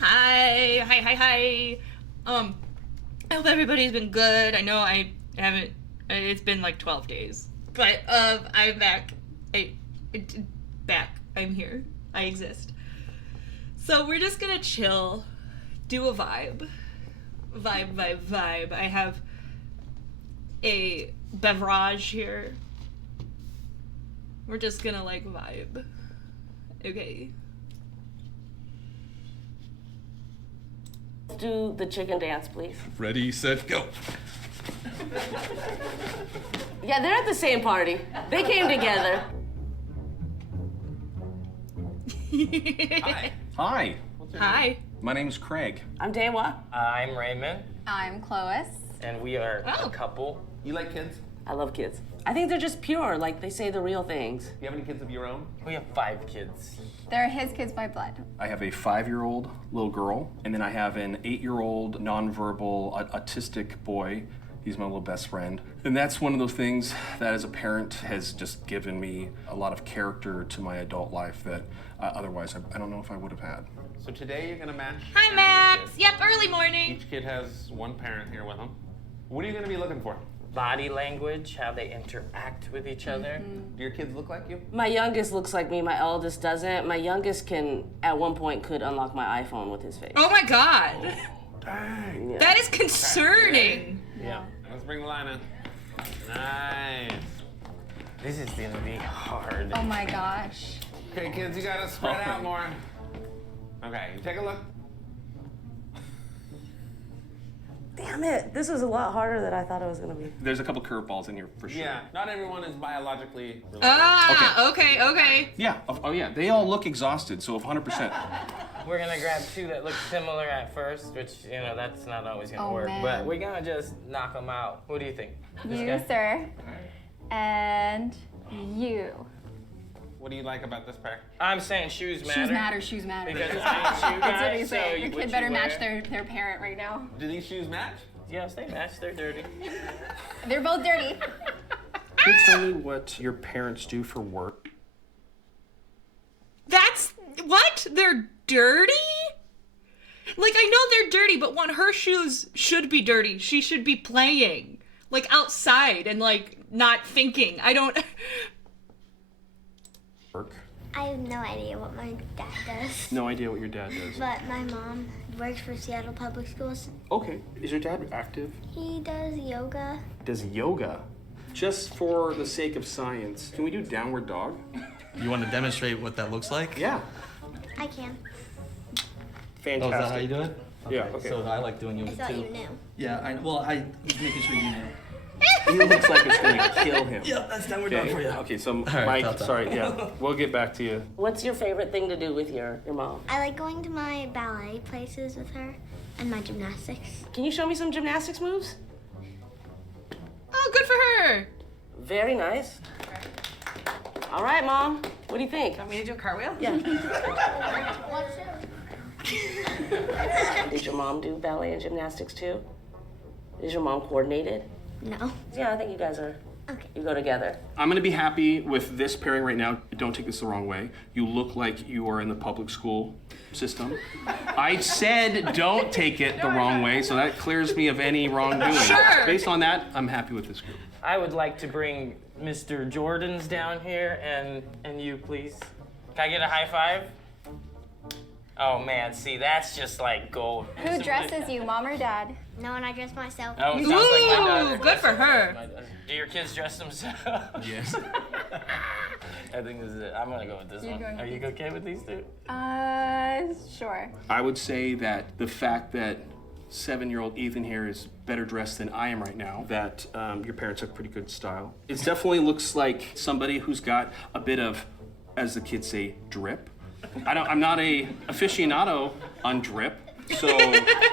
Hi. I hope everybody's been good. I know I haven't. It's been like 12 days, but I'm back. I'm here. I exist. So we're just gonna chill, do a vibe. I have a beverage here. We're just gonna like vibe. Okay. Do the chicken dance, please. Ready, set, go. Yeah, they're at the same party. They came together. Hi. Hi. Hi. My name's Craig. I'm Dewa. I'm Raymond, I'm Clois. and we are a couple. You like kids? I love kids. I think they're just pure, like they say the real things. Do you have any kids of your own? We have 5 kids. They're his kids by blood. I have a 5-year-old little girl, and then I have an 8-year-old nonverbal autistic boy. He's my little best friend. And that's one of those things that as a parent has just given me a lot of character to my adult life that otherwise I don't know if I would have had. So today you're gonna match. Hi, Max. Yep, early morning. Each kid has one parent here with them. What are you gonna be looking for? Body language, how they interact with each other. Do your kids look like you? My youngest looks like me, my eldest doesn't. My youngest at one point could unlock my iPhone with his face. Oh my God. Dang. Yeah. That is concerning. Yeah. Let's bring the line in. Nice. This is gonna be hard. Oh my gosh. Okay, kids, you gotta spread out more. Okay, take a look. Damn it, this was a lot harder than I thought it was gonna be. There's a couple curveballs in here for sure. Yeah, not everyone is biologically related. Ah, okay. Yeah. Oh yeah. They all look exhausted, so 100%. We're gonna grab 2 that look similar at first, which, you know, that's not always gonna work. man. But we're gonna just knock them out. What do you think? This You, guy? sir. And you. What do you like about this pair? I'm saying shoes matter. Shoes matter. Because it's being shoe That's what guys, he's so saying. Your what kid you better wear- match their parent right now. Do these shoes match? Yes, they match. They're dirty. They're both dirty. Can you tell me what your parents do for work? That's what? They're dirty? Like, I know they're dirty, but her shoes should be dirty. She should be playing. Like, outside and, like, not thinking. I don't... Work. I have no idea what my dad does, No idea what your dad does. but my mom works for Seattle Public Schools. Okay. Is your dad active? He does yoga. Does yoga. Just for the sake of science, can we do downward dog? You want to demonstrate what that looks like? Yeah. I can. Fantastic. Oh, is that how you do it? Yeah, okay. So I like doing I yoga thought too. you knew. Yeah, I was making sure you knew. He looks like it's gonna kill him. Yep, that's downward dog for you. Okay, so right, Mike, top. sorry, yeah, we'll get back to you. What's your favorite thing to do with your mom? I like going to my ballet places with her and my gymnastics. Can you show me some gymnastics moves? Oh, good for her. Very nice. All right, Mom. What do you think? Want me to do a cartwheel? Yeah. Did your mom do ballet and gymnastics too? Is your mom coordinated? No. Yeah, I think you guys are. Okay. You go together. I'm gonna be happy with this pairing right now. Don't take this the wrong way. You look like you are in the public school system. I said don't take it the wrong way, so that clears me of any wrongdoing. Sure. Based on that, I'm happy with this group. I would like to bring Mr. Jordan's down here and you, please. Can I get a high five? Oh man, see, that's just like gold. Who dresses you, mom or dad? No, and I dress myself. Oh, it sounds like my daughter. Ooh, good for her. My daughter. Do your kids dress themselves? Yes. I think this is it. I'm gonna go with this one. going Are with you okay with these 2? Sure. I would say that the fact that 7-year-old Ethan here is better dressed than I am right now, that your parents have pretty good style. It definitely looks like somebody who's got a bit of, as the kids say, drip. I'm not a aficionado on drip, so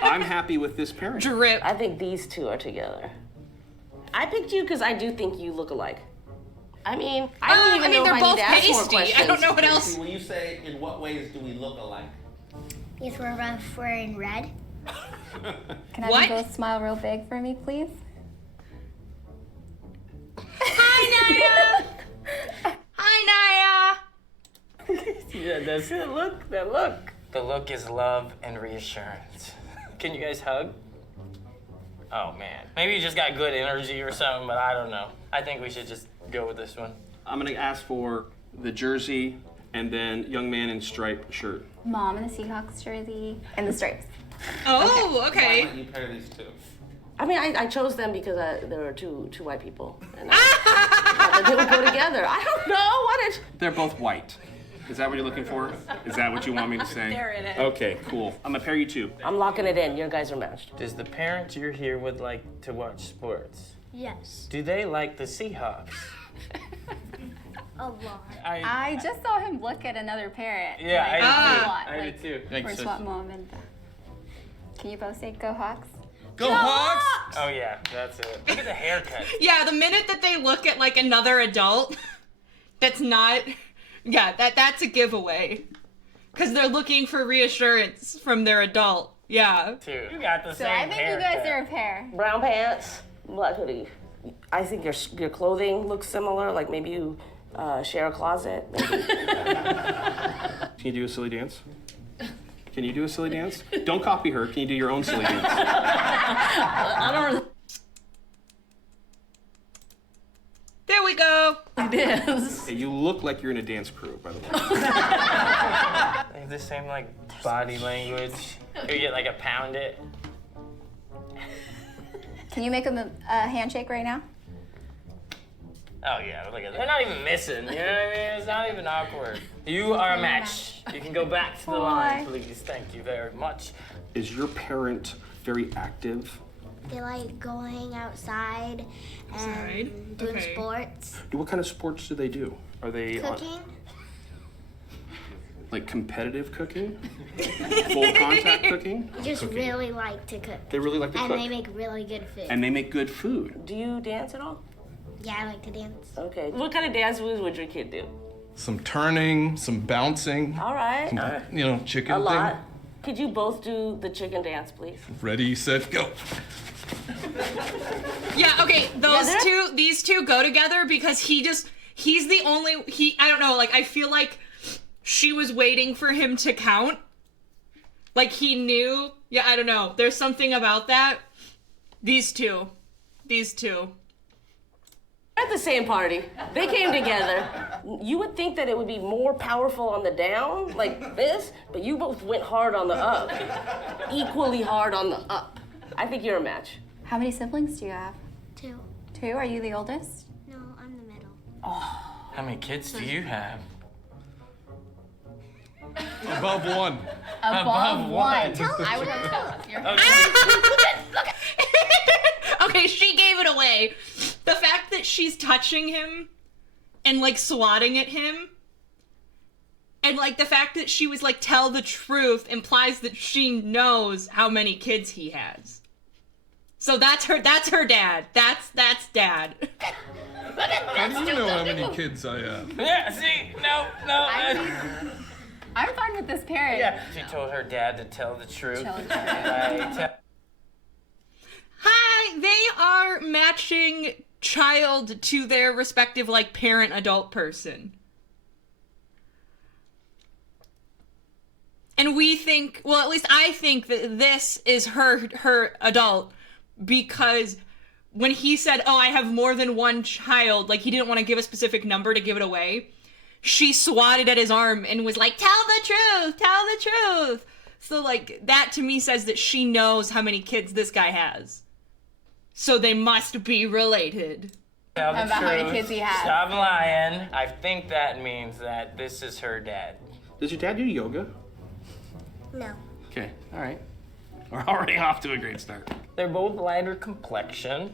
I'm happy with this pairing. Drip. I think these 2 are together. I picked you because I do think you look alike. I mean, I don't even know they're if I both need to ask more pasty. questions. I don't know what else. When you say in what ways do we look alike? Yes, we're both wearing red. Can I What? both smile real big for me, please? Hi, Naya. Hi, Naya. Yeah, that's it. Look, that look. The look is love and reassurance. Can you guys hug? Oh man. Maybe you just got good energy or something, but I don't know. I think we should just go with this one. I'm gonna ask for the jersey and then young man in striped shirt. Mom in the Seahawks jersey and the stripes. Oh, Why okay. don't you pair these two? I mean, I chose them because there were two white people. And I thought that they would go together. I don't know. They're both white. Is that what you're looking for? Is that what you want me to say? There it is. Okay, cool. I'm gonna pair you two. I'm locking it in. You guys are matched. Does the parent you're here with like to watch sports? Yes. Do they like the Seahawks? A lot. I just saw him look at another parent. Yeah, like, I a lot, did like, too. Or swap mom and dad. Can you both say go Hawks? Go Hawks! Oh yeah, that's it. Look at the haircut. Yeah, the minute that they look at like another adult, that's not. Yeah, that's a giveaway. Because they're looking for reassurance from their adult. Yeah. Too. You got the So same I think haircut. you guys are a pair. Brown pants, black hoodie. I think your clothing looks similar. Like maybe you share a closet. Maybe. Can you do a silly dance? Can you do a silly dance? Don't copy her. Can you do your own silly dance? I don't There we go. really dance. Hey, you look like you're in a dance crew, by the way. They have the same like body language. You get like a pound it. Can you make them a handshake right now? Oh yeah, look at that. They're not even missing. You know what I mean? It's not even awkward. You are a match. You can go back to the line, please. Thank you very much. Is your parent very active? They like going outside and Outside? doing Okay. sports, What kind of sports do they do? Are they cooking. like competitive cooking? Full contact cooking? They just really like to cook. They really like to And cook. they make really good food. And they make good food. Do you dance at all? Yeah, I like to dance. Okay. What kind of dance moves would your kid do? Some turning, some bouncing. All right. You know, chicken A thing. lot. Could you both do the chicken dance, please? Ready, set, go. Yeah, okay, Together? these two go together because he's the only, I don't know, like, I feel like she was waiting for him to count. Like, he knew, yeah, I don't know, there's something about that. These two. At the same party. They came together. You would think that it would be more powerful on the down, like this, but you both went hard on the up. Equally hard on the up. I think you're a match. How many siblings do you have? 2. 2? Are you the oldest? No, I'm the middle. How many kids do you have? Above one. Above one. I would have told. You're Okay, she gave it away. The fact that she's touching him and like swatting at him, and like the fact that she was like, tell the truth, implies that she knows how many kids he has. So that's her dad. That's dad. How do you know how many kids I have? Yeah, see? No. I'm fine with this parent. Yeah. She told her dad to tell the truth. Children. Right. Hi, they are matching child to their respective like parent adult person. And we think, well, at least I think that this is her adult because when he said, "Oh, I have more than one child," like he didn't want to give a specific number to give it away. She swatted at his arm and was like, "Tell the truth, tell the truth." So like that to me says that she knows how many kids this guy has. So they must be related. Tell the About how many truth. kids he has. Stop lying. I think that means that this is her dad. Does your dad do yoga? No. Okay, all right. We're already off to a great start. They're both lighter complexion.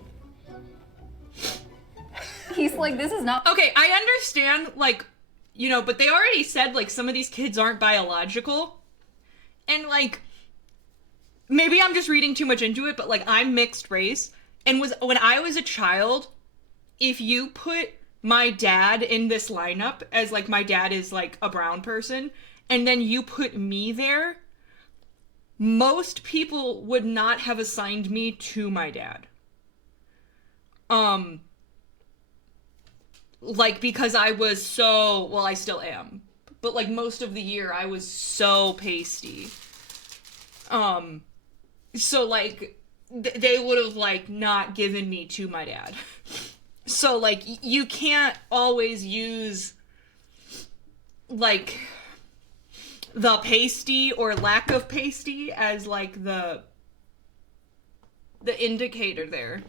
He's like, this is not. Okay, I understand, like, you know, but they already said, like, some of these kids aren't biological. And, like, maybe I'm just reading too much into it, but, like, I'm mixed race. And when I was a child, if you put my dad in this lineup as, like, my dad is, like, a brown person, and then you put me there, most people would not have assigned me to my dad. Like, because I was so, well, I still am, but like most of the year I was so pasty. So like they would have like not given me to my dad. So like you can't always use like the pasty or lack of pasty as like the indicator there.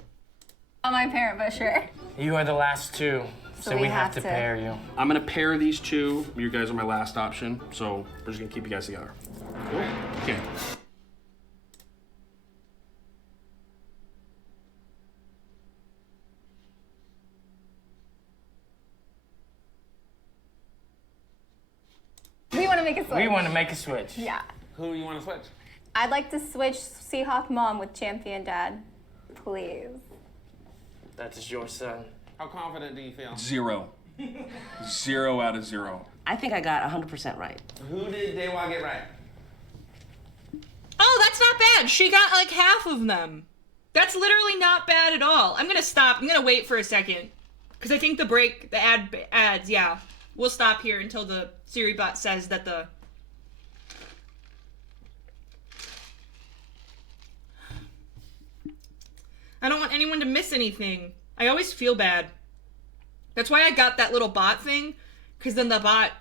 On my parent, but sure. You are the last two, so we have to pair you. I'm gonna pair these two. You guys are my last option, so we're just gonna keep you guys together. Cool. Okay. We want to make a switch. We want to make a switch. Yeah. Who do you want to switch? I'd like to switch Seahawk Mom with Champion Dad. Please. That is your son. How confident do you feel? 0. 0 out of 0. I think I got 100% right. Who did Dewa get right? Oh, that's not bad. She got like half of them. That's literally not bad at all. I'm gonna stop. I'm gonna wait for a second. Because I think the ads, yeah. We'll stop here until the Siri bot says that the... I don't want anyone to miss anything. I always feel bad. That's why I got that little bot thing. Because then the bot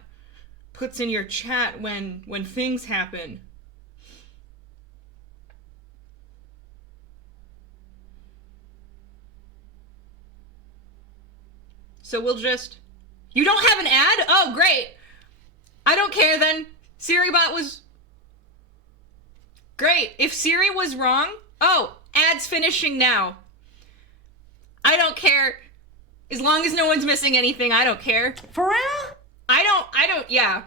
puts in your chat when things happen. So we'll just... You don't have an ad? Oh, great. I don't care then. SiriBot was... Great. If Siri was wrong... Oh, ad's finishing now. I don't care. As long as no one's missing anything, I don't care. For real? I don't, yeah.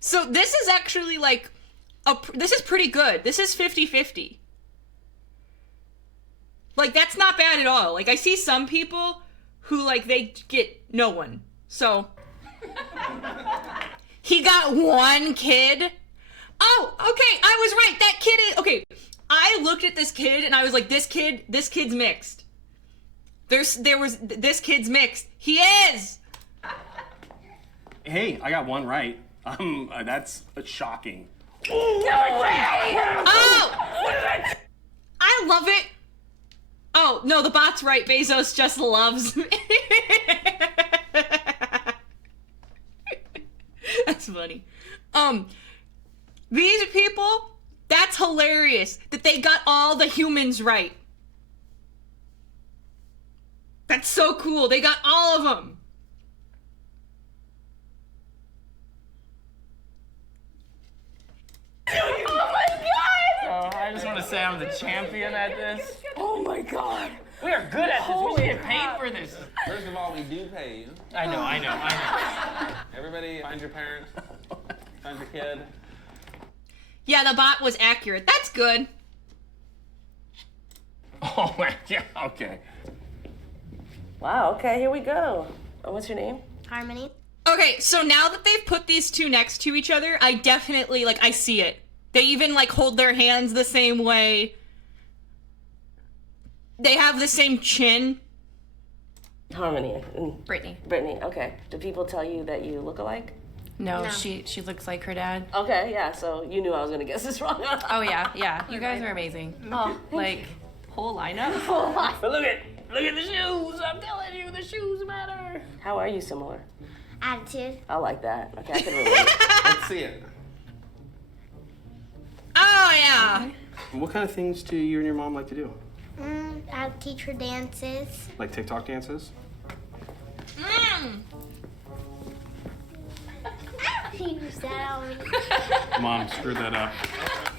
So this is actually like... This is pretty good. This is 50-50. Like, that's not bad at all. Like, I see some people who, like, they get no one. So, he got one kid. Oh, okay, I was right. That kid is, okay. I looked at this kid and I was like, this kid's mixed. This kid's mixed. He is. Hey, I got one right. That's shocking. Oh, I love it. Oh, no, the bot's right. Bezos just loves me. That's funny. These people, that's hilarious that they got all the humans right. That's so cool. They got all of them. Oh my god! Oh, I just want to say I'm the champion at this. Oh my god! We are good at this. We should get paid for this. First of all, we do pay you. I know. Everybody, find your parents. Find your kid. Yeah, the bot was accurate. That's good. Oh my god, okay. Wow, okay, here we go. Oh, what's your name? Harmony. Okay, so now that they've put these two next to each other, I definitely, like, I see it. They even, like, hold their hands the same way. They have the same chin. Harmony. Brittany. Brittany, okay. Do people tell you that you look alike? No, No. she looks like her dad. Okay, yeah, so you knew I was gonna guess this wrong. Oh yeah. You guys are amazing. Oh, Like, whole lineup. But look at the shoes. I'm telling you, the shoes matter. How are you similar? Attitude. I like that. Okay, I can relate. Let's see it. Oh, yeah. What kind of things do you and your mom like to do? I'll teach her dances. Like TikTok dances? She used that on me. Mom screwed that up.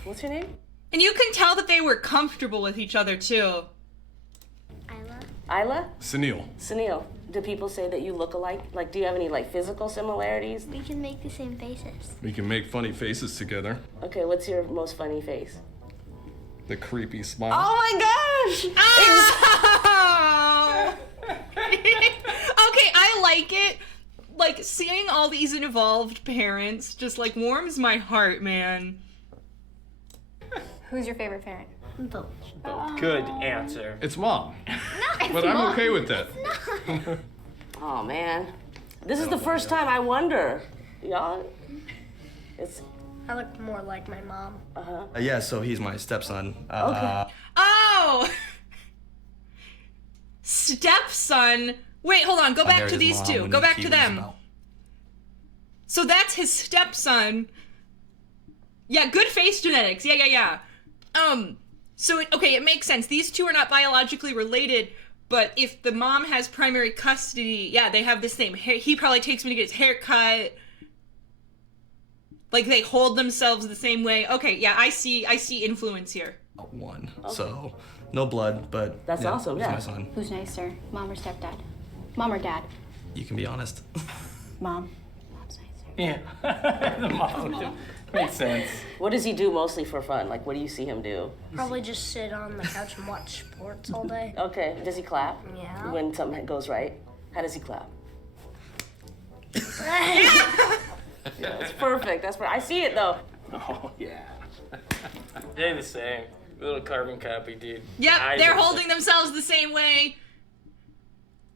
What's your name? And you can tell that they were comfortable with each other, too. Isla? Sunil. Sunil. Do people say that you look alike? Like, do you have any, like, physical similarities? We can make the same faces. We can make funny faces together. Okay, what's your most funny face? The creepy smile. Oh my gosh! Oh! Okay, I like it. Like, seeing all these involved parents just, like, warms my heart, man. Who's your favorite parent? Both. Good answer. It's mom. But I'm okay with that. Oh man. This is the first time I wonder. Y'all, it's I look more like my mom. Yeah, so he's my stepson. Oh! Stepson. Wait, hold on. Go back to these two. Go back to them. So that's his stepson. Yeah, good face genetics. Yeah. So it makes sense. These two are not biologically related, but if the mom has primary custody, yeah, they have the same hair. He probably takes me to get his hair cut. Like, they hold themselves the same way. Okay, yeah, I see influence here. One. So, no blood, but That's awesome, he's yeah. my son. Who's nicer, mom or stepdad? Mom or dad? You can be honest. Mom. Mom's nicer. Yeah. The mom. Makes sense. What does he do mostly for fun? Like, what do you see him do? Probably just sit on the couch and watch sports all day. Okay, does he clap? Yeah. When something goes right? How does he clap? Yeah, it's perfect. That's I see it though. Oh, yeah. They're the same. Little carbon copy, dude. Yep, Eyes they're are the holding themselves the same way.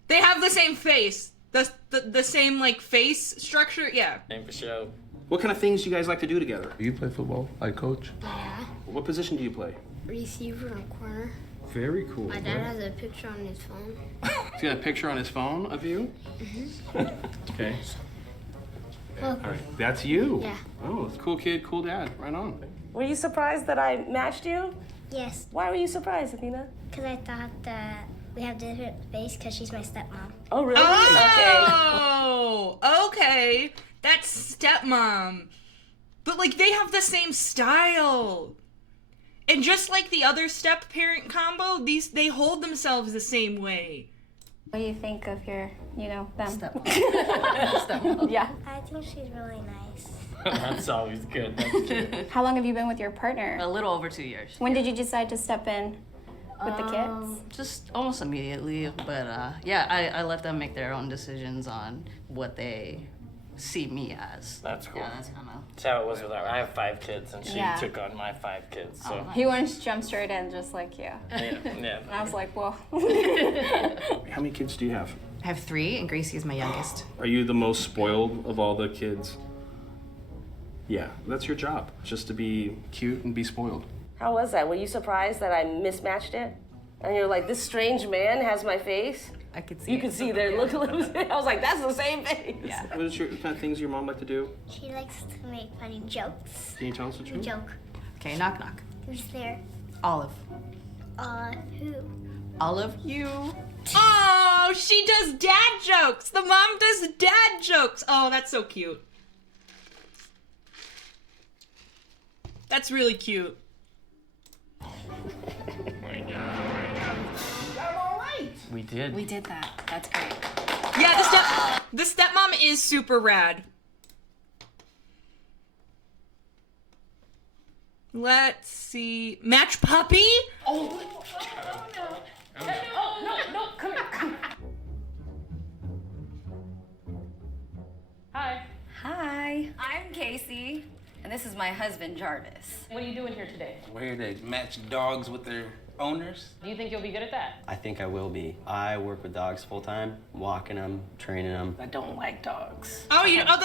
They have the same face. The same, like, face structure. Yeah. same for show. What kind of things do you guys like to do together? You play football? I coach. Yeah. What position do you play? Receiver in corner. Very cool. My dad has a picture on his phone. He's got a picture on his phone of you? Okay. All right, that's you. Yeah. Oh, it's cool kid, cool dad. Right on. Were you surprised that I matched you? Yes, Why were you surprised, Athena? because I thought that we have different face because she's my stepmom. Oh, really? Oh, okay. That's stepmom. But, like, they have the same style. And just like the other step-parent combo, they hold themselves the same way. What do you think of your, them? Stepmom. Yeah. I think she's really nice. That's always good. That's cute. How long have you been with your partner? A little over 2 years. When did you decide to step in with the kids? Just almost immediately, but I let them make their own decisions on what they see me as. That's cool. Yeah, that's kind of. That's how it was with our. I have 5 kids, and she Yeah. took on my 5 kids. So He wanted to jump straight in just like you. yeah. And I was like, whoa. How many kids do you have? I have 3, and Gracie is my youngest. Are you the most spoiled of all the kids? Yeah, that's your job, just to be cute and be spoiled. How was that? Were you surprised that I mismatched it? And you're like, this strange man has my face? I could see. You could see their look. I was like, that's the same face. Yeah. What is your kind of things your mom like to do? She likes to make funny jokes. Can you tell us the A truth? joke. Okay, knock knock. Who's there? Olive. Who? Olive, you. Oh, she does dad jokes. The mom does dad jokes. Oh, that's so cute. That's really cute. We did. We did that. That's great. Yeah, the stepmom is super rad. Let's see. Match puppy? No, come here. Hi, Hi, I'm Casey, and this is my husband, Jarvis. what are you doing here today? We're here to match dogs with their owners. Do you think you'll be good at that? I think I will be. I work with dogs full time, walking them, training them. I don't like dogs. Oh, you know,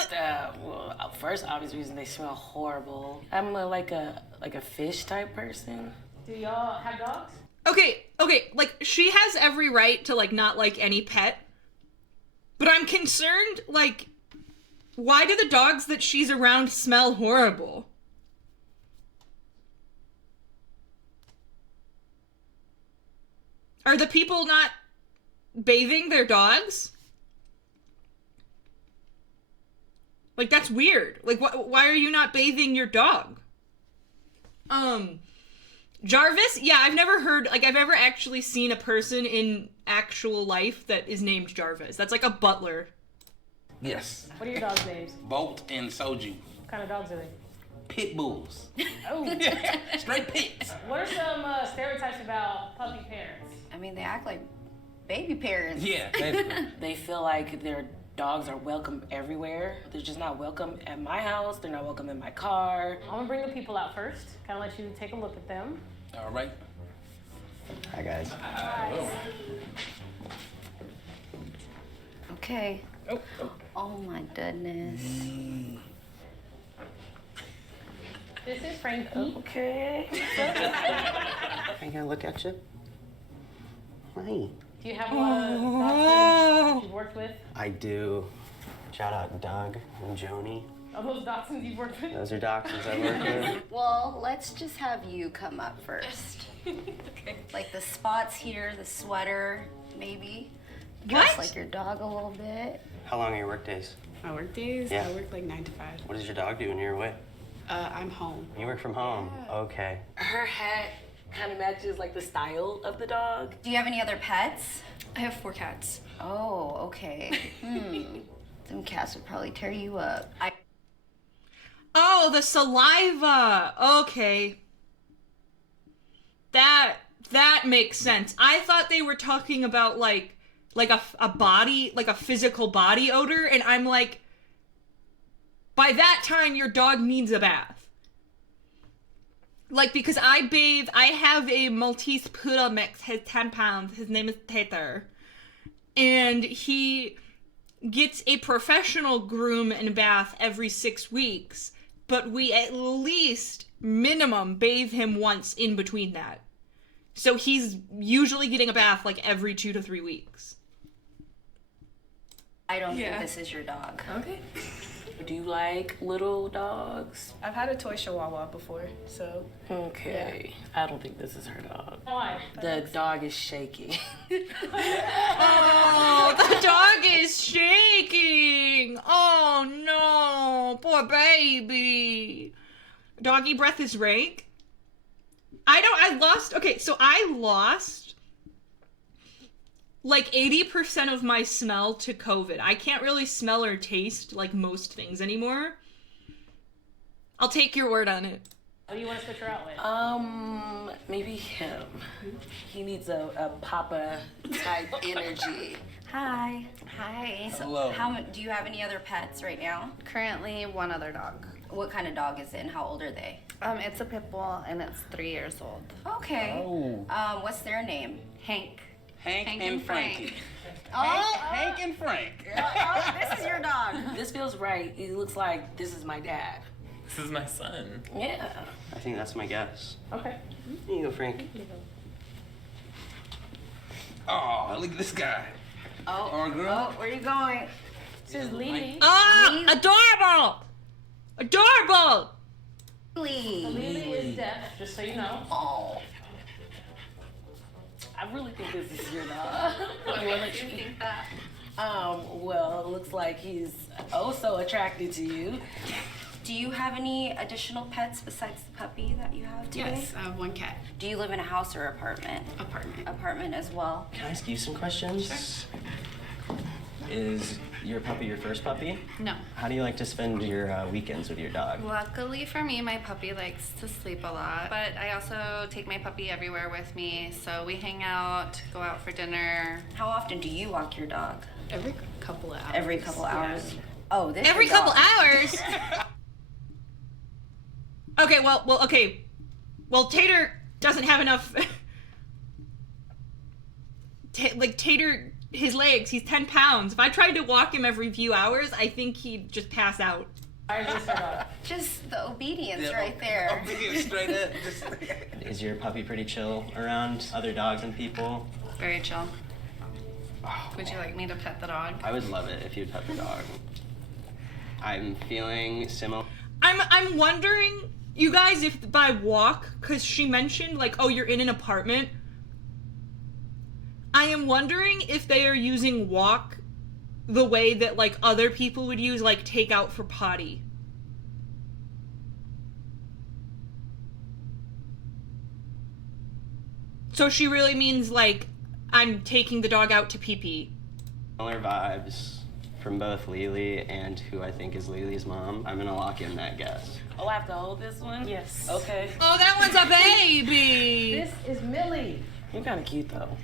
Well, first obvious reason they smell horrible. I'm like a fish type person. Do y'all have dogs? okay, like, she has every right to, like, not like any pet. But I'm concerned, like, why do the dogs that she's around smell horrible? Are the people not bathing their dogs? Like, that's weird. Like, why are you not bathing your dog? Jarvis? Yeah, I've never heard, like, I've never actually seen a person in actual life that is named Jarvis. That's like a butler. Yes. What are your dogs' names? Bolt and Soju. What kind of dogs are they? Pit bulls. Oh. Straight pits. What are some stereotypes about puppy parents? I mean, they act like baby parents. Yeah, basically. They feel like their dogs are welcome everywhere. They're just not welcome at my house. They're not welcome in my car. I'm gonna bring the people out first. Kind of let you take a look at them. All right. Hi, guys. Okay. Oh my goodness. This is Frankie. Okay. I gotta look at you. Hi. Do you have a lot of dachshunds you've worked with? I do. Shout out Doug and Joni. Are those dachshunds you've worked with? Those are dachshunds I work with. Well, let's just have you come up first. Okay. Like the spots here, the sweater, maybe. What? Dress like your dog a little bit. How long are your work days? My work days? Yeah. I work like 9 to 5. What does your dog do when you're away? I'm home. You work from home? Okay. Her hat kind of matches like the style of the dog. Do you have any other pets? I have 4 cats. Oh, okay. Some cats would probably tear you up. Oh, the saliva. Okay. That makes sense. I thought they were talking about like a body, like a physical body odor, and I'm like, by that time your dog needs a bath. Like, because I have a Maltese poodle mix, he's 10 pounds, his name is Tater, and he gets a professional groom and bath every 6 weeks, but we at least minimum bathe him once in between that. So he's usually getting a bath like every 2 to 3 weeks. I don't think this is your dog. Okay. Do you like little dogs? I've had a toy chihuahua before, so. Okay. I don't think this is her dog. Why? The dog is shaky. Oh, the dog is shaking. Oh no, poor baby. Doggy breath is rank. I lost like 80% of my smell to COVID. I can't really smell or taste like most things anymore. I'll take your word on it. What do you want to switch her out with? Maybe him. He needs a papa type energy. Hi. Hi. Hello. Do you have any other pets right now? Currently, one other dog. What kind of dog is it and how old are they? It's a pit bull and it's 3 years old. Okay. Oh. What's their name? Hank. Hank and Frankie. Hank and Frank. Oh, this is your dog. This feels right. It looks like this is my dad. This is my son. Yeah. I think that's my guess. Okay. Here you go, Frank. Oh, look at this guy. Oh, where are you going? This is Lily. Ah, adorable! Adorable! Lily is deaf, just so you know. Oh. I really think this is your dog. What makes you think that? Well, it looks like he's oh so attracted to you. Do you have any additional pets besides the puppy that you have today? Yes, I have 1 cat. Do you live in a house or apartment? Apartment. Apartment as well. Can I ask you some questions? Sure. Is your puppy your first puppy? No. How do you like to spend your weekends with your dog? Luckily for me, my puppy likes to sleep a lot, but I also take my puppy everywhere with me. So we hang out, go out for dinner. How often do you walk your dog? Every couple of hours. Every couple hours. Oh, this Every your dog. couple hours? Okay, okay. Well, Tater doesn't have enough... Tater, his legs, he's 10 pounds. If I tried to walk him every few hours, I think he'd just pass out. Why is this your dog? Just the obedience right there. Straight up. Is your puppy pretty chill around other dogs and people? Very chill. Would you like me to pet the dog? I would love it if you'd pet the dog. I'm feeling similar. I'm wondering, you guys, if by walk, because she mentioned, like, oh, you're in an apartment. I am wondering if they are using walk the way that, like, other people would use, like, take out for potty. So she really means, like, I'm taking the dog out to pee-pee. Similar vibes from both Lily and who I think is Lily's mom. I'm gonna lock in that guess. Oh, I have to hold this one? Yes. Okay. Oh, that one's a baby! This is Millie. You're kind of cute, though.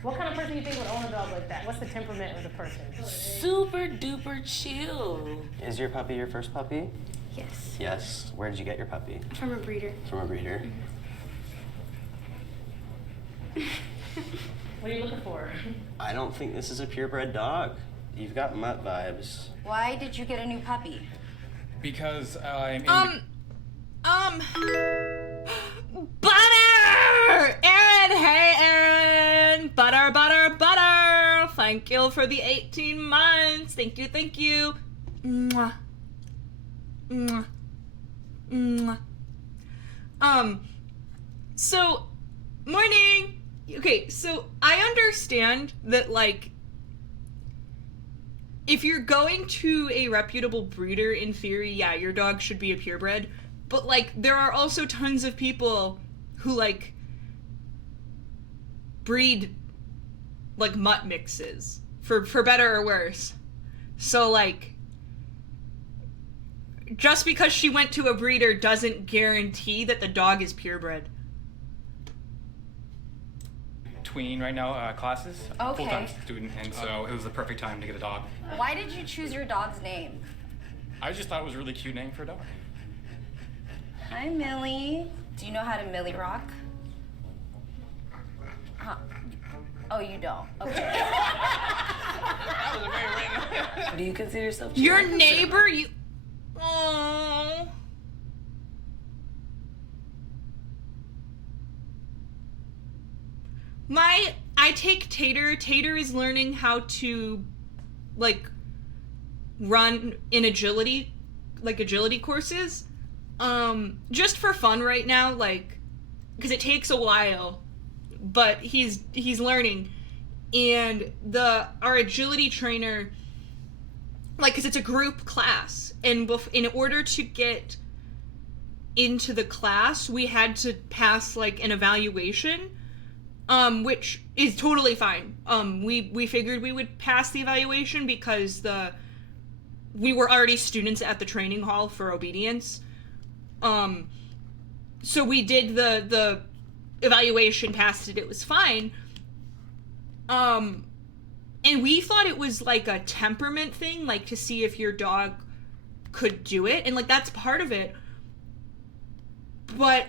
What kind of person do you think would own a dog like that? What's the temperament of the person? Super duper chill. Is your puppy your first puppy? Yes. Yes. Where did you get your puppy? From a breeder. From a breeder. What are you looking for? I don't think this is a purebred dog. You've got mutt vibes. Why did you get a new puppy? Because I'm Butter! Aaron, hey Aaron! Butter, butter, butter! Thank you for the 18 months. Thank you, thank you. Mwah. Mwah. Mwah. So, morning! Okay, so I understand that, like, if you're going to a reputable breeder, in theory, yeah, your dog should be a purebred. But, like, there are also tons of people who, like, breed, like, mutt mixes. For better or worse. So, like, just because she went to a breeder doesn't guarantee that the dog is purebred. between right now classes. Okay. Full-time student, and so it was the perfect time to get a dog. Why did you choose your dog's name? I just thought it was a really cute name for a dog. Hi, Millie. Do you know how to Millie rock? Huh. Oh, you don't. Okay. That was a very random. Do you consider yourself Your neighbor? You... Aww. I take Tater. Tater is learning how to, like, run in agility courses. Just for fun right now, like, because it takes a while, but he's learning. And our agility trainer, like, because it's a group class, and in order to get into the class, we had to pass, like, an evaluation, which is totally fine. We figured we would pass the evaluation because we were already students at the training hall for obedience. So we did the evaluation, passed it, it was fine. And we thought it was like a temperament thing, like to see if your dog could do it, and like that's part of it. But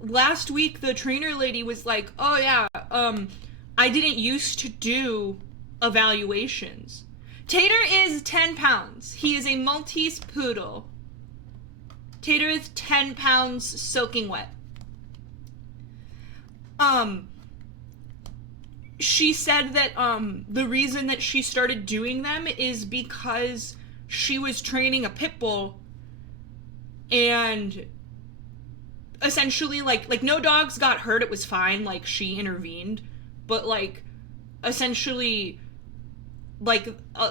last week the trainer lady was like, "Oh yeah, I didn't used to do evaluations." Tater is 10 pounds. He is a Maltese poodle. Tater is 10 pounds soaking wet. She said that the reason that she started doing them is because she was training a pit bull, and essentially like no dogs got hurt, it was fine, like she intervened, but like essentially like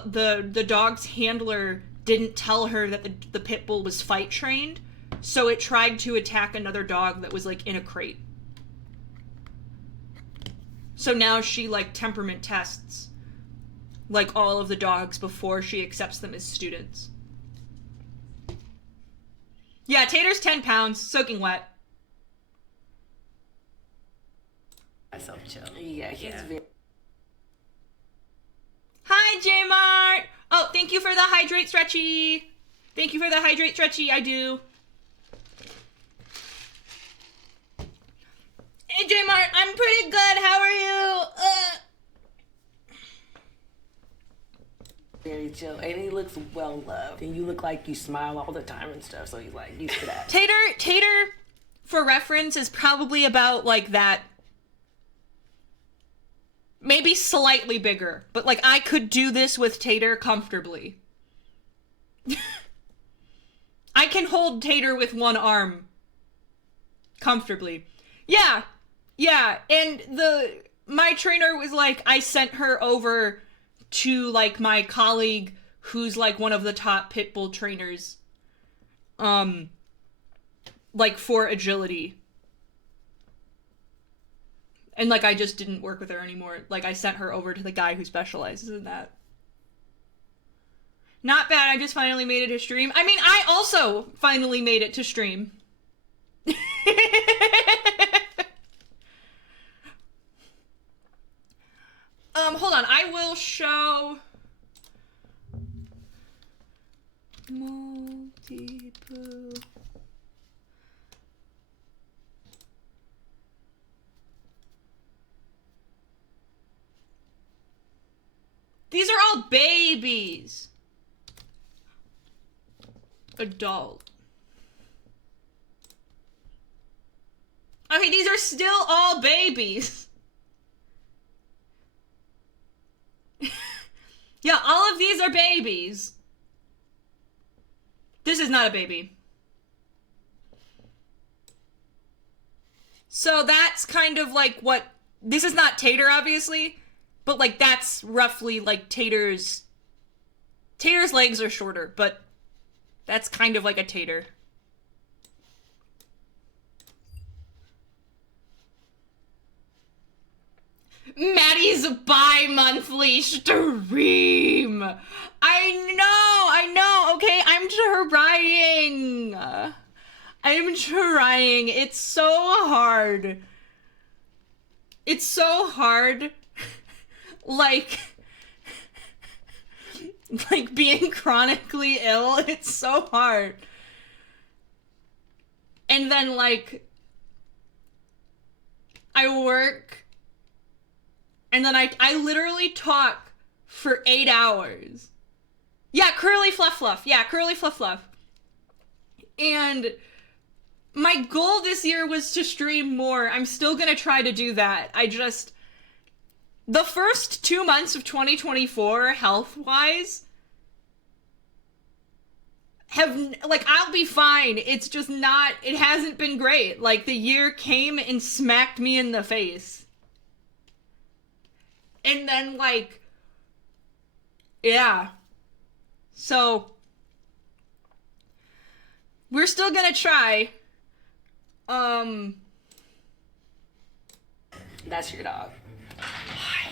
the dog's handler didn't tell her that the pit bull was fight trained, so it tried to attack another dog that was like in a crate. So now she, like, temperament tests, like, all of the dogs before she accepts them as students. Yeah, Tater's 10 pounds, soaking wet. Myself chill. Yeah, he's very... Hi, J-Mart! Oh, thank you for the hydrate stretchy. Thank you for the hydrate stretchy, I do. Hey, J-Mart, I'm pretty good. How are you? Very chill, and he looks well loved, and you look like you smile all the time and stuff. So he's like used to that. Tater, for reference, is probably about like that. Maybe slightly bigger, but like I could do this with Tater comfortably. I can hold Tater with one arm comfortably. Yeah, and my trainer was like, I sent her over to, like, my colleague who's, like, one of the top pit bull trainers, like, for agility. And, like, I just didn't work with her anymore. Like, I sent her over to the guy who specializes in that. Not bad, I just finally made it to stream. I mean, I also finally made it to stream. Hold on, I will show multiple. These are all bays. babies. Adult. Okay, these are still all babies. Yeah, all of these are babies. This is not a baby. So that's kind of like what, this is not Tater, obviously, but like that's roughly like Tater's legs are shorter, but that's kind of like a Tater. Maddie's bi-monthly stream. I know, okay? I'm trying. It's so hard. like being chronically ill, it's so hard. And then like I work, and then I literally talk for 8 hours. Yeah, curly fluff. Yeah, curly fluff. And my goal this year was to stream more. I'm still gonna try to do that. The first 2 months of 2024, health-wise, I'll be fine. It's just not, it hasn't been great. Like, the year came and smacked me in the face. And then, like, yeah. So, we're still gonna try. That's your dog. Hi.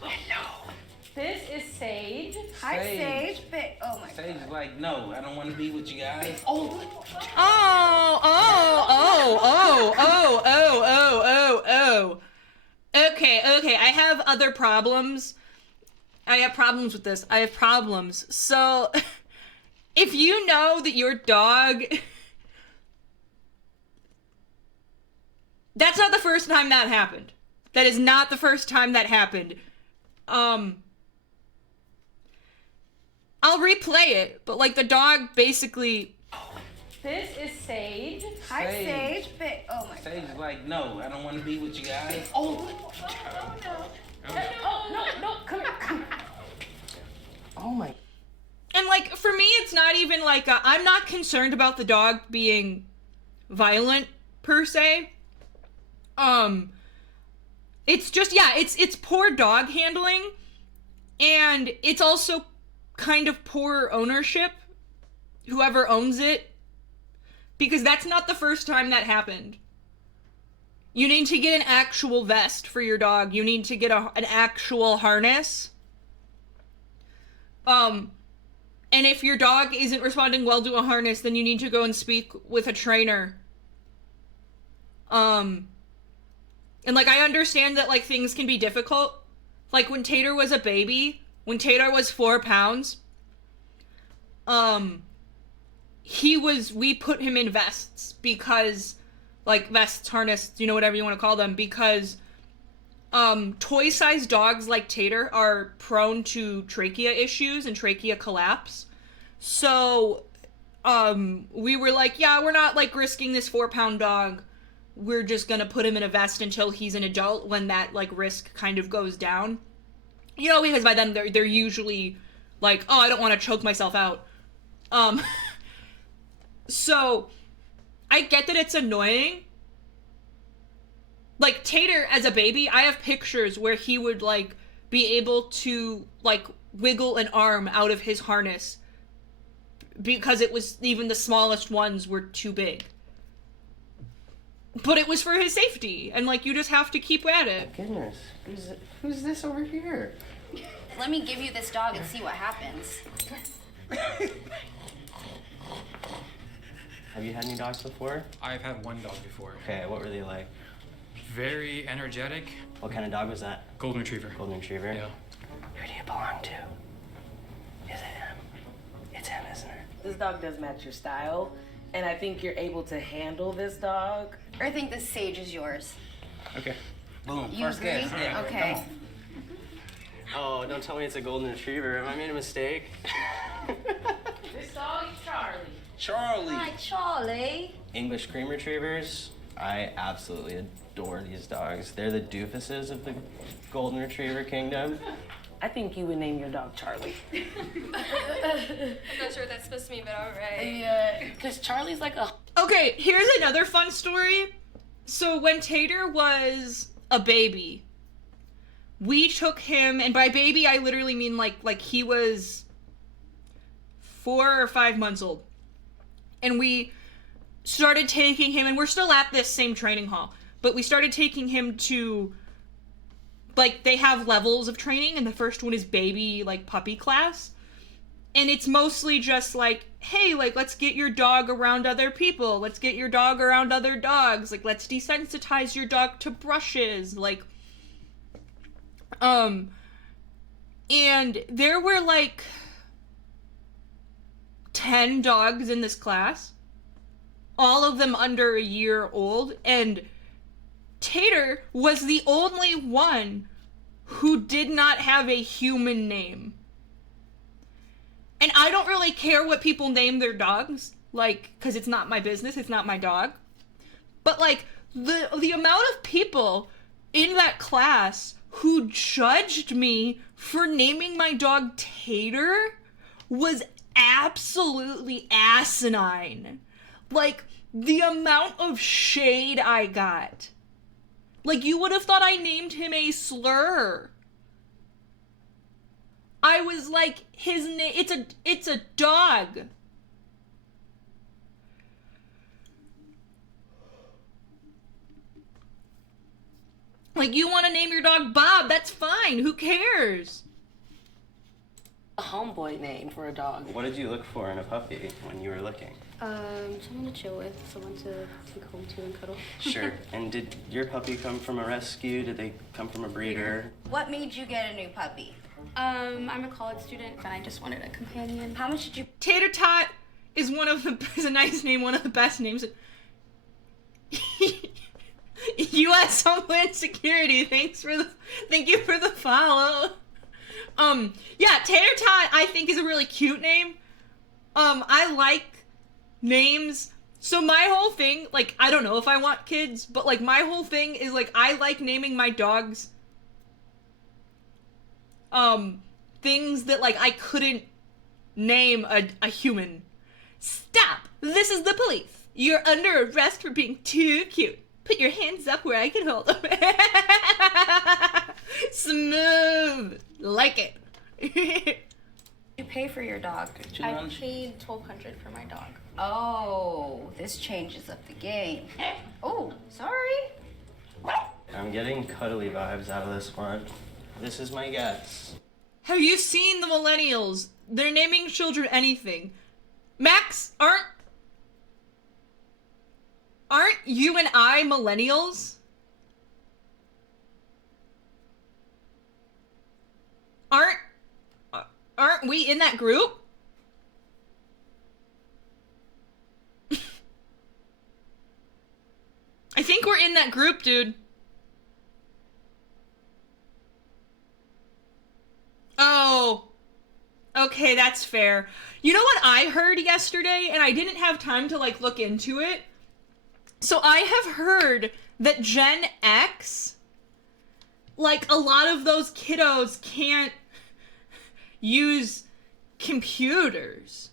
Hello. This is Sage. Hi, Sage. Oh my God. Sage is like, no, I don't want to be with you guys. Oh. Okay, I have other problems. I have problems with this. So, if you know that your dog... That's not the first time that happened. That is not the first time that happened. I'll replay it, but like the dog basically... This is Sage. Hi, Sage. Oh my God. Sage is like, no, I don't want to be with you guys. No, come here. Oh my. And like, for me, it's not even like, I'm not concerned about the dog being violent, per se. It's just, yeah, it's poor dog handling, and it's also kind of poor ownership, whoever owns it, because that's not the first time that happened. You need to get an actual vest for your dog. You need to get an actual harness. And if your dog isn't responding well to a harness, then you need to go and speak with a trainer. And like, I understand that like things can be difficult. Like when Tater was a baby, when Tater was 4 pounds, we put him in vests because, like, vests, harness, you know, whatever you want to call them, because, toy-sized dogs like Tater are prone to trachea issues and trachea collapse. So, we were like, yeah, we're not, like, risking this 4-pound dog. We're just gonna put him in a vest until he's an adult, when that, like, risk kind of goes down. You know, because by then they're usually like, oh, I don't want to choke myself out. So, I get that it's annoying. Like, Tater, as a baby, I have pictures where he would, like, be able to, like, wiggle an arm out of his harness because it was, even the smallest ones were too big. But it was for his safety, and, like, you just have to keep at it. Goodness, who's this over here? Let me give you this dog and see what happens. Have you had any dogs before? I've had one dog before. Okay, what were they like? Very energetic. What kind of dog was that? Golden Retriever. Golden Retriever? Yeah. Who do you belong to? Is it him? It's him, isn't it? This dog does match your style, and I think you're able to handle this dog. I think this Sage is yours. Okay. Boom. You First agree? guess. Yeah. Okay. Come Oh, don't tell me it's a golden retriever. Have I made a mistake? This dog is Charlie. Charlie. Hi, Charlie. English cream retrievers. I absolutely adore these dogs. They're the doofuses of the golden retriever kingdom. I think you would name your dog Charlie. I'm not sure what that's supposed to mean, but alright. Yeah, because Charlie's like a... Okay, here's another fun story. So when Tater was a baby, we took him, and by baby I literally mean like he was 4 or 5 months old. And we started taking him, and we're still at this same training hall, but we started taking him to, like, they have levels of training, and the first one is baby, like, puppy class. And it's mostly just like, hey, like, let's get your dog around other people. Let's get your dog around other dogs. Like, let's desensitize your dog to brushes. Like, and there were, like, 10 dogs in this class. All of them under a year old. And Tater was the only one who did not have a human name. And I don't really care what people name their dogs, like, because it's not my business, it's not my dog. But, like, the amount of people in that class who judged me for naming my dog Tater was absolutely asinine. Like, the amount of shade I got. Like, you would have thought I named him a slur. I was like, his name, it's a dog. Like, you want to name your dog Bob, that's fine, who cares? A homeboy name for a dog. What did you look for in a puppy when you were looking? Someone to chill with, someone to take home to and cuddle. Sure. And did your puppy come from a rescue? Did they come from a breeder? What made you get a new puppy? I'm a college student and I just wanted a companion. How much did you... Tater Tot is is a nice name, one of the best names. U.S. Homeland Security, thank you for the follow. Yeah, Tater Tot I think is a really cute name. I like names. So my whole thing, like, I don't know if I want kids, but like my whole thing is like I like naming my dogs things that like I couldn't name a human. Stop! This is the police. You're under arrest for being too cute. Put your hands up where I can hold them. Smooth. Like it. You pay for your dog? I paid $1,200 for my dog. Oh, this changes up the game. Oh, sorry. I'm getting cuddly vibes out of this one. This is my guess. Have you seen the millennials? They're naming children anything. Max, aren't you and I millennials? Aren't we in that group? I think we're in that group, dude. Oh. Okay, that's fair. You know what I heard yesterday, and I didn't have time to, like, look into it? So I have heard that Gen X, like, a lot of those kiddos can't use computers.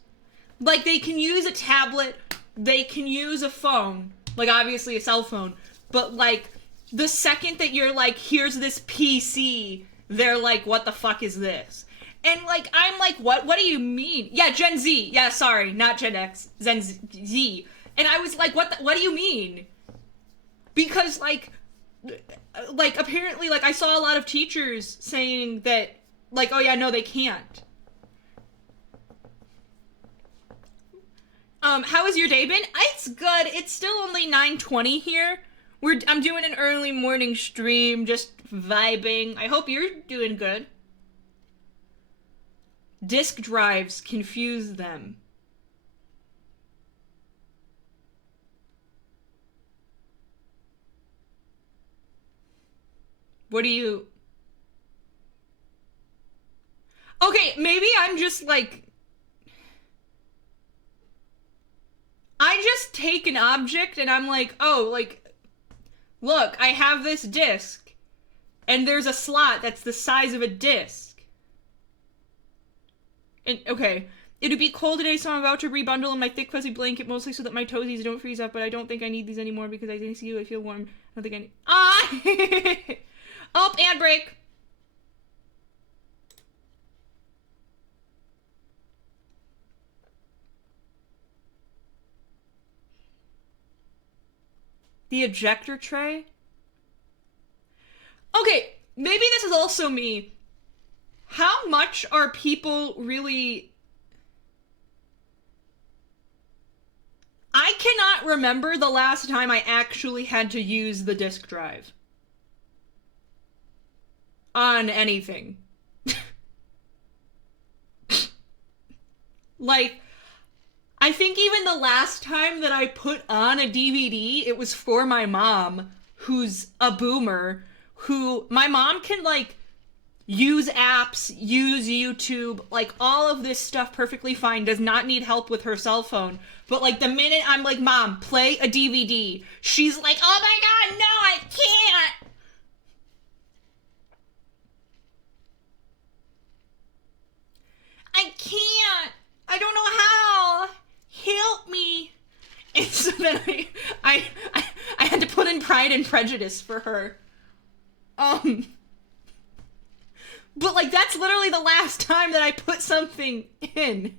Like, they can use a tablet, they can use a phone, like, obviously a cell phone, but, like, the second that you're like, here's this PC, they're like, what the fuck is this? And, like, I'm like, what do you mean? Yeah, Gen Z. Yeah, sorry, not Gen X. Gen Z. And I was like, what do you mean? Because, like, apparently, like, I saw a lot of teachers saying that, like, oh yeah, no, they can't. How has your day been? It's good. It's still only 9:20 here. I'm doing an early morning stream, just vibing. I hope you're doing good. Disk drives confuse them. What do you... Okay, maybe I'm just like... I just take an object and I'm like, oh, like, look, I have this disc. And there's a slot that's the size of a disc. And, okay. It would be cold today, so I'm about to rebundle in my thick fuzzy blanket, mostly so that my toesies don't freeze up, but I don't think I need these anymore because I see you, I feel warm. I don't think I need... Ah! Oh, and break! The ejector tray? Okay, maybe this is also me. How much are people really... I cannot remember the last time I actually had to use the disk drive. On anything. Like... I think even the last time that I put on a DVD, it was for my mom, who's a boomer, who, my mom can, like, use apps, use YouTube, like, all of this stuff perfectly fine, does not need help with her cell phone. But, like, the minute I'm like, Mom, play a DVD, she's like, oh my god, no, I can't! I can't! I don't know how! Help me! And so then I had to put in Pride and Prejudice for her. But like that's literally the last time that I put something in.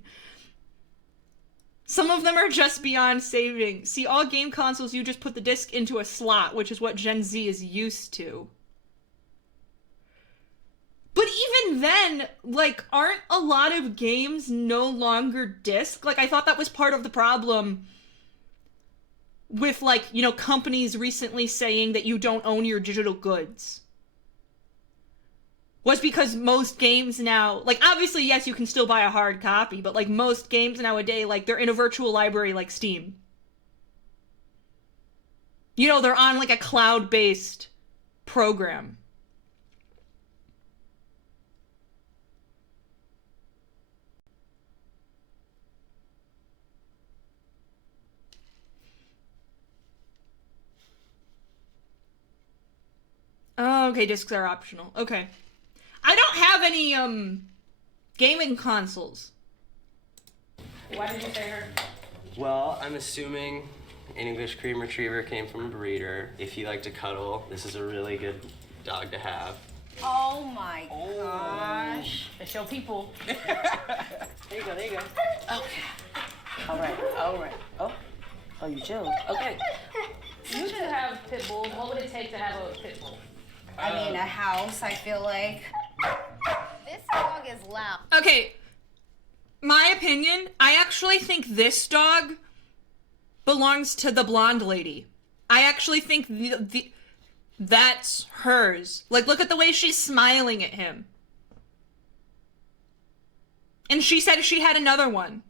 Some of them are just beyond saving. See, all game consoles, you just put the disc into a slot, which is what Gen Z is used to. But even then, like, aren't a lot of games no longer disc? Like, I thought that was part of the problem with, like, you know, companies recently saying that you don't own your digital goods. Was because most games now, like, obviously, yes, you can still buy a hard copy, but, like, most games nowadays, like, they're in a virtual library like Steam. You know, they're on, like, a cloud-based program. Oh, okay, discs are optional. Okay. I don't have any, gaming consoles. Why did you say her? Well, I'm assuming an English cream retriever came from a breeder. If you like to cuddle, this is a really good dog to have. Oh my gosh. It's your people. There you go, there you go. Okay. All right. Oh, you chilled. Okay. You should have pit bulls. What would it take to have a pit bull? I mean, a house, I feel like. This dog is loud. Okay. My opinion, I actually think this dog belongs to the blonde lady. I actually think that's hers. Like, look at the way she's smiling at him. And she said she had another one.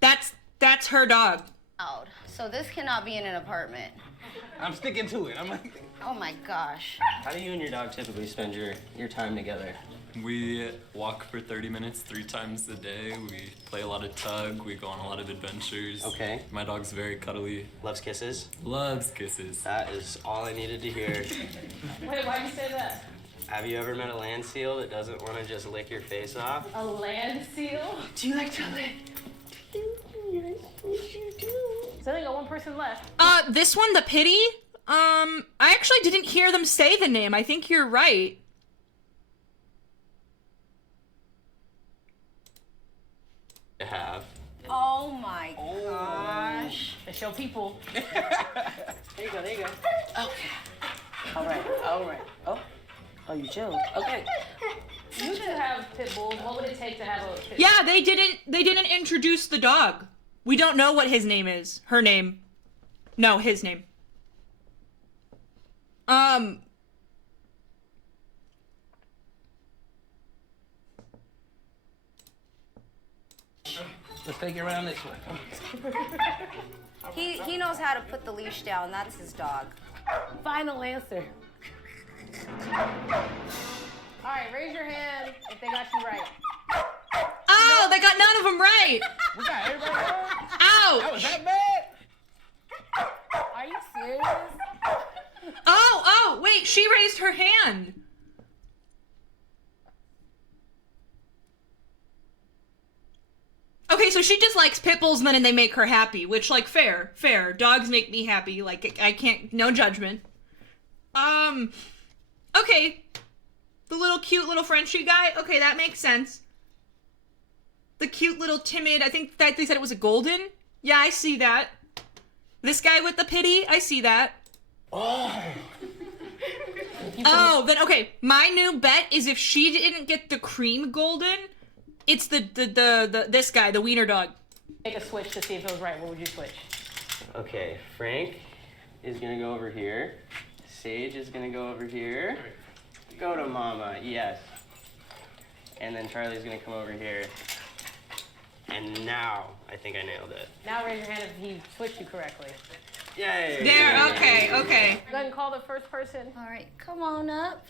That's her dog. So this cannot be in an apartment. I'm sticking to it. I'm like... Oh my gosh. How do you and your dog typically spend your time together? We walk for 30 minutes 3 times a day. We play a lot of tug. We go on a lot of adventures. Okay. My dog's very cuddly. Loves kisses? Loves kisses. That is all I needed to hear. Wait, why'd you say that? Have you ever met a land seal that doesn't want to just lick your face off? A land seal? Do you like to lick? So they got one person left. This one, the pity? I actually didn't hear them say the name. I think you're right. To have. Oh my gosh. It's your people. There you go, there you go. Okay. All right. Oh, you chilled. Okay. You should have pit bulls. What would it take to have a pit bull? Yeah, they didn't introduce the dog. We don't know what his name is. Her name. No, his name. Let's take it around this way. He knows how to put the leash down. That's his dog. Final answer. right, raise your hand if they got you right. Oh, they got none of them right. We got everybody right? Ouch. That was that bad? Are you serious? Oh, wait, she raised her hand. Okay, so she just likes pit bulls and they make her happy, which, like, fair. Dogs make me happy. Like, I can't, no judgment. Okay. The little cute little Frenchie guy, okay, that makes sense. The cute little timid, I think that they said it was a golden. Yeah, I see that. This guy with the pity, I see that. Oh, then okay, my new bet is if she didn't get the cream golden, it's this guy, the wiener dog. Make a switch to see if it was right. What would you switch? Okay, Frank is gonna go over here. Sage is gonna go over here. Go to Mama, yes. And then Charlie's gonna come over here. And now, I think I nailed it. Now raise your hand if he switched you correctly. Yay! There, okay. Go ahead and call the first person. All right, come on up.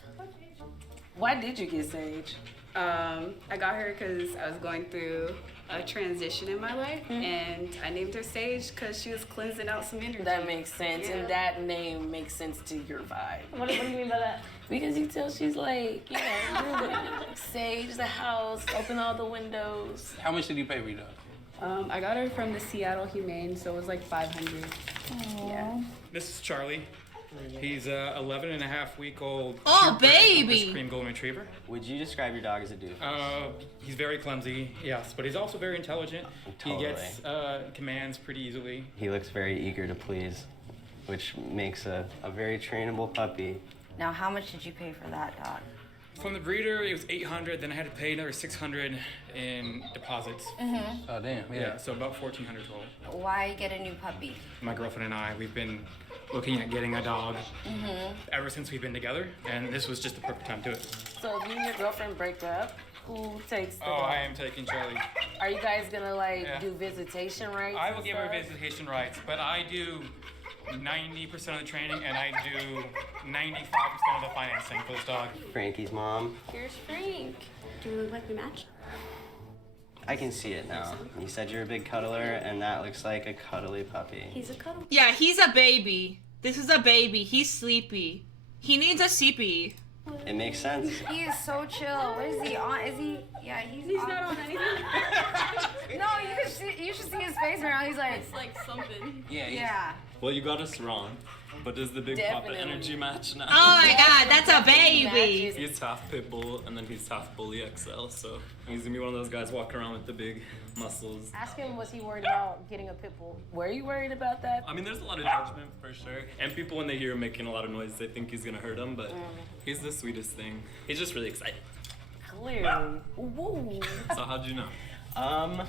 Why did you get Sage? I got her because I was going through a transition in my life, and I named her Sage because she was cleansing out some energy. That makes sense, Yeah. and that name makes sense to your vibe. What do you mean by that? Because you tell she's like, you know, really sage the house, open all the windows. How much did you pay for your dog? I got her from the Seattle Humane, so it was like $500. Yeah. This is Charlie. He's a 11-and-a-half-week-old. Oh, baby! Cream golden retriever. Would you describe your dog as a doofus? He's very clumsy, yes, but he's also very intelligent. Totally. He gets commands pretty easily. He looks very eager to please, which makes a very trainable puppy. Now, how much did you pay for that dog? From the breeder, it was $800. Then I had to pay another $600 in deposits. Oh, damn. Yeah, so about $1,400 total. Why get a new puppy? My girlfriend and I, we've been looking at getting a dog ever since we've been together, and this was just the perfect time to do it. So if you and your girlfriend break up, who takes the Oh, dog? I am taking Charlie. Are you guys gonna like Yeah. do visitation rights? I will and give her stuff? visitation rights, but I do 90% of the training, and I do 95% of the financing for this dog. Frankie's mom. Here's Frank. Do we look like we match? I can see it now. You said you're a big cuddler, and that looks like a cuddly puppy. He's a cuddle. Yeah, he's a baby. This is a baby. He's sleepy. He needs a CP. It makes sense. He is so chill. What is he on? Is he? Yeah, he's on. not on anything. No, you should see his face right now. He's like, It's like something. yeah. Well, you got us wrong. But does the big papa Definitely. energy match now? Oh my god, that's a baby. He's half pit bull and then he's half bully XL, so he's gonna be one of those guys walking around with the big muscles. Ask him, was he worried about getting a pit bull? Were you worried about that? I mean, there's a lot of judgment for sure. And people, when they hear him making a lot of noise, they think he's gonna hurt them, but he's the sweetest thing. He's just really excited. Clearly. Woo. So how'd you know?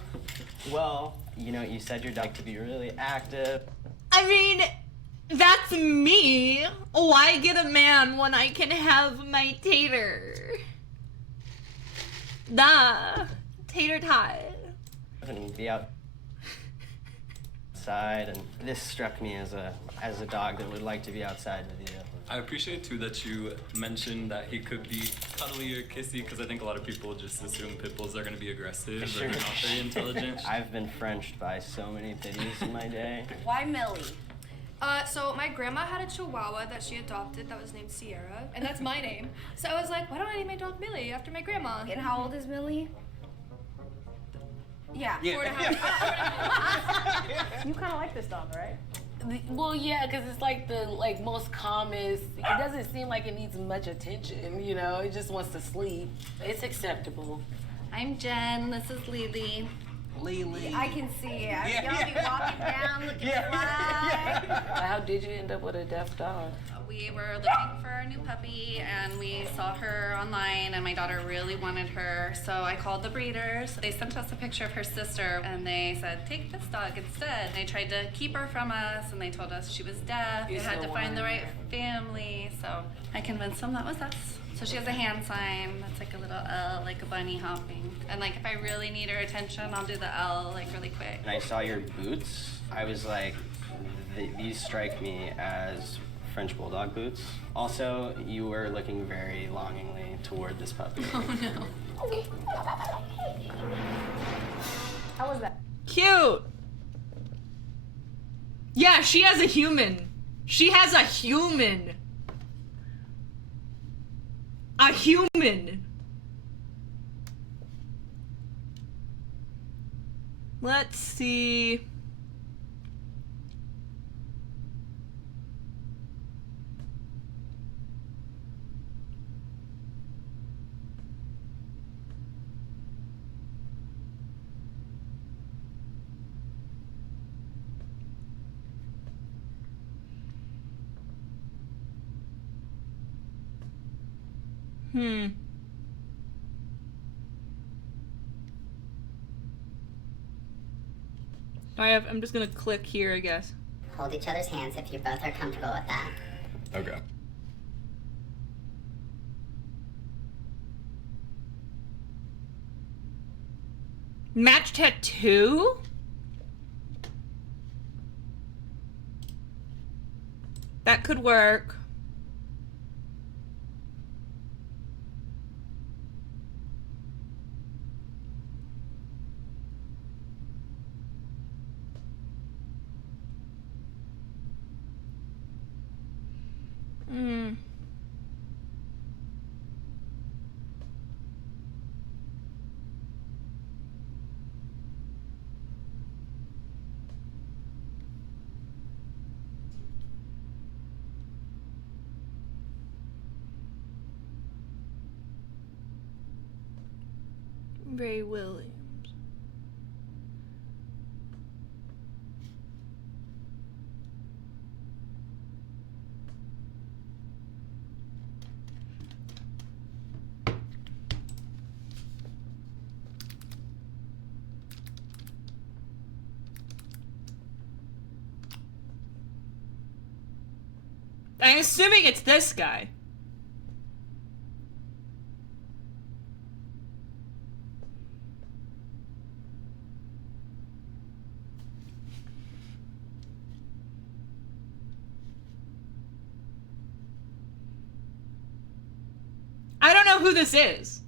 Well, you know, you said your dog to be really active. I mean, that's me. Why get a man when I can have my tater? Duh. Tater tot. And be outside, and this struck me as a dog that would like to be outside with you. I appreciate too that you mentioned that he could be cuddly or kissy, because I think a lot of people just assume pit bulls are going to be aggressive or not very intelligent. I've been Frenched by so many pitties in my day. Why Millie? So my grandma had a Chihuahua that she adopted that was named Sierra, and that's my name. So I was like, why don't I name my dog Millie after my grandma? And how old is Millie? Yeah. 4.5. You kind of like this dog, right? Well, yeah, because it's like the most calmest. It doesn't seem like it needs much attention, you know? It just wants to sleep. It's acceptable. I'm Jen. This is Lily. Lily. I can see it. Y'all be walking down looking fly. How did you end up with a deaf dog? We were looking for a new puppy and we saw her online and my daughter really wanted her. So I called the breeders. They sent us a picture of her sister and they said, take this dog instead. They tried to keep her from us and they told us she was deaf. We had to find the right family. So I convinced them that was us. So she has a hand sign that's like a little L, like a bunny hopping. And like if I really need her attention, I'll do the L like really quick. And I saw your boots. I was like, these strike me as French Bulldog boots. Also, you were looking very longingly toward this puppy. Oh no. Okay. How was that? Cute. Yeah, she has a human. She has a human. A human. Let's see. I'm just gonna click here, I guess. Hold each other's hands if you both are comfortable with that. Okay. Match tattoo? That could work. Ray Williams. I'm assuming it's this guy. I don't know who this is.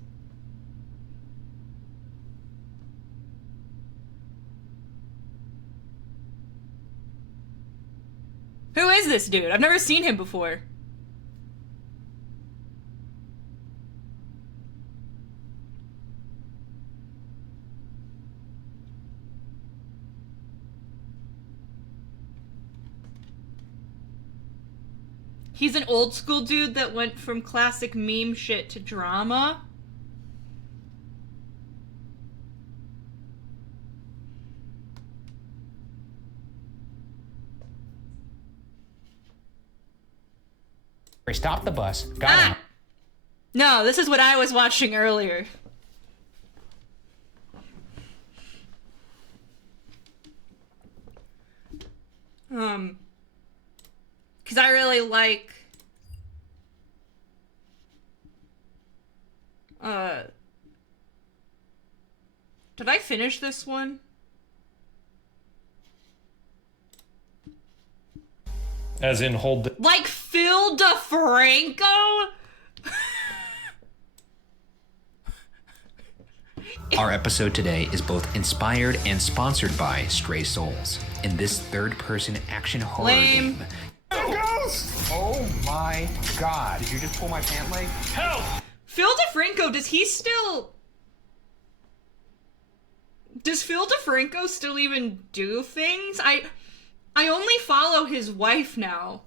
Who is this dude? I've never seen him before. He's an old school dude that went from classic meme shit to drama. Stop the bus. Got out. No, this is what I was watching earlier. Because I really like did I finish this one? As in hold the Like Phil DeFranco? Our episode today is both inspired and sponsored by Stray Souls. In this third-person action horror game. Oh my god. Did you just pull my pant leg? Help! Phil DeFranco, does Phil DeFranco still even do things? I only follow his wife now.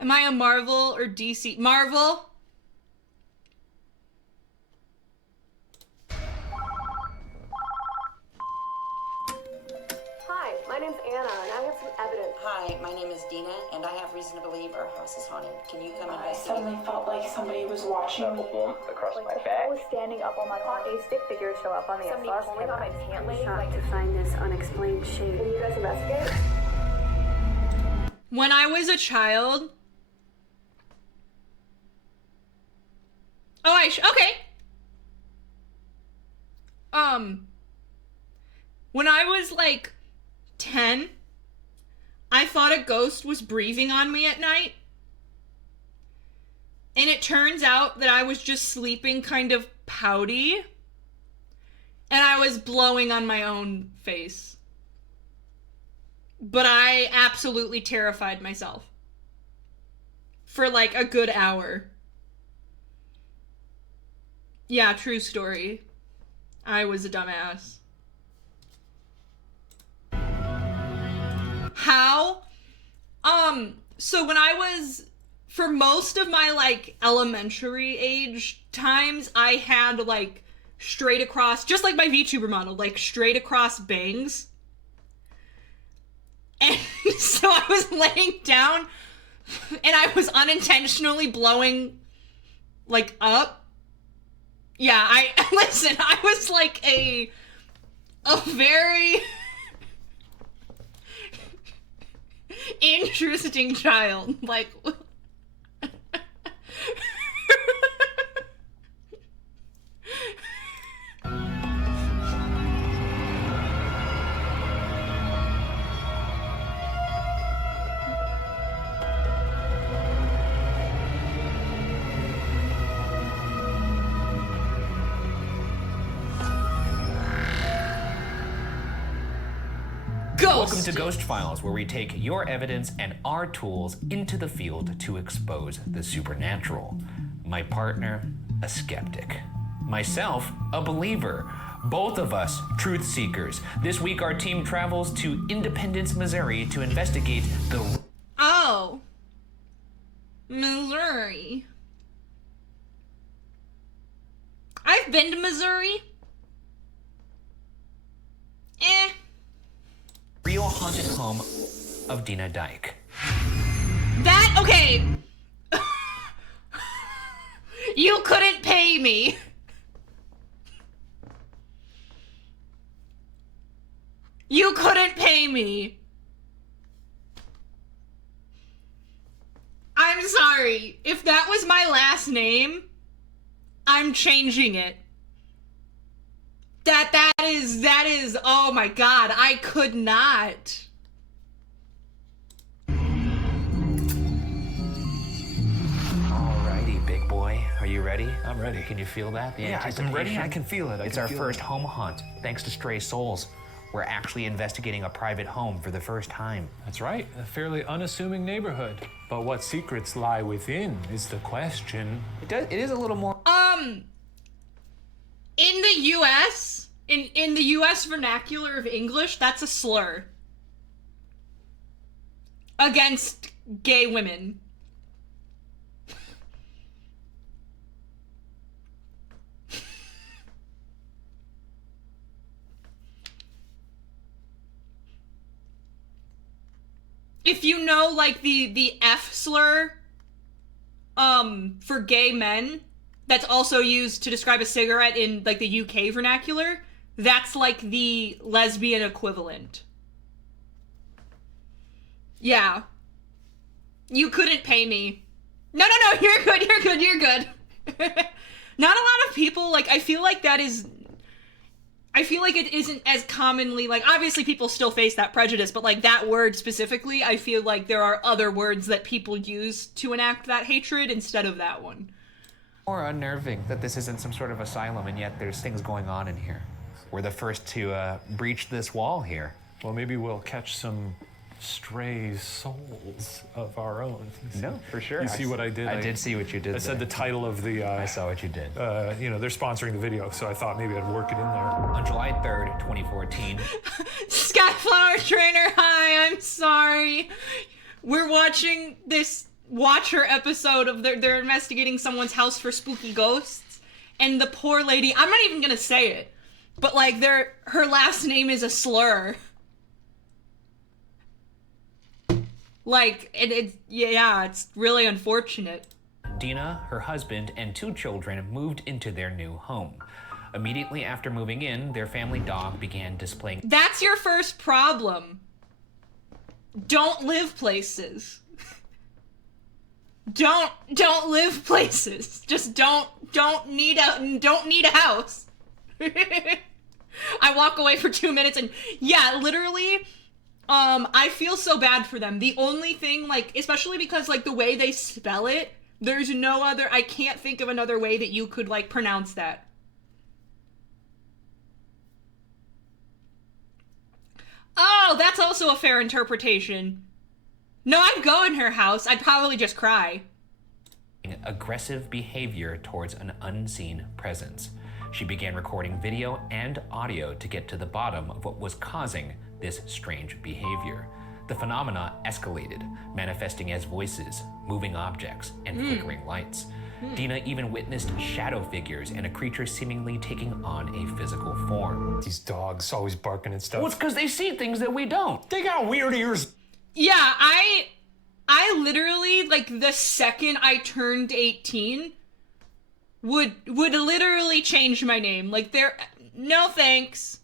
Am I a Marvel or DC? Marvel? Hi, my name's Anna, and I have some evidence. Hi, my name is Dina, and I have reason to believe our house is haunted. Can you come investigate? I suddenly felt like somebody was watching me. Across my back. I was standing up on my arm. A stick figure show up on the Somebody pulling on my pant leg. to find this unexplained shape. Can you guys investigate? When I was a child... Oh, okay. When I was like 10, I thought a ghost was breathing on me at night. And it turns out that I was just sleeping kind of pouty. And I was blowing on my own face. But I absolutely terrified myself. For like a good hour. Yeah, true story. I was a dumbass. How? So when I was, for most of my like elementary age times, I had like straight across, just like my VTuber model, like straight across bangs. And so I was laying down and I was unintentionally blowing like up. Yeah, listen, I was like a very interesting child. Like, Welcome to Ghost Files, where we take your evidence and our tools into the field to expose the supernatural. My partner, a skeptic. Myself, a believer. Both of us, truth seekers. This week our team travels to Independence, Missouri to investigate the... Oh. Missouri. I've been to Missouri. real haunted home of Dina Dyke. That, okay. You couldn't pay me. You couldn't pay me. I'm sorry. If that was my last name, I'm changing it. That is, oh my god, I could not. Alrighty, big boy. Are you ready? I'm ready. Can you feel that? The Yeah, I'm ready. I can feel it. It's our first home hunt, thanks to Stray Souls. We're actually investigating a private home for the first time. That's right, a fairly unassuming neighborhood. But what secrets lie within is the question. It is a little more... In the U.S., in the U.S. vernacular of English, that's a slur. Against gay women. If you know, like, the F slur, for gay men, that's also used to describe a cigarette in, like, the UK vernacular, that's, like, the lesbian equivalent. Yeah. You couldn't pay me. No, you're good. Not a lot of people, like, I feel like it isn't as commonly, like, obviously people still face that prejudice, but, like, that word specifically, I feel like there are other words that people use to enact that hatred instead of that one. More unnerving that this isn't some sort of asylum, and yet there's things going on in here. We're the first to breach this wall here. Well, maybe we'll catch some stray souls of our own. No, for sure. You see what I did? I did see what you did. I said the title of the... I saw what you did. You know, they're sponsoring the video, so I thought maybe I'd work it in there. On July 3rd, 2014. Skyflower Trainer, hi, I'm sorry. We're watching this Watcher episode of they're investigating someone's house for spooky ghosts, and the poor lady, I'm not even gonna say it, but like her last name is a slur. Like, it's really unfortunate. Dina, her husband, and 2 children moved into their new home. Immediately after moving in, their family dog began displaying... That's your first problem. Don't live places. Don't live places. Just don't need a house. I walk away for 2 minutes and yeah, literally, I feel so bad for them. The only thing, like, especially because, like, the way they spell it, there's no other, I can't think of another way that you could, like, pronounce that. Oh, that's also a fair interpretation. No, I'd go in her house. I'd probably just cry. Aggressive behavior towards an unseen presence. She began recording video and audio to get to the bottom of what was causing this strange behavior. The phenomena escalated, manifesting as voices, moving objects, and flickering lights. Dina even witnessed shadow figures and a creature seemingly taking on a physical form. These dogs always barking and stuff. Well, it's because they see things that we don't. They got weird ears. Yeah, I literally, like, the second I turned 18, would literally change my name. Like, no thanks.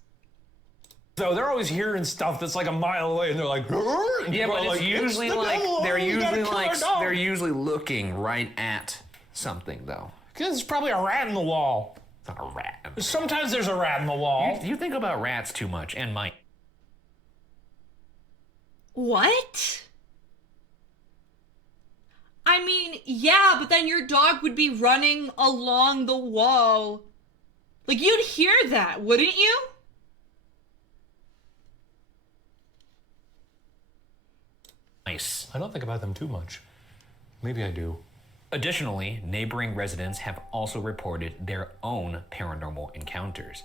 So they're always hearing stuff that's like a mile away, and they're like, and yeah, but it's like, usually the like devil. they're usually looking right at something though. Because there's probably a rat in the wall. It's not a rat. Sometimes there's a rat in the wall. You think about rats too much, and mice. What? I mean, yeah, but then your dog would be running along the wall. Like, you'd hear that, wouldn't you? Nice. I don't think about them too much. Maybe I do. Additionally, neighboring residents have also reported their own paranormal encounters.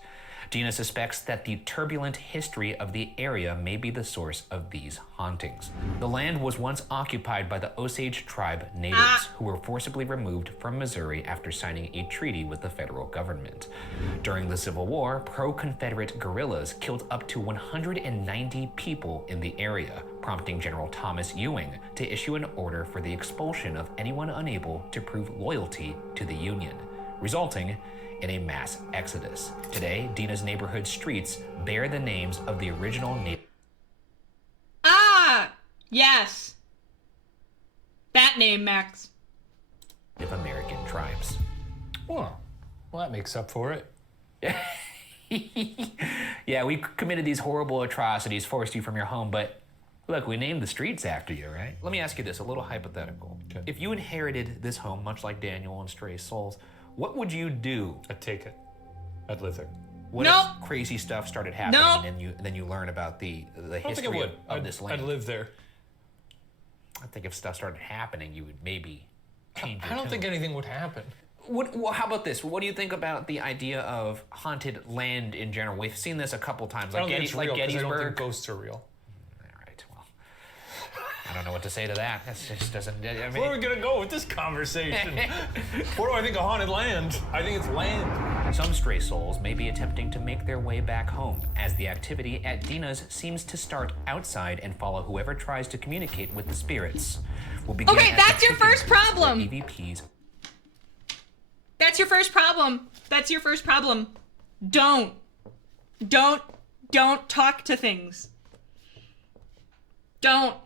Dina suspects that the turbulent history of the area may be the source of these hauntings. The land was once occupied by the Osage tribe natives who were forcibly removed from Missouri after signing a treaty with the federal government. During the Civil War, pro-Confederate guerrillas killed up to 190 people in the area, prompting General Thomas Ewing to issue an order for the expulsion of anyone unable to prove loyalty to the Union, resulting in a mass exodus. Today, Dina's neighborhood streets bear the names of the original Native yes. That name, Max. American tribes. Well, that makes up for it. Yeah, we committed these horrible atrocities, forced you from your home, but look, we named the streets after you, right? Let me ask you this, a little hypothetical. Okay. If you inherited this home, much like Daniel and Stray Souls, what would you do? I'd take it. I'd live there. What if crazy stuff started happening and then you learn about the history of this land? I'd live there. I think if stuff started happening, you would maybe change your I don't tune. think anything would happen. How about this? What do you think about the idea of haunted land in general? We've seen this a couple times, I don't think it's real, 'cause Gettysburg. I don't think ghosts are real. I don't know what to say to that. That just doesn't. I mean, Where are we gonna go with this conversation? What do I think of haunted land? I think it's land. Some stray souls may be attempting to make their way back home, as the activity at Dina's seems to start outside and follow whoever tries to communicate with the spirits. We'll begin Okay, at that's the your first chicken coop, where problem. EVPs. That's your first problem. That's your first problem. Don't talk to things. Don't.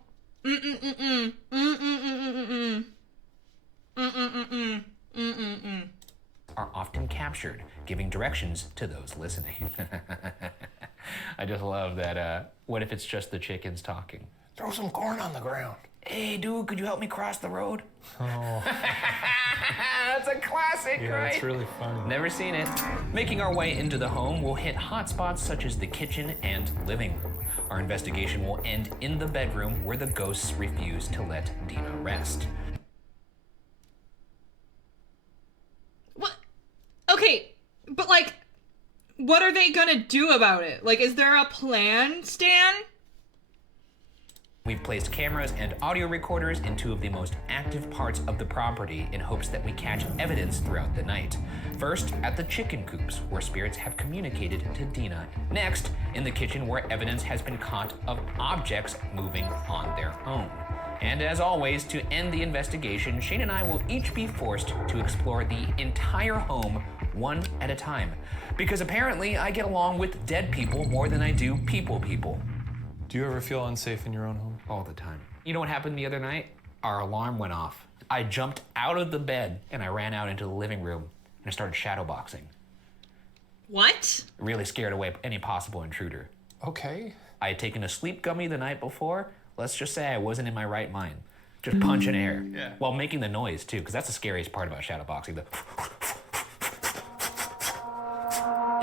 Are often captured, giving directions to those listening. I just love that, what if it's just the chickens talking? Throw some corn on the ground. Hey, dude, could you help me cross the road? Oh. That's a classic, Yeah, right? it's really funny. Never seen it. Making our way into the home, we'll hit hotspots such as the kitchen and living room. Our investigation will end in the bedroom where the ghosts refuse to let Dina rest. What? Okay, but like, what are they gonna do about it? Like, is there a plan, Stan? We've placed cameras and audio recorders in two of the most active parts of the property in hopes that we catch evidence throughout the night. First, at the chicken coops, where spirits have communicated to Dina. Next, in the kitchen, where evidence has been caught of objects moving on their own. And as always, to end the investigation, Shane and I will each be forced to explore the entire home one at a time. Because apparently, I get along with dead people more than I do people. Do you ever feel unsafe in your own home? All the time. You know what happened the other night? Our alarm went off. I jumped out of the bed and I ran out into the living room and I started shadowboxing. What? Really scared away any possible intruder. Okay. I had taken a sleep gummy the night before. Let's just say I wasn't in my right mind. Just punching air. Yeah. While making the noise too, because that's the scariest part about shadowboxing.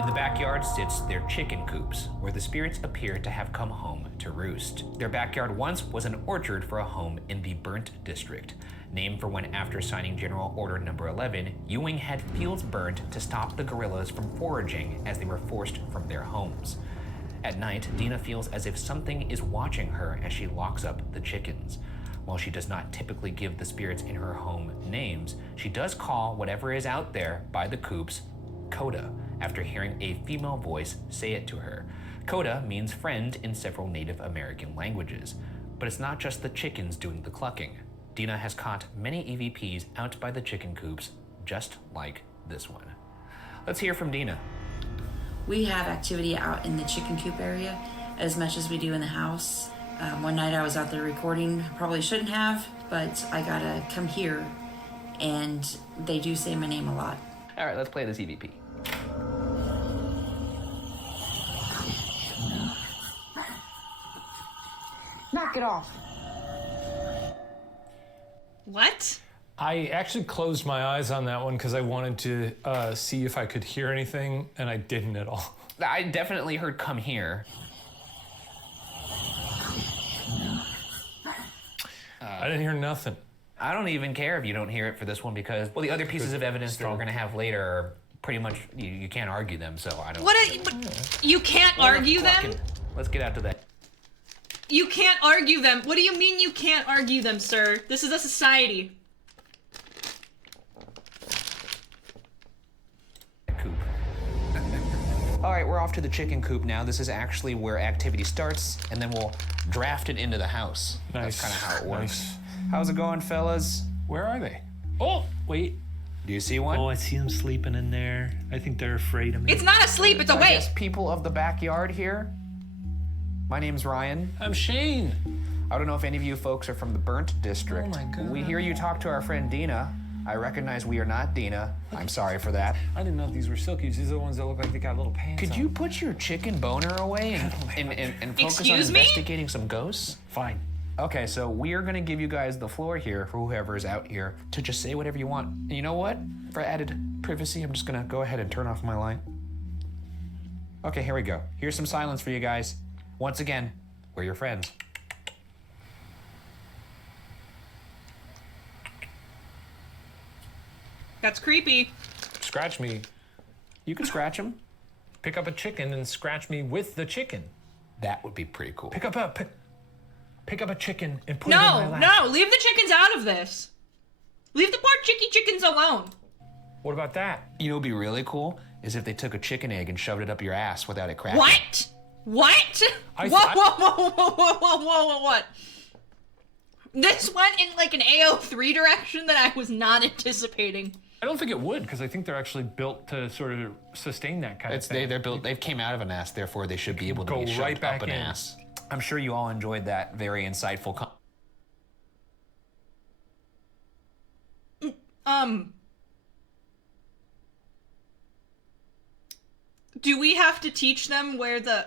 In the backyard sits their chicken coops, where the spirits appear to have come home to roost. Their backyard once was an orchard for a home in the Burnt District, named for when, after signing General Order Number 11, Ewing had fields burned to stop the guerrillas from foraging as they were forced from their homes. At night, Dina feels as if something is watching her as she locks up the chickens. While she does not typically give the spirits in her home names, she does call whatever is out there by the coops Coda, after hearing a female voice say it to her. Coda means friend in several Native American languages, but it's not just the chickens doing the clucking. Dina has caught many EVPs out by the chicken coops, just like this one. Let's hear from Dina. We have activity out in the chicken coop area as much as we do in the house. One night I was out there recording, probably shouldn't have, but I gotta come here, and they do say my name a lot. All right, let's play this EVP. Knock it off. What? I actually closed my eyes on that one because I wanted to see if I could hear anything, and I didn't at all. I definitely heard "come here." I didn't hear nothing. I don't even care if you don't hear it for this one because, well, the other pieces of evidence that we're going to have later are pretty much, you can't argue them, so I don't... You can't argue them? Let's get out to that. You can't argue them. What do you mean you can't argue them, sir? This is a society. All right, we're off to the chicken coop now. This is actually where activity starts, and then we'll draft it into the house. Nice. That's kind of how it works. Nice. How's it going, fellas? Where are they? Oh, wait. Do you see one? Oh, I see them sleeping in there. I think they're afraid of me. It's not asleep, it's I awake. guess people of the backyard here. My name's Ryan. I'm Shane. I don't know if any of you folks are from the Burnt District. Oh my God. We hear you talk to our friend Dina. I recognize we are not Dina. I'm sorry for that. I didn't know if these were silkies. These are the ones that look like they got little pants Could on. you put your chicken boner away and focus on Excuse me? investigating some ghosts? Fine. Okay, so we are gonna give you guys the floor here for whoever is out here to just say whatever you want. And you know what? For added privacy, I'm just gonna go ahead and turn off my light. Okay, here we go. Here's some silence for you guys. Once again, we're your friends. That's creepy. Scratch me. You can scratch him. Pick up a chicken and scratch me with the chicken. That would be pretty cool. Pick up a chicken and put it in my No, lap. no, leave the chickens out of this. Leave the poor chickens alone. What about that? You know what'd be really cool is if they took a chicken egg and shoved it up your ass without it cracking. What? What? What? This went in like an AO3 direction that I was not anticipating. I don't think it would, because I think they're actually built to sort of sustain that kind of thing. They're built. They came out of an ass, therefore they should be able to Go be shoved right back up an in. ass. I'm sure you all enjoyed that very insightful. Do we have to teach them where the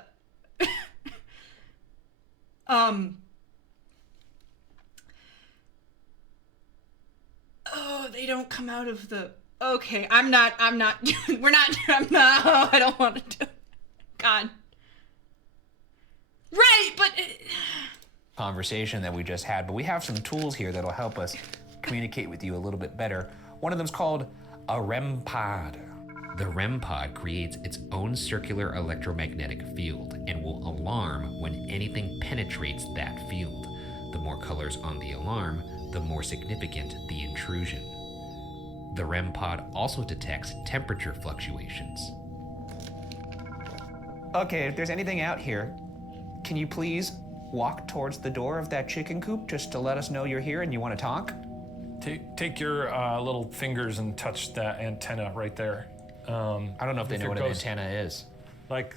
Oh, they don't come out of the... Okay, I'm not, oh, I don't want to do... God. Right, but... Conversation that we just had, but we have some tools here that'll help us communicate with you a little bit better. One of them's called a REM pod. The REM pod creates its own circular electromagnetic field and will alarm when anything penetrates that field. The more colors on the alarm, the more significant the intrusion. The REM pod also detects temperature fluctuations. Okay, if there's anything out here, can you please walk towards the door of that chicken coop just to let us know you're here and you want to talk? Take your little fingers and touch that antenna right there. I don't know if they know what an antenna is. Like...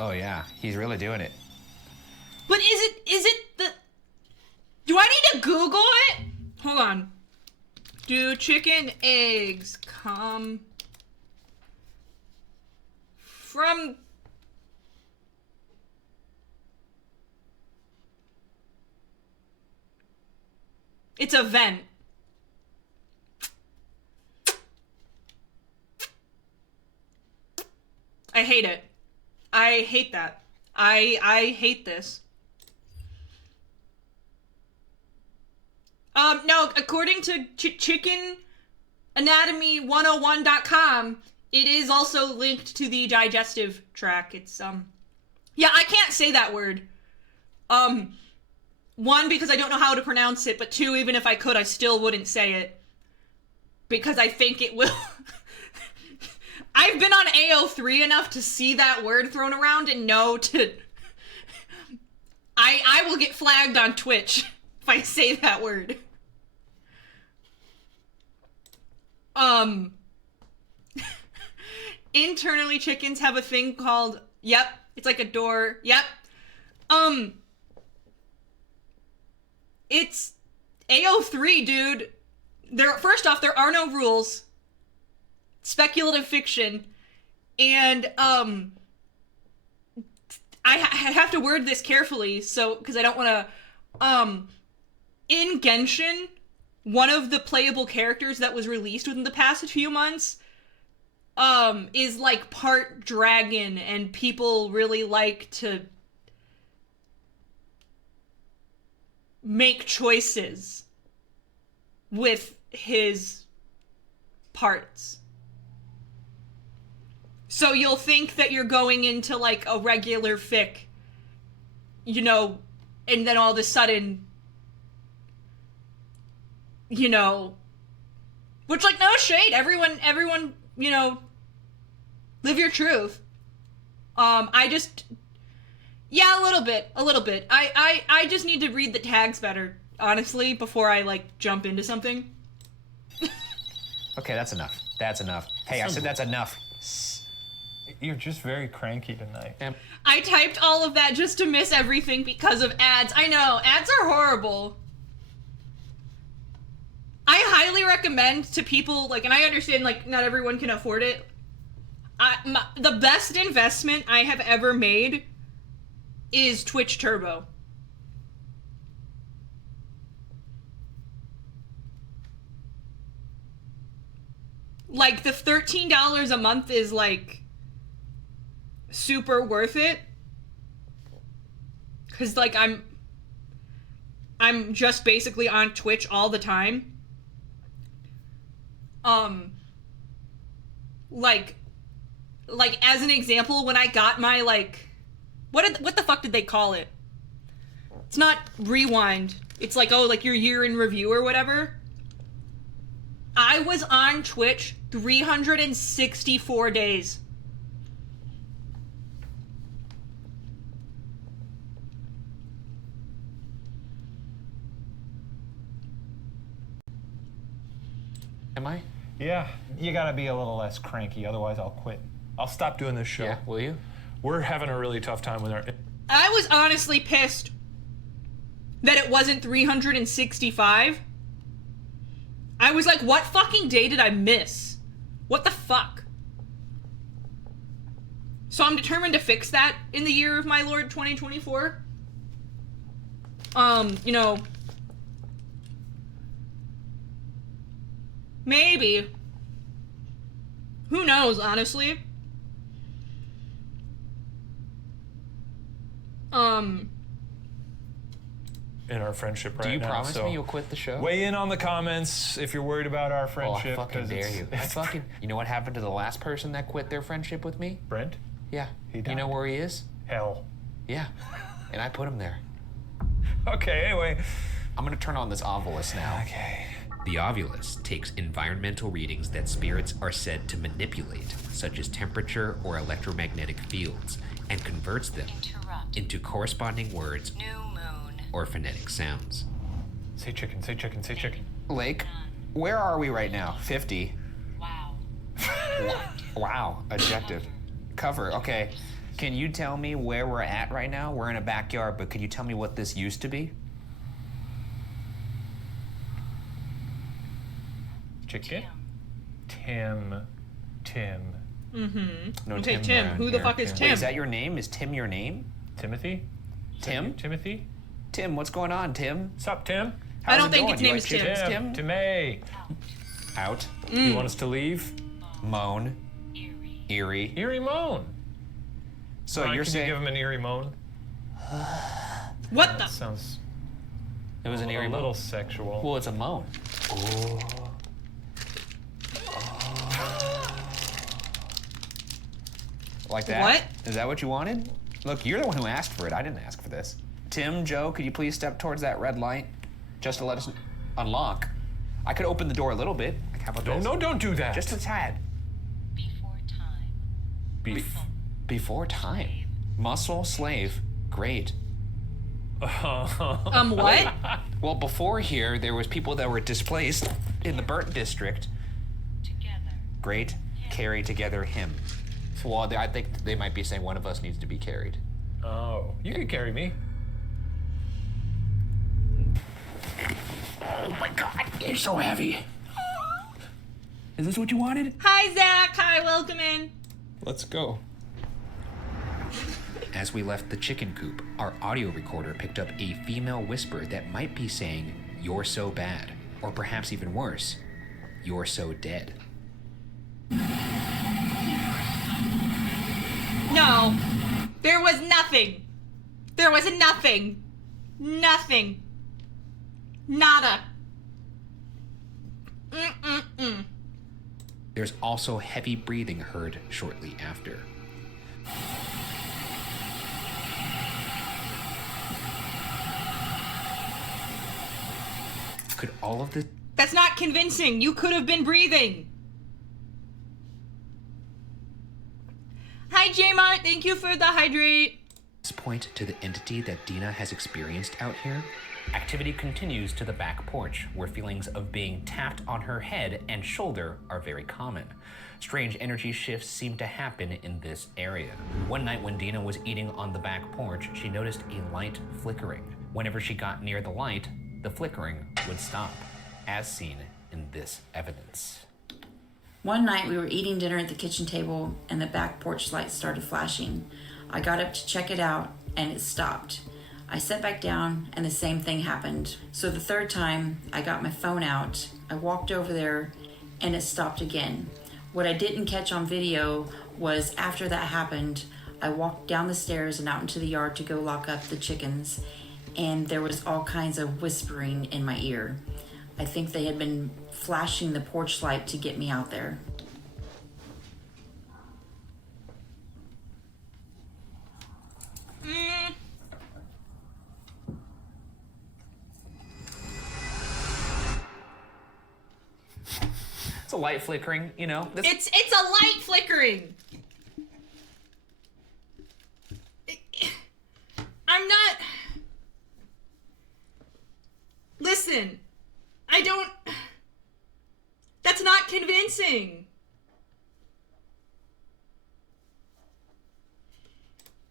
Oh yeah, he's really doing it. But is it the... Do I need to Google it? Hold on. Do chicken eggs come from... It's a vent. I hate it. I hate that. I hate this. No, according to chickenanatomy101.com, it is also linked to the digestive tract. It's, yeah, I can't say that word. One, because I don't know how to pronounce it, but two, even if I could, I still wouldn't say it. Because I think it will... I've been on AO3 enough to see that word thrown around and know to... I will get flagged on Twitch if I say that word. Internally, chickens have a thing called... Yep, it's like a door. Yep. It's AO3, dude. First off, there are no rules. Speculative fiction. And, I have to word this carefully, so, because I don't want to, in Genshin, one of the playable characters that was released within the past few months, is, like, part dragon, and people really like to make choices with his parts. So you'll think that you're going into, like, a regular fic, you know, and then all of a sudden, you know, which, like, no shade, everyone, you know, live your truth. Yeah, a little bit. I just need to read the tags better, honestly, before I, like, jump into something. Okay, that's enough. That's enough. Hey, I said that's enough. You're just very cranky tonight. I typed all of that just to miss everything because of ads. I know, ads are horrible. I highly recommend to people, like, and I understand, like, not everyone can afford it. The best investment I have ever made is Twitch Turbo. Like, the $13 a month is, like, super worth it. 'Cause, like, I'm just basically on Twitch all the time. Like, as an example, when I got my, like, what the fuck did they call it? It's not rewind. It's like, oh, like your year in review or whatever. I was on Twitch 364 days. Am I? Yeah, you gotta be a little less cranky, otherwise I'll quit. I'll stop doing this show. Yeah, will you? We're having a really tough time with our... I was honestly pissed that it wasn't 365. I was like, what fucking day did I miss? What the fuck? So I'm determined to fix that in the year of my Lord 2024. You know... Maybe. Who knows, honestly? In our friendship right now. Do you promise so me you'll quit the show? Weigh in on the comments if you're worried about our friendship. Oh, I fucking dare you. You know what happened to the last person that quit their friendship with me? Brent? Yeah. He died. You know where he is? Hell. Yeah. And I put him there. Okay, anyway. I'm gonna turn on this Ovilus now. Okay. The Ovilus takes environmental readings that spirits are said to manipulate, such as temperature or electromagnetic fields, and converts them into corresponding words or phonetic sounds. Say chicken, say chicken, say chicken. Lake, where are we right now? 50. Wow. Wow, adjective. Cover, okay. Can you tell me where we're at right now? We're in a backyard, but could you tell me what this used to be? Chicken? Tim. Mm-hmm. No Okay, Tim. Tim. around Who the here. fuck is Wait, Tim? is that your name? Is Tim your name? Timothy? Tim? Timothy? Tim, what's going on, Tim? What's up, Tim? I don't it think going? its You name like is Tim. chickens, Tim? Timmy. Out. You want us to leave? Moan. Eerie. Eerie moan. So Ron, you're can saying you give him an eerie moan? What That the? sounds it was an eerie a moan? little sexual. Well, it's a moan. Like that? What? Is that what you wanted? Look, you're the one who asked for it. I didn't ask for this. Tim, Joe, could you please step towards that red light? Just to let us unlock. I could open the door a little bit. Like, how about this? No, don't do that. Just a tad. Before time. Muscle, slave, great. What? Well, before here, there was people that were displaced in the burnt district. Great, carry together him. Well, I think they might be saying one of us needs to be carried. Oh, you can carry me. Oh my God, you're so heavy. Is this what you wanted? Hi, Zach. Hi, welcome in. Let's go. As we left the chicken coop, our audio recorder picked up a female whisper that might be saying, "You're so bad," or perhaps even worse, "You're so dead." No. There was nothing. There was nothing. Nothing. Nada. Mm-mm-mm. There's also heavy breathing heard shortly after. Could all of this... That's not convincing. You could have been breathing. Hi, J-Mart. Thank you for the hydrate. point to the entity that Dina has experienced out here? Activity continues to the back porch, where feelings of being tapped on her head and shoulder are very common. Strange energy shifts seem to happen in this area. One night when Dina was eating on the back porch, she noticed a light flickering. Whenever she got near the light, the flickering would stop, as seen in this evidence. One night we were eating dinner at the kitchen table and the back porch light started flashing. I got up to check it out and it stopped. I sat back down and the same thing happened. So the third time I got my phone out, I walked over there and it stopped again. What I didn't catch on video was after that happened, I walked down the stairs and out into the yard to go lock up the chickens, and there was all kinds of whispering in my ear. I think they had been flashing the porch light to get me out there. It's a light flickering, you know. It's a light flickering. I'm not. Listen, I don't. That's not convincing.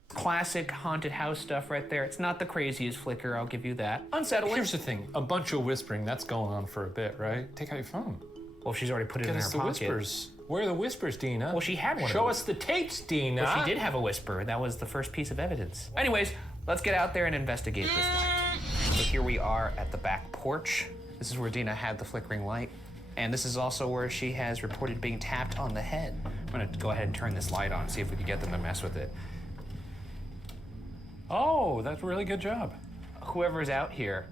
Classic haunted house stuff right there. It's not the craziest flicker, I'll give you that. Unsettling. Here's the thing, a bunch of whispering, that's going on for a bit, right? Take out your phone. Well, she's already put it in her the pocket. Whispers. Where are the whispers, Dina? Well, she had one. Show us the tapes, Dina. Well, she did have a whisper. That was the first piece of evidence. Anyways, let's get out there and investigate this light. So here we are at the back porch. This is where Dina had the flickering light. And this is also where she has reported being tapped on the head. I'm gonna go ahead and turn this light on, see if we can get them to mess with it. Oh, that's a really good job. Whoever's out here,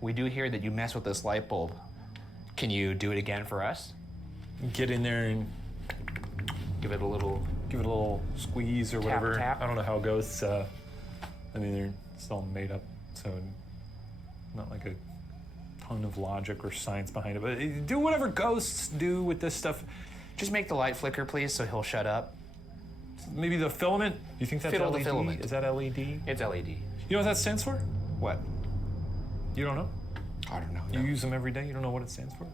we do hear that you mess with this light bulb. Can you do it again for us? Get in there and give it a little squeeze or tap, whatever. tap. I don't know how it goes. I mean, it's all made up, so not like a ton of logic or science behind it. But do whatever ghosts do with this stuff. Just make the light flicker, please, so he'll shut up. Maybe the filament? You think that's Fiddle LED? the filament. Is that LED? It's LED. You know what that stands for? What? You don't know? I don't know. You use them every day? You don't know what it stands for?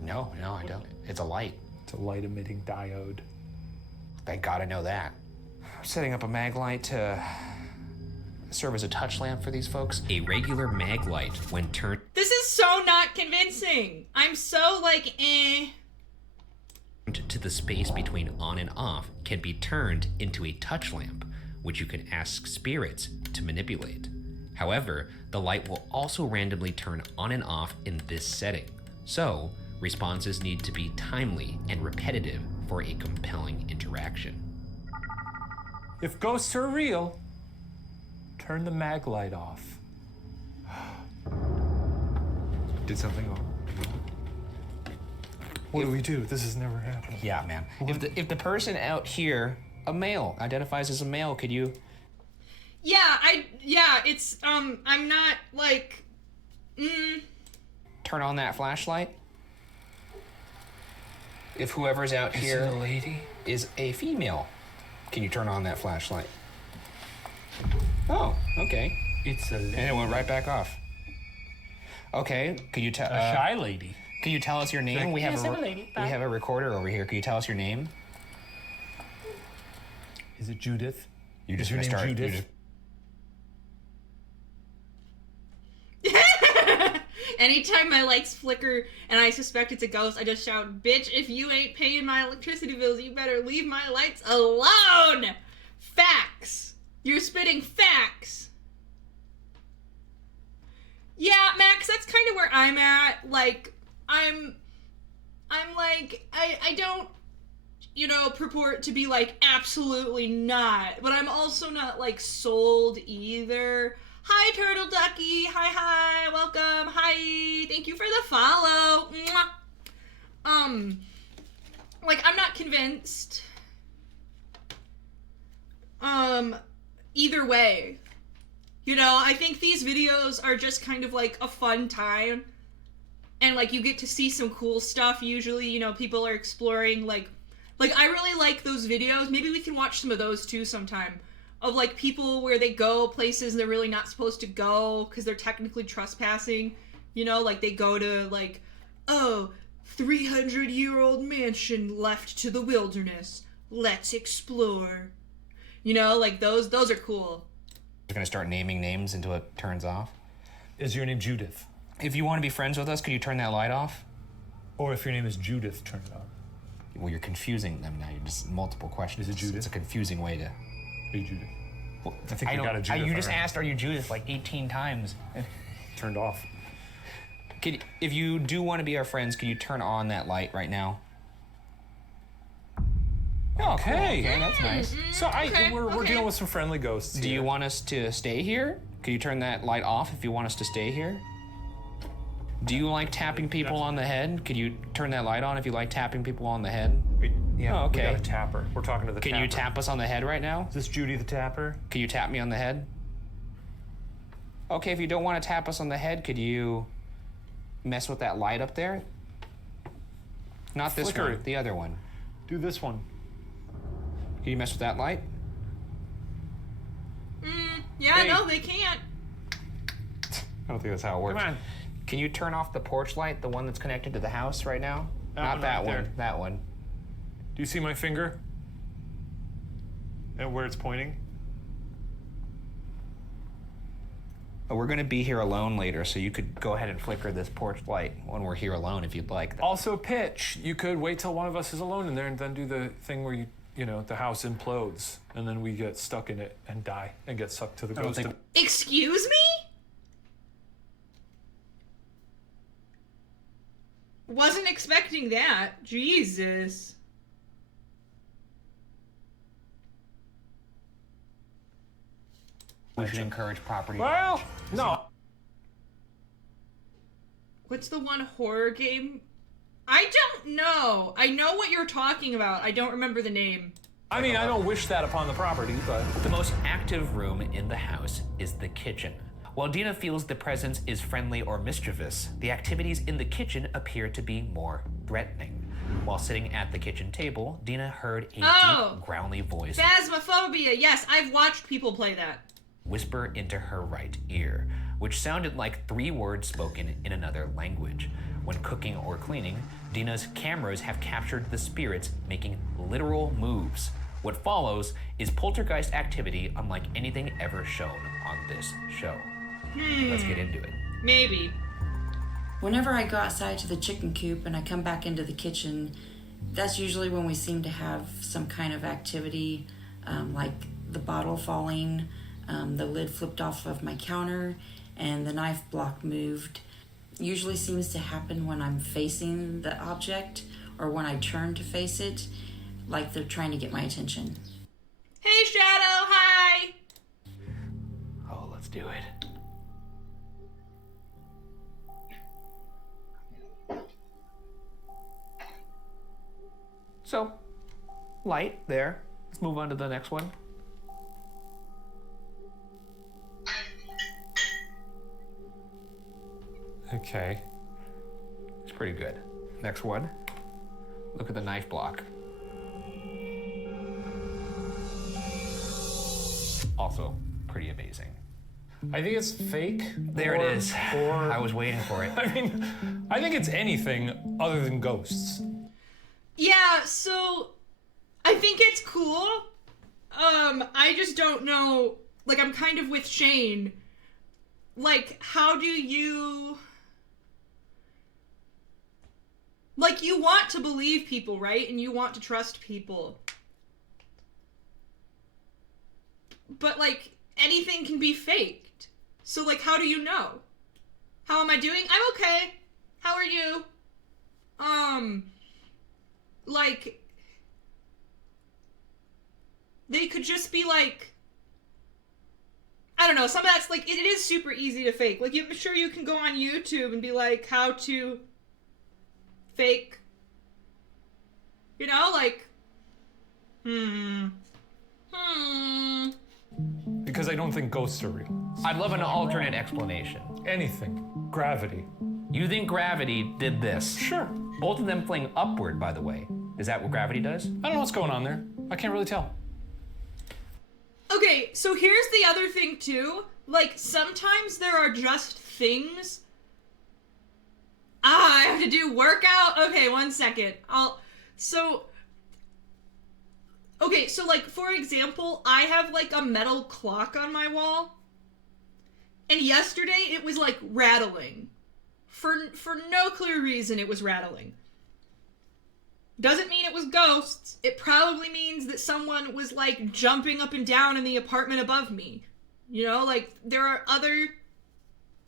No, I don't. It's a light. It's a light emitting diode. Thank God I know that. Setting up a mag light to serve as a touch lamp for these folks. A regular mag light, when turned This is so not convincing. I'm so like, to the space between on and off can be turned into a touch lamp, which you can ask spirits to manipulate. However, the light will also randomly turn on and off in this setting, so responses need to be timely and repetitive for a compelling interaction. If ghosts are real, turn the mag light off. Did something wrong? What do we do? This has never happened. Yeah, man. If the person out here, a male, identifies as a male, could you? It's, I'm not, like, Turn on that flashlight? If whoever's out here it a lady? Is a female, can you turn on that flashlight? Oh, okay. It's a lady. And it went right back off. Okay, could you tell? A shy lady. Can you tell us your name? We have a recorder over here. Can you tell us your name? Is it Judith? You just Is your name start. Judith? Anytime my lights flicker and I suspect it's a ghost, I just shout, "Bitch, if you ain't paying my electricity bills, you better leave my lights alone!" Facts. You're spitting facts. Yeah, Max, that's kind of where I'm at. Like, I'm like, I don't, purport to be like, absolutely not. But I'm also not, like, sold either. Hi, Turtle Ducky. Hi, welcome. Hi, thank you for the follow. Mwah. Like, I'm not convinced. Either way. I think these videos are just kind of like a fun time. And like, you get to see some cool stuff usually, people are exploring, like I really like those videos. Maybe we can watch some of those too sometime. Of like people where they go places they're really not supposed to go because they're technically trespassing. Like they go to like, 300-year-old mansion left to the wilderness. Let's explore. Like those are cool. You're gonna start naming names until it turns off. Is your name Judith? If you want to be friends with us, could you turn that light off? Or if your name is Judith, turn it on. Well, you're confusing them now. You're just multiple questions. Is it Judith? It's a confusing way to. Are you Judith? Well, I think we got a Judith. You just asked, "Are you Judith?" like 18 times. Turned off. If you do want to be our friends, can you turn on that light right now? Oh, Okay. Cool. Okay, that's nice. So we're dealing with some friendly ghosts. Do you want us to stay here? Can you turn that light off if you want us to stay here? Do you like tapping people on the head? Could you turn that light on if you like tapping people on the head? Yeah, oh, okay. We got a tapper. We're talking to the tapper. Can you tap us on the head right now? Is this Judy the tapper? Can you tap me on the head? Okay, if you don't want to tap us on the head, could you mess with that light up there? Not this Flicker one, it. the other one. Do this one. Can you mess with that light? Yeah, Hey. no, they can't. I don't think that's how it works. Come on. Can you turn off the porch light, the one that's connected to the house right now? one Not that right one, there. that one. Do you see my finger? And where it's pointing? Oh, we're gonna be here alone later, so you could go ahead and flicker this porch light when we're here alone if you'd like. Also pitch. You could wait till one of us is alone in there and then do the thing where the house implodes and then we get stuck in it and die and get sucked to the ghost. Excuse me? Wasn't expecting that. Jesus. We should encourage property. Well, no. What's the one horror game? I don't know. I know what you're talking about. I don't remember the name. I mean, I don't wish that upon the property, but... The most active room in the house is the kitchen. While Dina feels the presence is friendly or mischievous, the activities in the kitchen appear to be more threatening. While sitting at the kitchen table, Dina heard a deep, growly voice Phasmophobia. Yes, I've watched people play that. whisper into her right ear, which sounded like 3 words spoken in another language. When cooking or cleaning, Dina's cameras have captured the spirits making literal moves. What follows is poltergeist activity unlike anything ever shown on this show. Let's get into it. Maybe. Whenever I go outside to the chicken coop and I come back into the kitchen, That's usually when we seem to have some kind of activity, like the bottle falling, the lid flipped off of my counter, and the knife block moved. Usually seems to happen when I'm facing the object or when I turn to face it, like they're trying to get my attention. Hey, Shadow, hi! Oh, let's do it. So, light there. Let's move on to the next one. Okay. It's pretty good. Next one. Look at the knife block. Also pretty amazing. I think it's fake. There it is. Or I was waiting for it. I mean, I think it's anything other than ghosts. Yeah, so I think it's cool. I just don't know. Like, I'm kind of with Shane. Like, how do you... Like, you want to believe people, right? And you want to trust people. But, like, anything can be faked. So, like, how do you know? How am I doing? I'm okay. How are you? Like, they could just be like, I don't know, some of that's like, it is super easy to fake. Like, I'm sure you can go on YouTube and be like, how to fake, you know, like, Because I don't think ghosts are real. I'd love an alternate explanation. Anything. Gravity. You think gravity did this? Sure. Both of them fling upward, by the way. Is that what gravity does? I don't know what's going on there. I can't really tell. Okay, so here's the other thing too. Like, sometimes there are just things. I have to do workout? Okay, 1 second. Okay, so like, for example, I have like a metal clock on my wall. And yesterday it was like rattling. For no clear reason it was rattling. Doesn't mean it was ghosts. It probably means that someone was like jumping up and down in the apartment above me. You know, like, there are other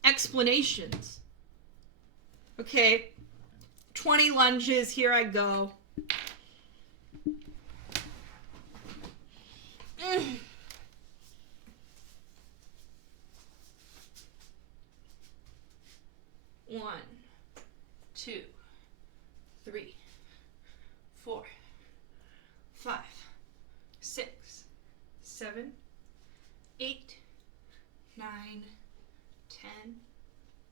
explanations. Okay, 20 lunges, here I go. One, 2, 3, 4, 5, 6, 7, 8, 9, 10,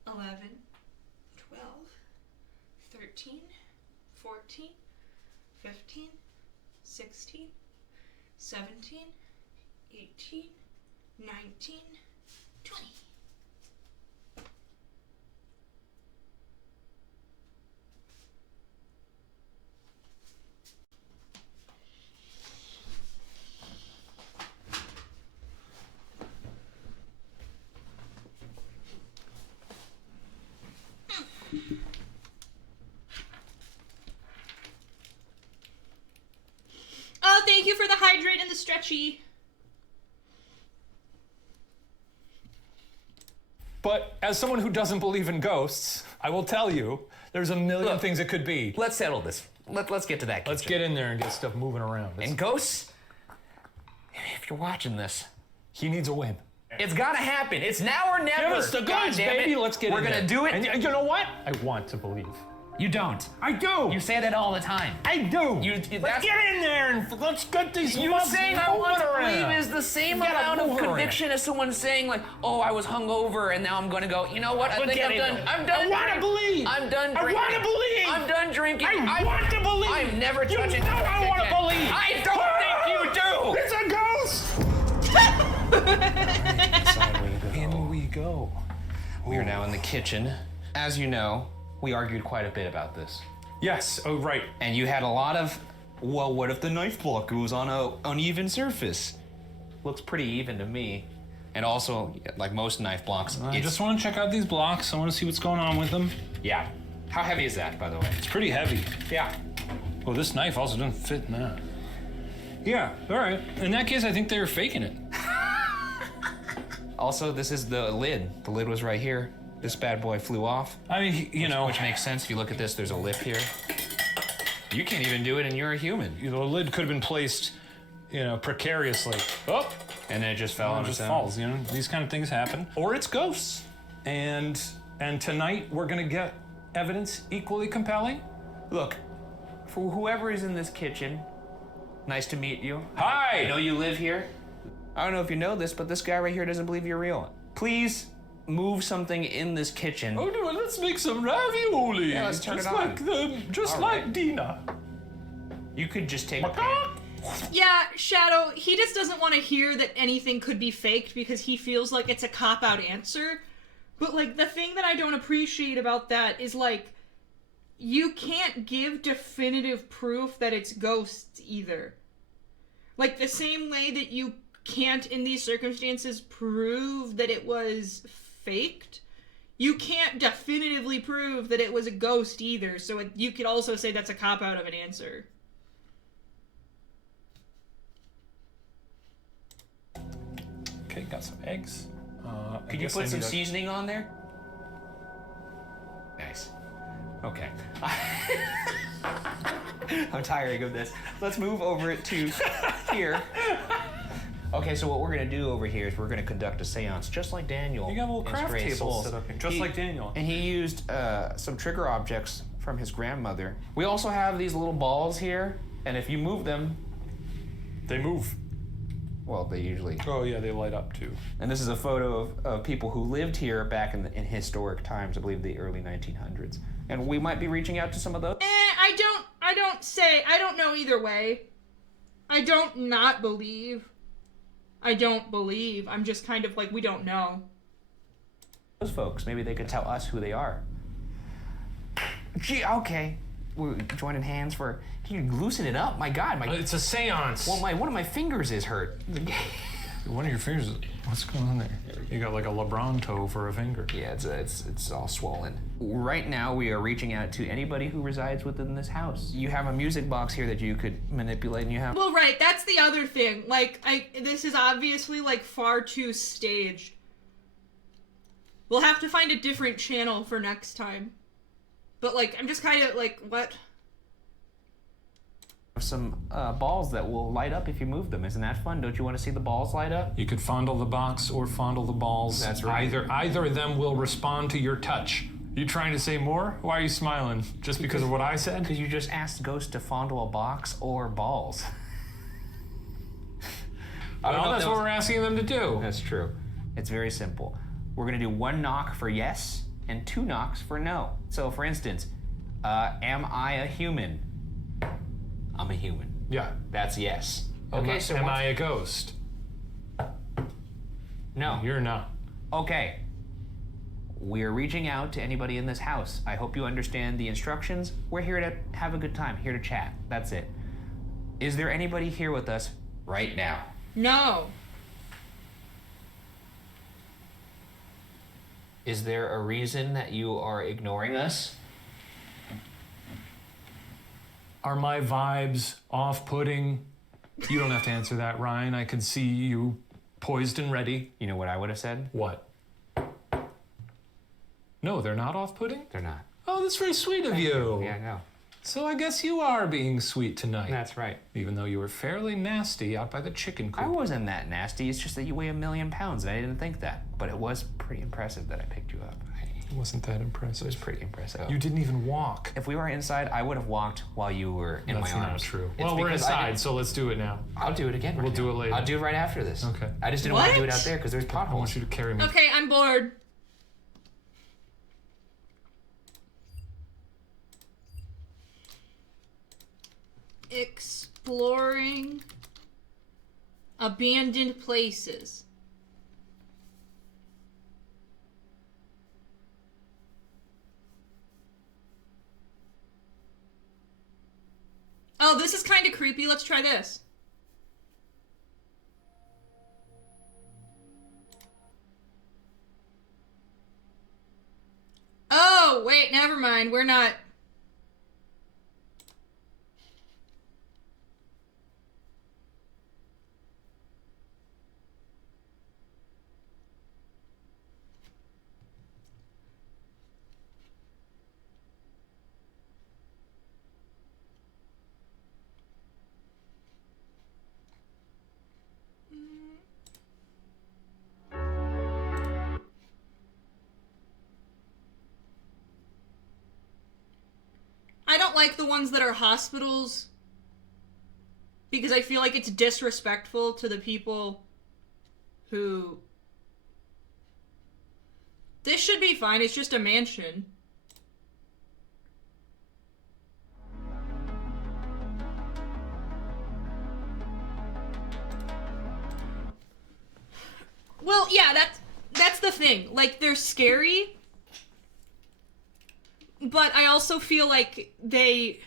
11, 12, 13, 14, 15, 16, 17, 18, 19, 20. Oh, thank you for the hydrate and the stretchy. But as someone who doesn't believe in ghosts, I will tell you, there's a million things it could be. Let's settle this. Let's get to that kitchen. Let's get in there and get stuff moving around. And ghosts, if you're watching this, he needs a win. It's gotta happen. It's now or never. Give us the goods, baby. Let's get in there. We're gonna do it. And you know what? I want to believe. You don't. I do. You say that all the time. I do. Let's get in there and let's get these. You saying I want to around. believe is the same amount of conviction as someone saying like, "Oh, I was hungover and now I'm going to go." You know what? I think I'm done. I'm done. I want to believe. I'm done drinking. I want to believe. I'm done drinking. I want to believe. I'm never touching. You know I want to believe. I don't think you do. It's a ghost. In we go. We are now in the kitchen. As you know, we argued quite a bit about this. Yes, oh right. And you had a lot of, well, what if the knife block goes on a uneven surface? Looks pretty even to me. And also, like most knife blocks, I just want to check out these blocks. I want to see what's going on with them. Yeah. How heavy is that, by the way? It's pretty heavy. Yeah. Well, this knife also doesn't fit in that. Yeah, all right. In that case, I think they were faking it. Also, this is the lid. The lid was right here. This bad boy flew off. I mean, you know. Which makes sense. If you look at this, there's a lip here. You can't even do it and you're a human. The lid could have been placed, precariously. Oh! And then it just fell on its own. Falls, These kind of things happen. Or it's ghosts. And tonight, we're gonna get evidence equally compelling. Look, for whoever is in this kitchen, nice to meet you. Hi! I know you live here. I don't know if you know this, but this guy right here doesn't believe you're real. Please move something in this kitchen. Oh, no, let's make some ravioli. Yeah, let's turn just it on. like them, just All like right. Dina. You could just take a pan. Yeah, Shadow, he just doesn't want to hear that anything could be faked because he feels like it's a cop-out answer. But, like, the thing that I don't appreciate about that is, like, you can't give definitive proof that it's ghosts either. Like, the same way that you can't, in these circumstances, prove that it was faked, you can't definitively prove that it was a ghost either, so you could also say that's a cop-out of an answer. Okay, got some eggs. Could you put some seasoning on there? Nice. Okay. I'm tiring of this. Let's move over it to here. Okay, so what we're gonna do over here is we're gonna conduct a seance, just like Daniel. You got a little in his craft Great table Souls. set up here, just like Daniel. And he used some trigger objects from his grandmother. We also have these little balls here, and if you move them, they move. Well, they usually. Oh yeah, they light up too. And this is a photo of people who lived here back in historic times, I believe the early 1900s. And we might be reaching out to some of those. I don't know either way. I don't not believe. I don't believe. I'm just kind of like, we don't know. Those folks, maybe they could tell us who they are. Gee, okay. We're joining hands for. Can you loosen it up? My God, it's a seance. Well, one of my fingers is hurt. One of your fingers. What's going on there? You got like a LeBron toe for a finger. Yeah, it's all swollen. Right now, we are reaching out to anybody who resides within this house. You have a music box here that you could manipulate, and you have. Well, right. That's the other thing. Like, this is obviously like far too staged. We'll have to find a different channel for next time. But like, I'm just kind of like, what? Some balls that will light up if you move them. Isn't that fun? Don't you want to see the balls light up? You could fondle the box or fondle the balls. That's right. Either of them will respond to your touch. You trying to say more? Why are you smiling? Just because of what I said? Because you just asked Ghost to fondle a box or balls. Well, that's what we're asking them to do. That's true. It's very simple. We're going to do 1 knock for yes and 2 knocks for no. So, for instance, am I a human? I'm a human. Yeah. That's yes. Okay, so am I a ghost? No. You're not. Okay. We're reaching out to anybody in this house. I hope you understand the instructions. We're here to have a good time, here to chat. That's it. Is there anybody here with us right now? No. Is there a reason that you are ignoring us? Are my vibes off-putting? You don't have to answer that, Ryan. I can see you poised and ready. You know what I would have said? What? No, they're not off-putting? They're not. Oh, that's very sweet of you. Yeah, I know. So I guess you are being sweet tonight. That's right. Even though you were fairly nasty out by the chicken coop. I wasn't that nasty. It's just that you weigh 1,000,000 pounds, and I didn't think that. But it was pretty impressive that I picked you up. It wasn't that impressive. It was pretty impressive. You didn't even walk. If we were inside, I would have walked while you were in my arms. That's not true. It's Well, we're because inside, so let's do it now. I'll do it again. We'll do it later. I'll do it right after this. Okay. I just didn't want to do it What? out there because there's I potholes. want you to carry me. Okay, I'm bored. Exploring abandoned places. Oh, this is kind of creepy. Let's try this. Oh, wait, never mind. We're not. like the ones that are hospitals because I feel like it's disrespectful to the people who... This should be fine, it's just a mansion. Well, yeah, that's the thing. Like, they're scary, but I also feel like they...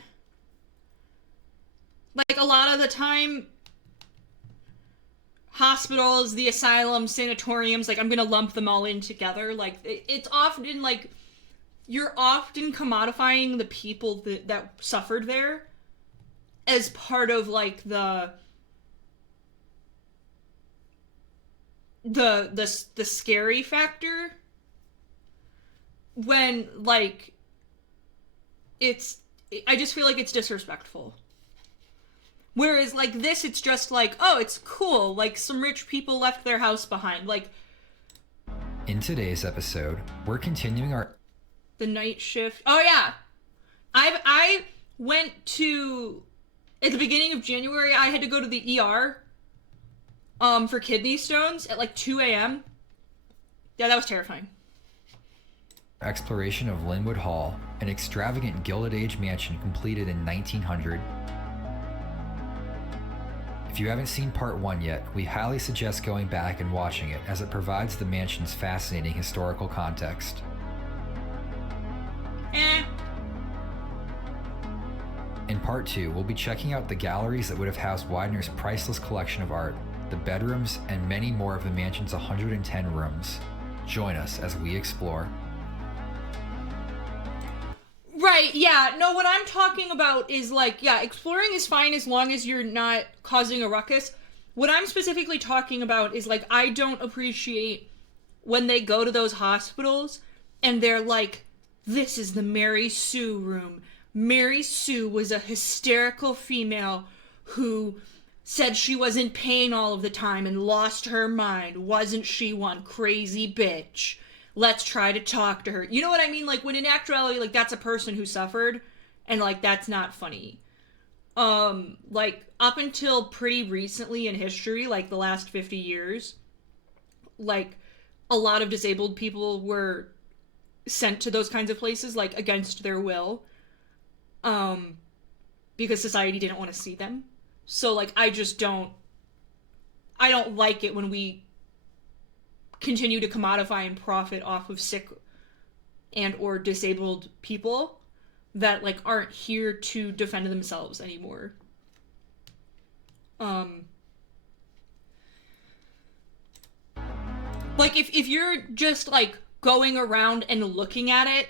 Like, a lot of the time, hospitals, the asylums, sanatoriums, like, I'm gonna lump them all in together. Like, it's often, like, you're often commodifying the people that suffered there as part of, like, the scary factor, when, like, I just feel like it's disrespectful. Whereas, like, this, it's just like, oh, it's cool, like, some rich people left their house behind, like... In today's episode, we're continuing our... The night shift. Oh, yeah! I went to... At the beginning of January, I had to go to the ER, for kidney stones at, like, 2 a.m. Yeah, that was terrifying. Exploration of Linwood Hall, an extravagant Gilded Age mansion completed in 1900. If you haven't seen part 1 yet, we highly suggest going back and watching it, as it provides the mansion's fascinating historical context. In part 2, we'll be checking out the galleries that would have housed Widener's priceless collection of art, the bedrooms, and many more of the mansion's 110 rooms. Join us as we explore. Right, yeah. No, what I'm talking about is, like, yeah, exploring is fine as long as you're not causing a ruckus. What I'm specifically talking about is, like, I don't appreciate when they go to those hospitals and they're like, this is the Mary Sue room. Mary Sue was a hysterical female who said she was in pain all of the time and lost her mind. Wasn't she one crazy bitch? Let's try to talk to her. You know what I mean? Like, when in actuality, like, that's a person who suffered, and, like, that's not funny. Like, up until pretty recently in history, like, the last 50 years, like, a lot of disabled people were sent to those kinds of places, like, against their will, because society didn't want to see them. So, like, I don't like it when we continue to commodify and profit off of sick and or disabled people that, like, aren't here to defend themselves anymore. Like, if you're just, like, going around and looking at it,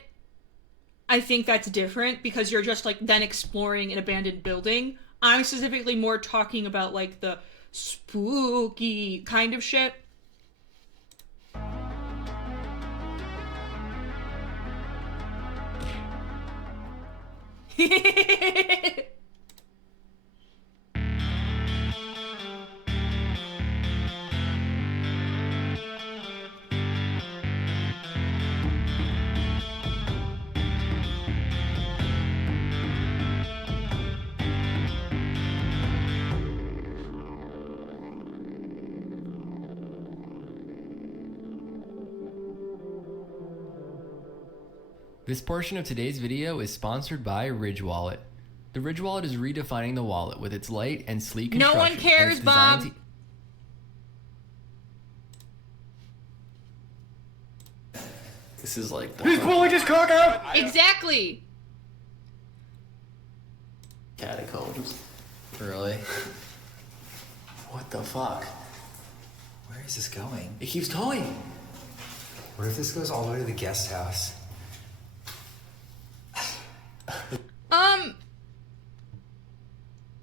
I think that's different, because you're just, like, then exploring an abandoned building. I'm specifically more talking about, like, the spooky kind of shit. This portion of today's video is sponsored by Ridge Wallet. The Ridge Wallet is redefining the wallet with its light and sleek construction. No one cares, Bob. This is like He's pulling his cock out! Exactly! Catacombs. Really? What the fuck? Where is this going? It keeps going. What if this goes all the way to the guest house?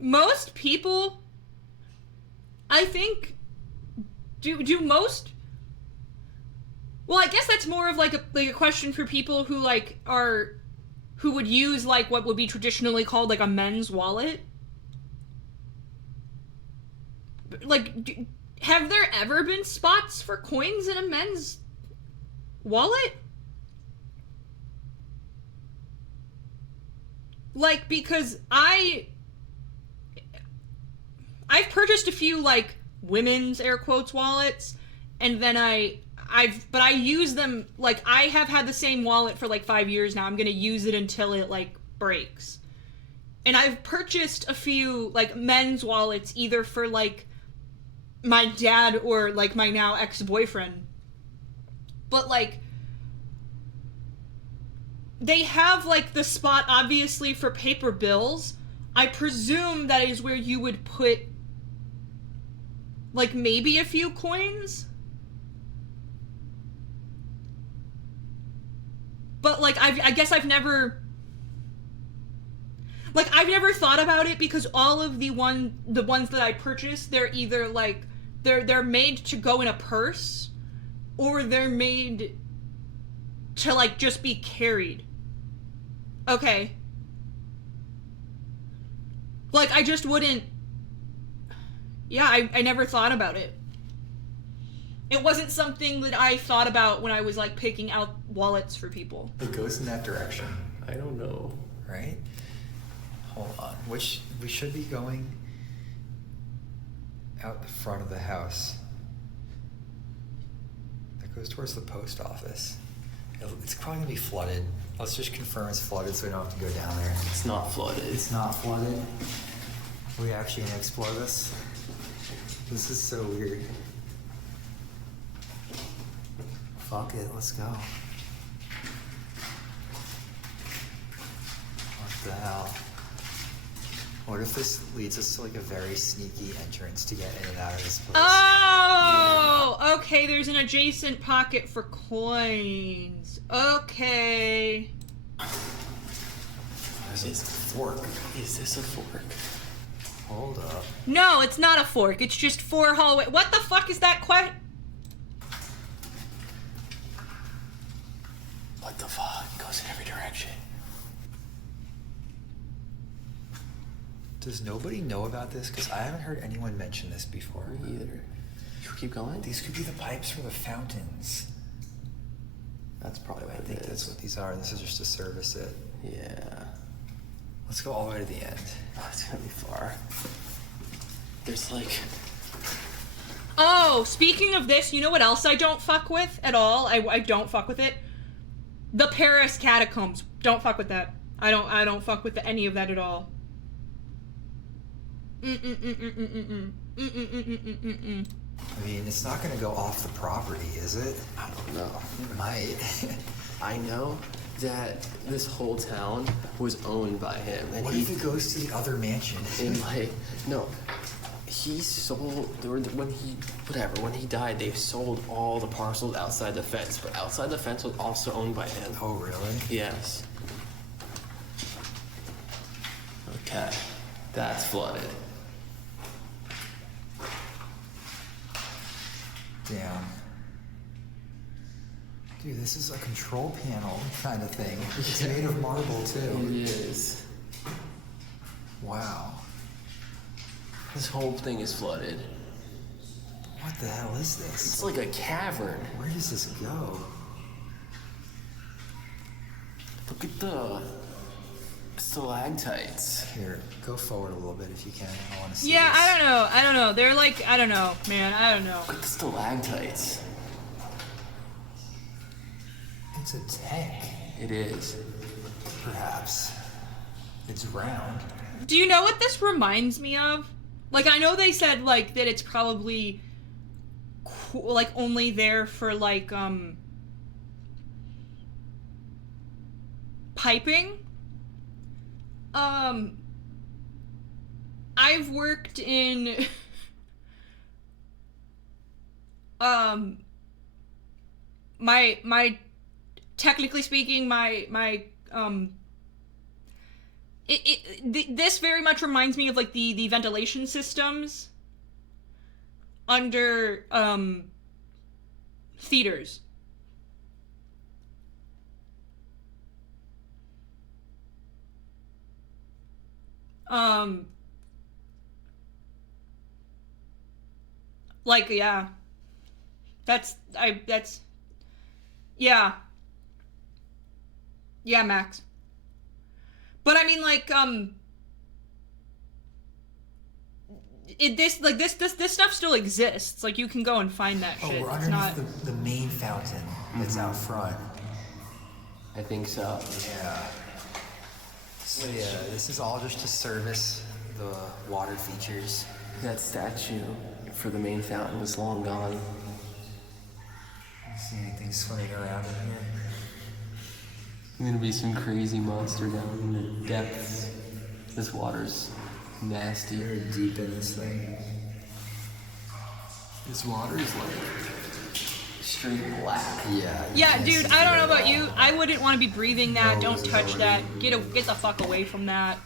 Most people, I think, do most... Well, I guess that's more of, like, a question for people who, like, who would use, like, what would be traditionally called, like, a men's wallet. Like, have there ever been spots for coins in a men's wallet? Like, because I've purchased a few, like, women's air quotes wallets, and then I use them, like, I have had the same wallet for like 5 years now. I'm gonna use it until it, like, breaks. And I've purchased a few, like, men's wallets, either for, like, my dad or, like, my now ex-boyfriend. But, like, they have, like, the spot, obviously, for paper bills. I presume that is where you would put, like, maybe a few coins? But, like, I guess I've never... Like, I've never thought about it because all of the ones that I purchased, they're either, like, they're made to go in a purse, or they're made to, like, just be carried. Okay. Like, I just wouldn't... Yeah, I never thought about it. It wasn't something that I thought about when I was, like, picking out wallets for people. It goes in that direction. I don't know. Right? Hold on. We should be going out the front of the house. That goes towards the post office. It's probably gonna be flooded. Let's just confirm it's flooded so we don't have to go down there. It's not flooded. It's not flooded. Are we actually gonna explore this? This is so weird. Fuck it, let's go. What the hell? What if this leads us to like a very sneaky entrance to get in and out of this place? Oh! Okay, there's an adjacent pocket for coins. Okay. There's a fork. Is this a fork? Hold up. No, it's not a fork. It's just 4 hallway. What the fuck is that What the fuck? It goes in every direction. Does nobody know about this? Because I haven't heard anyone mention this before. Me either. Should we keep going? These could be the pipes for the fountains. That's probably what I think that's what these are. This is just to service it. Yeah. Let's go all the way to the end. Oh, it's gonna be far. There's like... Oh, speaking of this, you know what else I don't fuck with at all? I don't fuck with it. The Paris catacombs. Don't fuck with that. I don't fuck with any of that at all. I mean, it's not gonna go off the property, is it? I don't know. It might. I know that this whole town was owned by him. And what if it goes to the other mansion? And like, no. He sold, when he died, they sold all the parcels outside the fence, but outside the fence was also owned by him. Oh, really? Yes. Okay. That's flooded. Damn. Dude, this is a control panel kind of thing. It's made of marble, too. It is. Wow. This whole thing is flooded. What the hell is this? It's like a cavern. Where does this go? Look at the stalactites. Here, go forward a little bit if you can. I want to see Yeah, this. I don't know. They're like, I don't know, man. I don't know. Look at the stalactites. It's a tank. It is. Perhaps. It's round. Do you know what this reminds me of? Like, I know they said, like, that it's probably, like, only there for, like, piping. I've worked in, technically speaking, this very much reminds me of, like, the ventilation systems under, theaters. Like, yeah. Yeah. Yeah, Max. But I mean, like, this stuff still exists. Like, you can go and find that shit. We're It's underneath not. the main fountain that's out front. I think so. Yeah. So yeah, this is all just to service the water features. That statue for the main fountain was long gone. See anything swimming around in here? There's gonna be some crazy monster down in the depths. This water's nasty. Very deep in this thing. This water is like straight black. Yeah. Yeah, dude, I don't know about you. I wouldn't want to be breathing that. Don't touch that. Get the fuck away from that.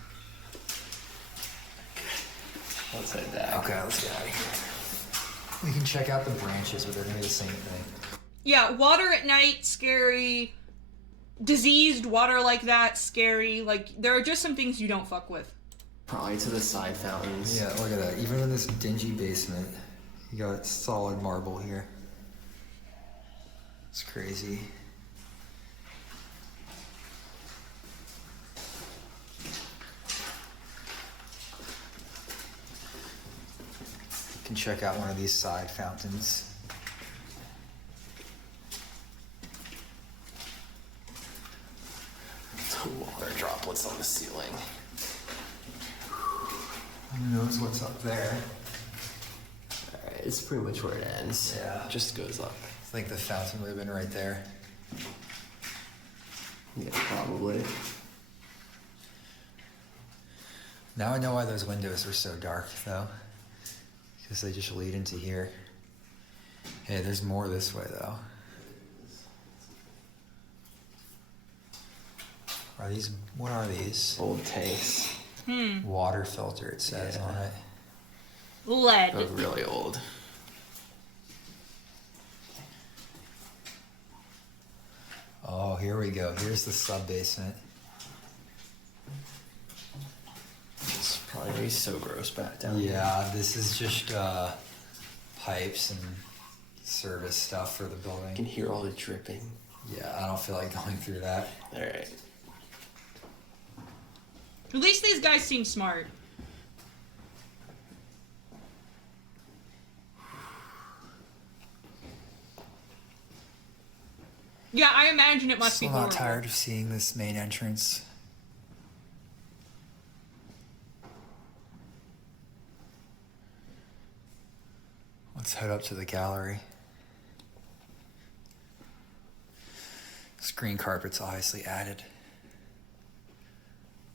Let's head back. Okay, let's get out of here. We can check out the branches, but they're gonna be the same thing. Yeah, water at night, scary. Diseased water like that, scary. Like, there are just some things you don't fuck with. Probably to the side fountains. Yeah, look at that. Even in this dingy basement, you got solid marble here. It's crazy. You can check out one of these side fountains. Water droplets on the ceiling. Who knows what's up there? Alright, it's pretty much where it ends. Yeah. Just goes up. I think the fountain would have been right there. Yeah, probably. Now I know why those windows were so dark, though. Because they just lead into here. Hey, there's more this way, though. What are these? Old tanks. Water filter, it says on it. Lead. But really old. Oh, here we go. Here's the sub-basement. It's probably gonna be so gross back down here. Yeah, this is just pipes and service stuff for the building. You can hear all the dripping. Yeah, I don't feel like going through that. Alright. At least these guys seem smart. Yeah, I imagine it must be Still horrible. not tired of seeing this main entrance. Let's head up to the gallery. Screen carpet's obviously added.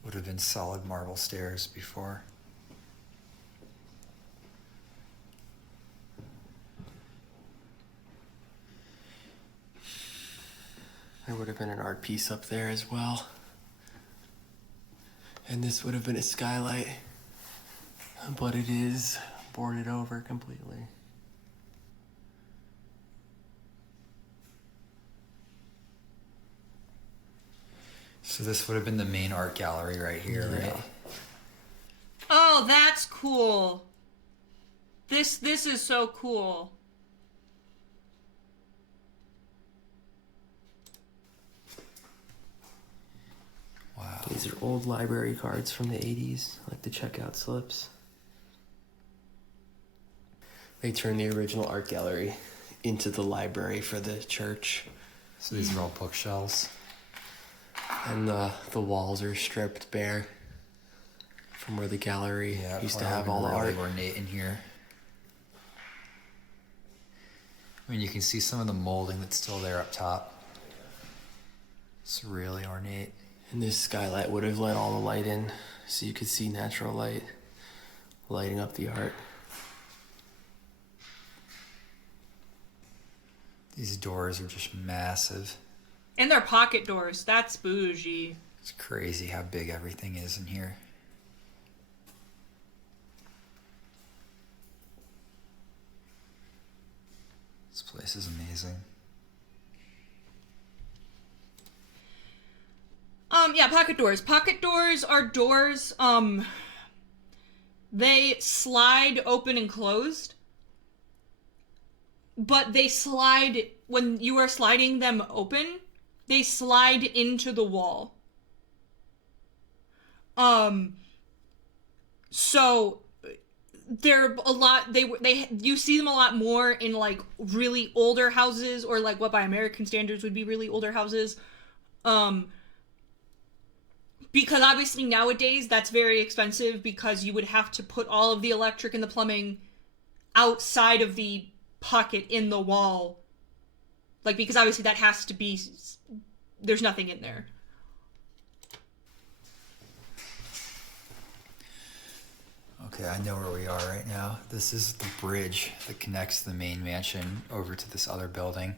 Would have been solid marble stairs before. There would have been an art piece up there as well. And this would have been a skylight. But it is boarded over completely. So this would have been the main art gallery right here, right? Oh, that's cool. This is so cool. Wow. These are old library cards from the 80s, like the checkout slips. They turned the original art gallery into the library for the church. So these are all bookshelves. And the walls are stripped bare from where the gallery used to have all the art. Really ornate in here. I mean, you can see some of the molding that's still there up top. It's really ornate. And this skylight would have let all the light in, so you could see natural light lighting up the art. These doors are just massive. And they're pocket doors. That's bougie. It's crazy how big everything is in here. This place is amazing. Yeah, pocket doors. Pocket doors are doors, they slide open and closed. But they slide, when you are sliding them open, they slide into the wall. So they're a lot. You see them a lot more in like really older houses, or like what by American standards would be really older houses. Because obviously nowadays that's very expensive because you would have to put all of the electric and the plumbing outside of the pocket in the wall. Like, because obviously that has to be, there's nothing in there. Okay, I know where we are right now. This is the bridge that connects the main mansion over to this other building.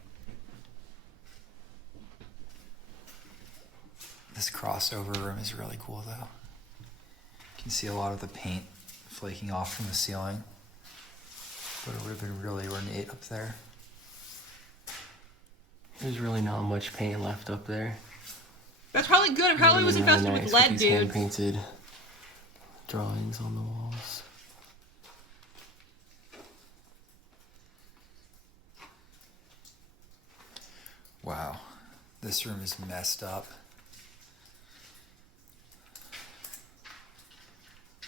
This crossover room is really cool though. You can see a lot of the paint flaking off from the ceiling, but it would have been really ornate up there. There's really not much paint left up there. That's probably good. It probably was infested with lead, these dude. hand-painted drawings on the walls. Wow, this room is messed up.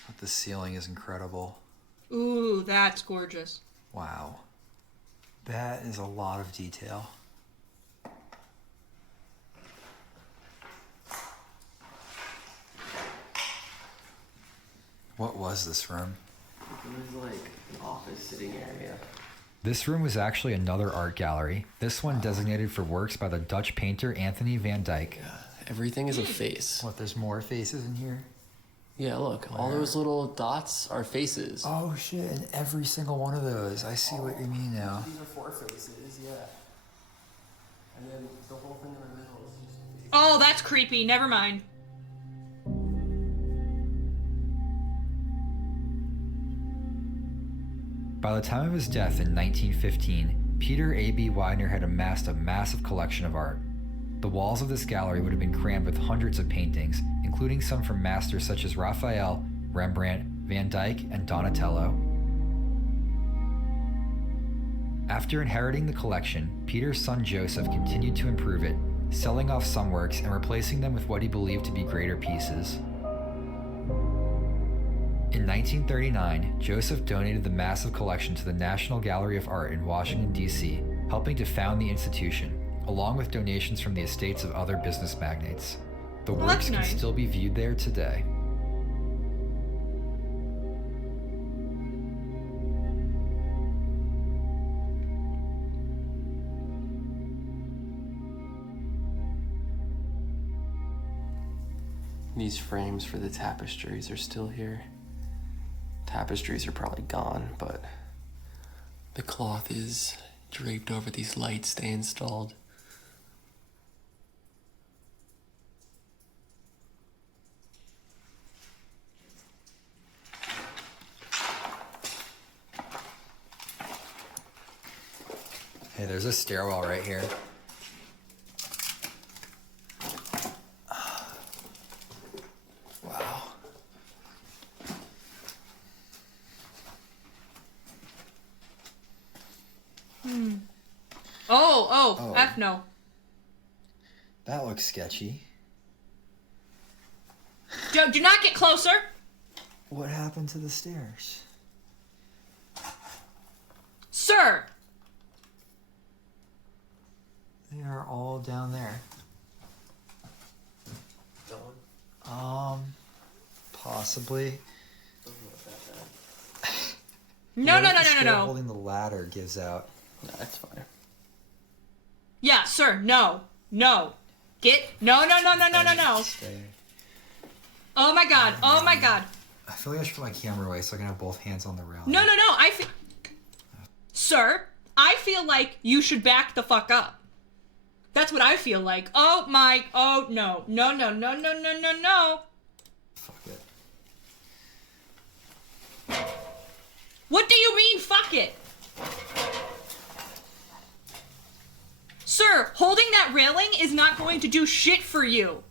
But the ceiling is incredible. Ooh, that's gorgeous. Wow. That is a lot of detail. What was this room? It was like an office sitting area. This room was actually another art gallery. This one designated for works by the Dutch painter Anthony van Dyck. Yeah, everything is a face. What, there's more faces in here? Yeah, look, all those little dots are faces. Oh shit, and every single one of those. I see what you mean now. These are 4 faces, yeah. And then the whole thing in the middle is just a face. Oh, that's creepy. Never mind. By the time of his death in 1915, Peter A.B. Widener had amassed a massive collection of art. The walls of this gallery would have been crammed with hundreds of paintings, including some from masters such as Raphael, Rembrandt, Van Dyck, and Donatello. After inheriting the collection, Peter's son Joseph continued to improve it, selling off some works and replacing them with what he believed to be greater pieces. In 1939, Joseph donated the massive collection to the National Gallery of Art in Washington, D.C., helping to found the institution, along with donations from the estates of other business magnates. The works can still be viewed there today. These frames for the tapestries are still here. Tapestries are probably gone, but the cloth is draped over these lights they installed. Hey, there's a stairwell right here. Wow. Oh, F no. That looks sketchy. Do not get closer. What happened to the stairs? Sir! They are all down there. Possibly. No. Holding the ladder gives out. No, that's fine. Yeah, sir, no. No. No. Stay. Oh my god. I feel like I should put my camera away so I can have both hands on the rail. No. Sir, I feel like you should back the fuck up. That's what I feel like. Oh no. No. Fuck it. What do you mean, fuck it? Sir, holding that railing is not going to do shit for you.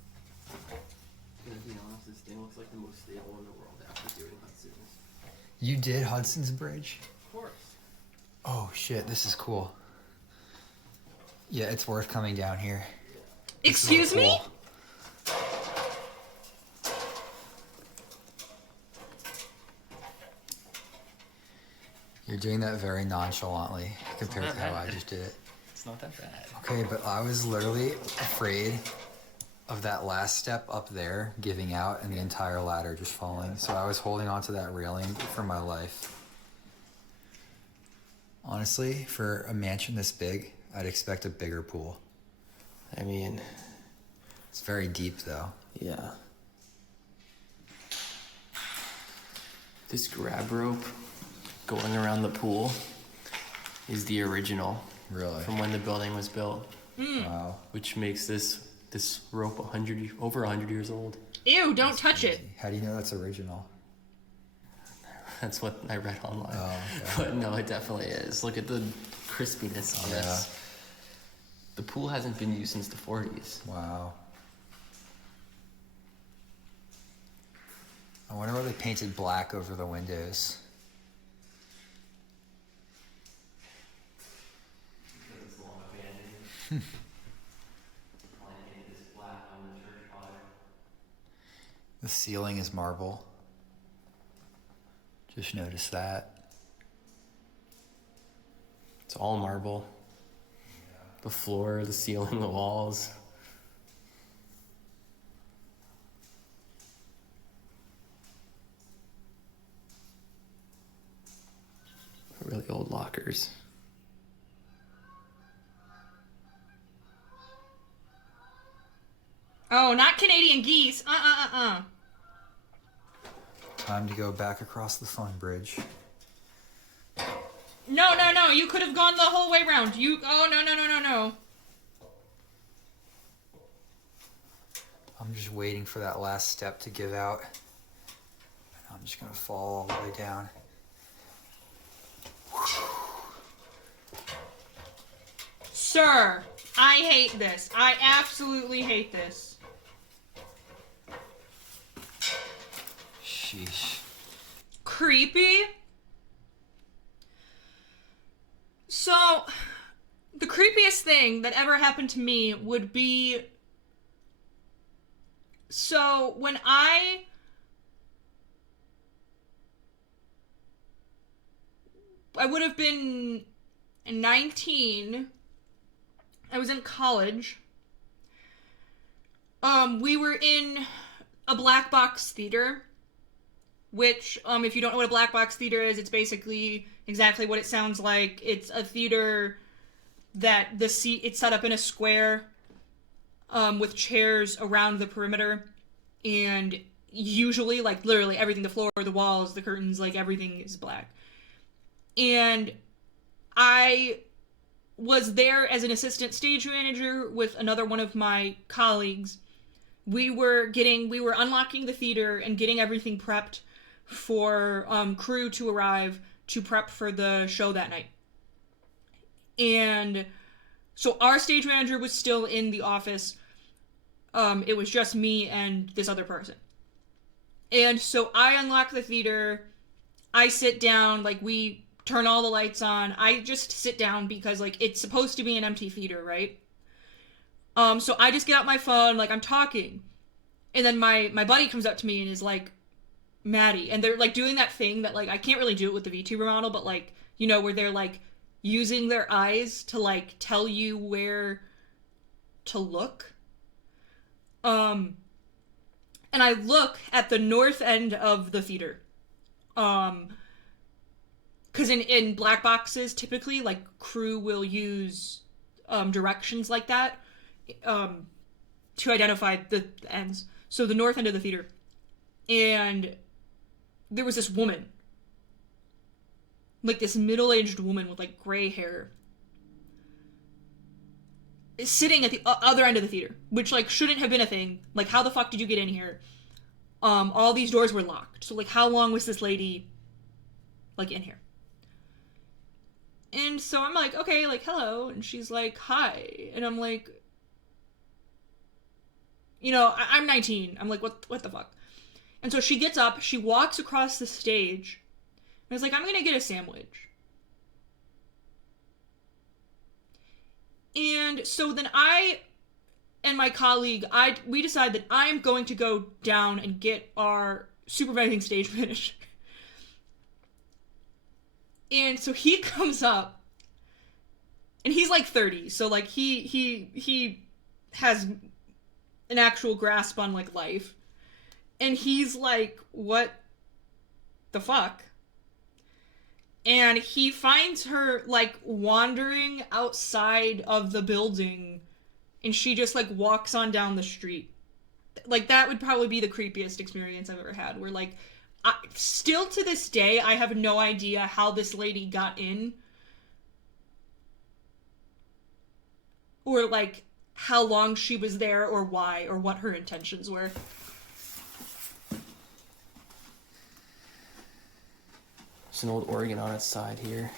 To be honest, this thing looks like the most stable in the world after doing Hudson's. You did Hudson's Bridge? Of course. Oh shit, this is cool. Yeah, it's worth coming down here. Excuse me? You're doing that very nonchalantly compared not to how bad. I just did it. It's not that bad. Okay, but I was literally afraid of that last step up there giving out and the entire ladder just falling. So I was holding onto that railing for my life. Honestly, for a mansion this big, I'd expect a bigger pool. I mean, it's very deep though. Yeah. This grab rope going around the pool is the original. Really? From when the building was built. Wow. Which makes this rope over 100 years old. Ew, don't touch it. How do you know that's original? That's what I read online. Oh, okay. But no, it definitely is. Look at the crispiness on this. The pool hasn't been used since the 40s. Wow. I wonder why they painted black over the windows. The ceiling is marble. Just noticed that. It's all marble. The floor, the ceiling, the walls. Really old lockers. Oh, not Canadian geese. Time to go back across the fun bridge. No. You could have gone the whole way around. Oh, no. I'm just waiting for that last step to give out. I'm just gonna fall all the way down. Sir, I hate this. I absolutely hate this. Sheesh. Creepy. So, the creepiest thing that ever happened to me would be... So, when I would have been 19. I was in college. We were in a black box theater, which, if you don't know what a black box theater is, it's basically exactly what it sounds like. It's a theater that it's set up in a square, with chairs around the perimeter, and usually, like, literally everything, the floor, the walls, the curtains, like, everything is black. And I was there as an assistant stage manager with another one of my colleagues. We were unlocking the theater and getting everything prepped for crew to arrive to prep for the show that night. And so our stage manager was still in the office. It was just me and this other person. And so I unlock the theater. I sit down, like, we turn all the lights on. I just sit down because, like, it's supposed to be an empty theater, right? So I just get out my phone, like, I'm talking. And then my buddy comes up to me and is like, Maddie. And they're, like, doing that thing that, like, I can't really do it with the VTuber model, but, like, you know, where they're, like, using their eyes to, like, tell you where to look. And I look at the north end of the theater. Because in black boxes, typically, like, crew will use directions like that to identify the ends. So the north end of the theater. And there was this woman. Like, this middle-aged woman with, like, gray hair. Sitting at the other end of the theater. Which, like, shouldn't have been a thing. Like, how the fuck did you get in here? All these doors were locked. So, like, how long was this lady, like, in here? And so I'm like, okay, like, hello. And she's like, hi. And I'm like, you know, I'm 19. I'm like, what the fuck? And so she gets up, she walks across the stage, and I was like, I'm gonna get a sandwich. And so then I and my colleague, we decide that I am going to go down and get our supervising stage manager. And so he comes up, and he's like 30, so like he has an actual grasp on like life. And he's like, what the fuck? And he finds her like wandering outside of the building, and she just like walks on down the street. Like that would probably be the creepiest experience I've ever had, where like still to this day I have no idea how this lady got in, or like how long she was there, or why, or what her intentions were. There's an old organ on its side here.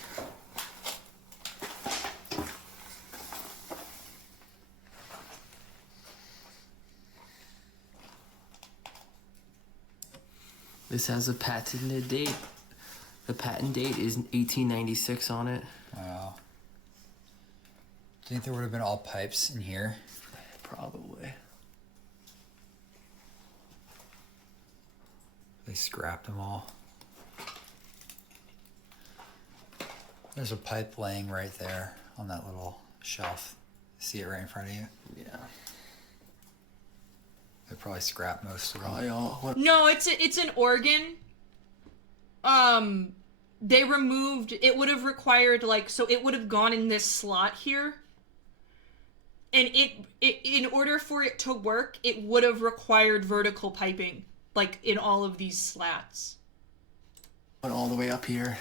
This has a patented date. The patent date is 1896 on it. Wow. Do you think there would have been all pipes in here? Probably. They scrapped them all. There's a pipe laying right there on that little shelf. See it right in front of you? Yeah. They probably scrapped most of them. Probably all. No, it's an organ. They removed, it would have required like, so it would have gone in this slot here. And it in order for it to work, it would have required vertical piping, like in all of these slats. Went all the way up here.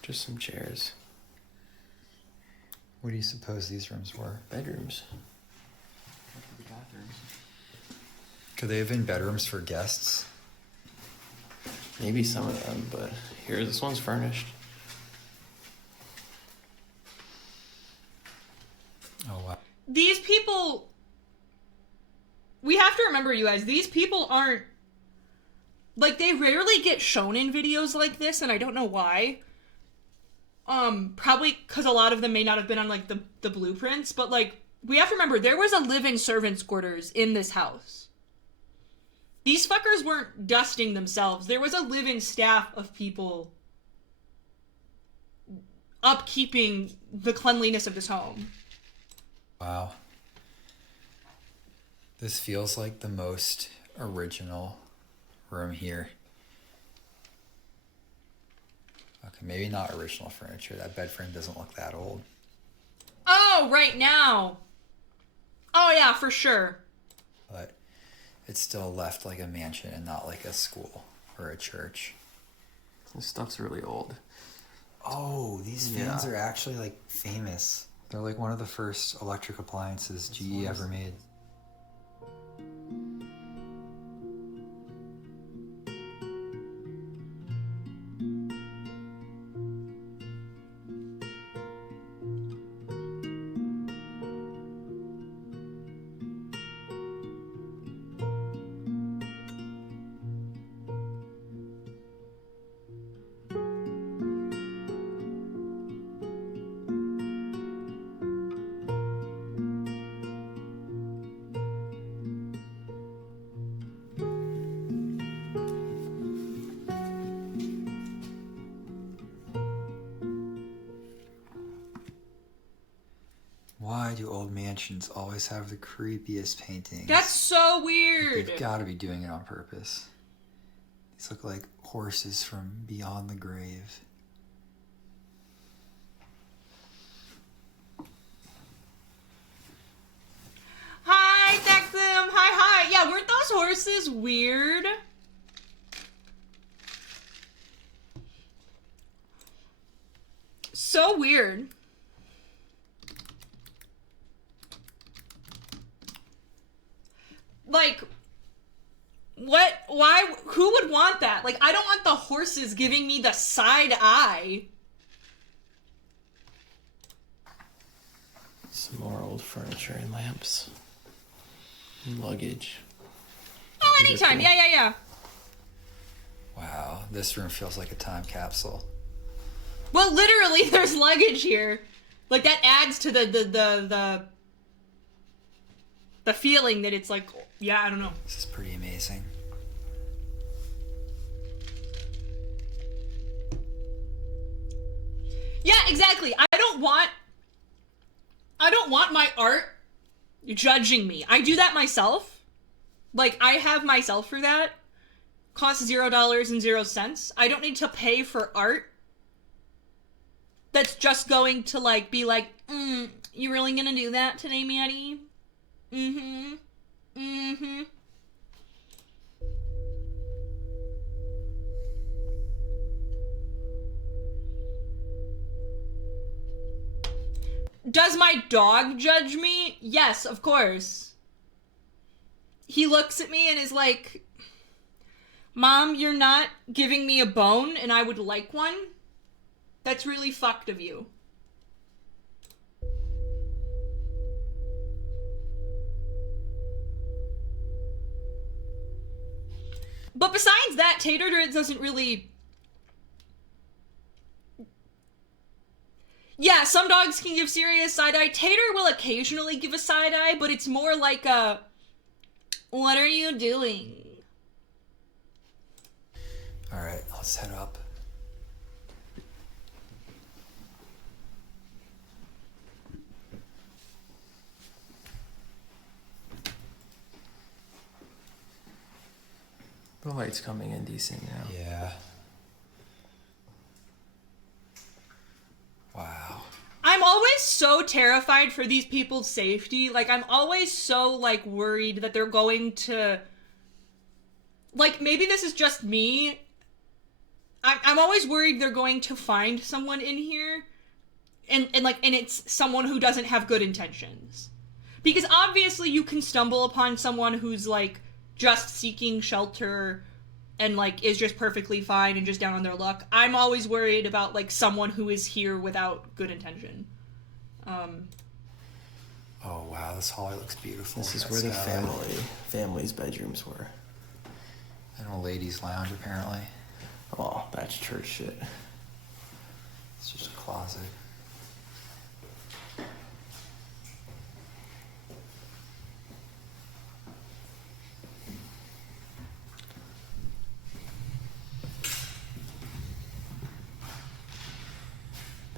Just some chairs. What do you suppose these rooms were? Bedrooms. Could they have been bedrooms for guests? Maybe some of them, but here, this one's furnished. Oh, wow. These people, we have to remember, you guys, these people aren't, like, they rarely get shown in videos like this, and I don't know why. Probably because a lot of them may not have been on, like, the blueprints, but, like, we have to remember, there was a live-in servants' quarters in this house. These fuckers weren't dusting themselves. There was a live-in staff of people upkeeping the cleanliness of this home. Wow. This feels like the most original room here. Okay, maybe not original furniture. That bed frame doesn't look that old. Oh, right now. Oh, yeah, for sure. But it's still left like a mansion and not like a school or a church. This stuff's really old. Oh, these fans are actually like famous. They're like one of the first electric appliances GE ever made. Why do old mansions always have the creepiest paintings? That's so weird. They've got to be doing it on purpose. These look like horses from beyond the grave. Hi, Dexum. Hi. Yeah, weren't those horses weird? So weird. Like, what? Why? Who would want that? Like, I don't want the horses giving me the side eye. Some more old furniture and lamps. And luggage. Oh, anytime. Yeah. Wow, this room feels like a time capsule. Well, literally, there's luggage here. Like, that adds to the feeling that it's like, yeah, I don't know. This is pretty amazing. Yeah, exactly. I don't want my art judging me. I do that myself. Like, I have myself for that. Costs $0.00. I don't need to pay for art that's just going to, like, be like, you really gonna do that today, Maddie? Does my dog judge me? Yes, of course. He looks at me and is like, Mom, you're not giving me a bone and I would like one? That's really fucked of you. But besides that, Tater doesn't really... Yeah, some dogs can give serious side-eye. Tater will occasionally give a side-eye, but it's more like a, what are you doing? Alright, let's head up. The light's coming in decent now. Yeah. Wow. I'm always so terrified for these people's safety. Like, I'm always so, like, worried that they're going to... Like, maybe this is just me. I'm always worried they're going to find someone in here. And it's someone who doesn't have good intentions. Because obviously you can stumble upon someone who's, like, just seeking shelter and, like, is just perfectly fine and just down on their luck. I'm always worried about, like, someone who is here without good intention. Oh, wow, this hallway looks beautiful. This is where the family's bedrooms were. And a ladies' lounge, apparently. Oh, that's church shit. It's just a closet.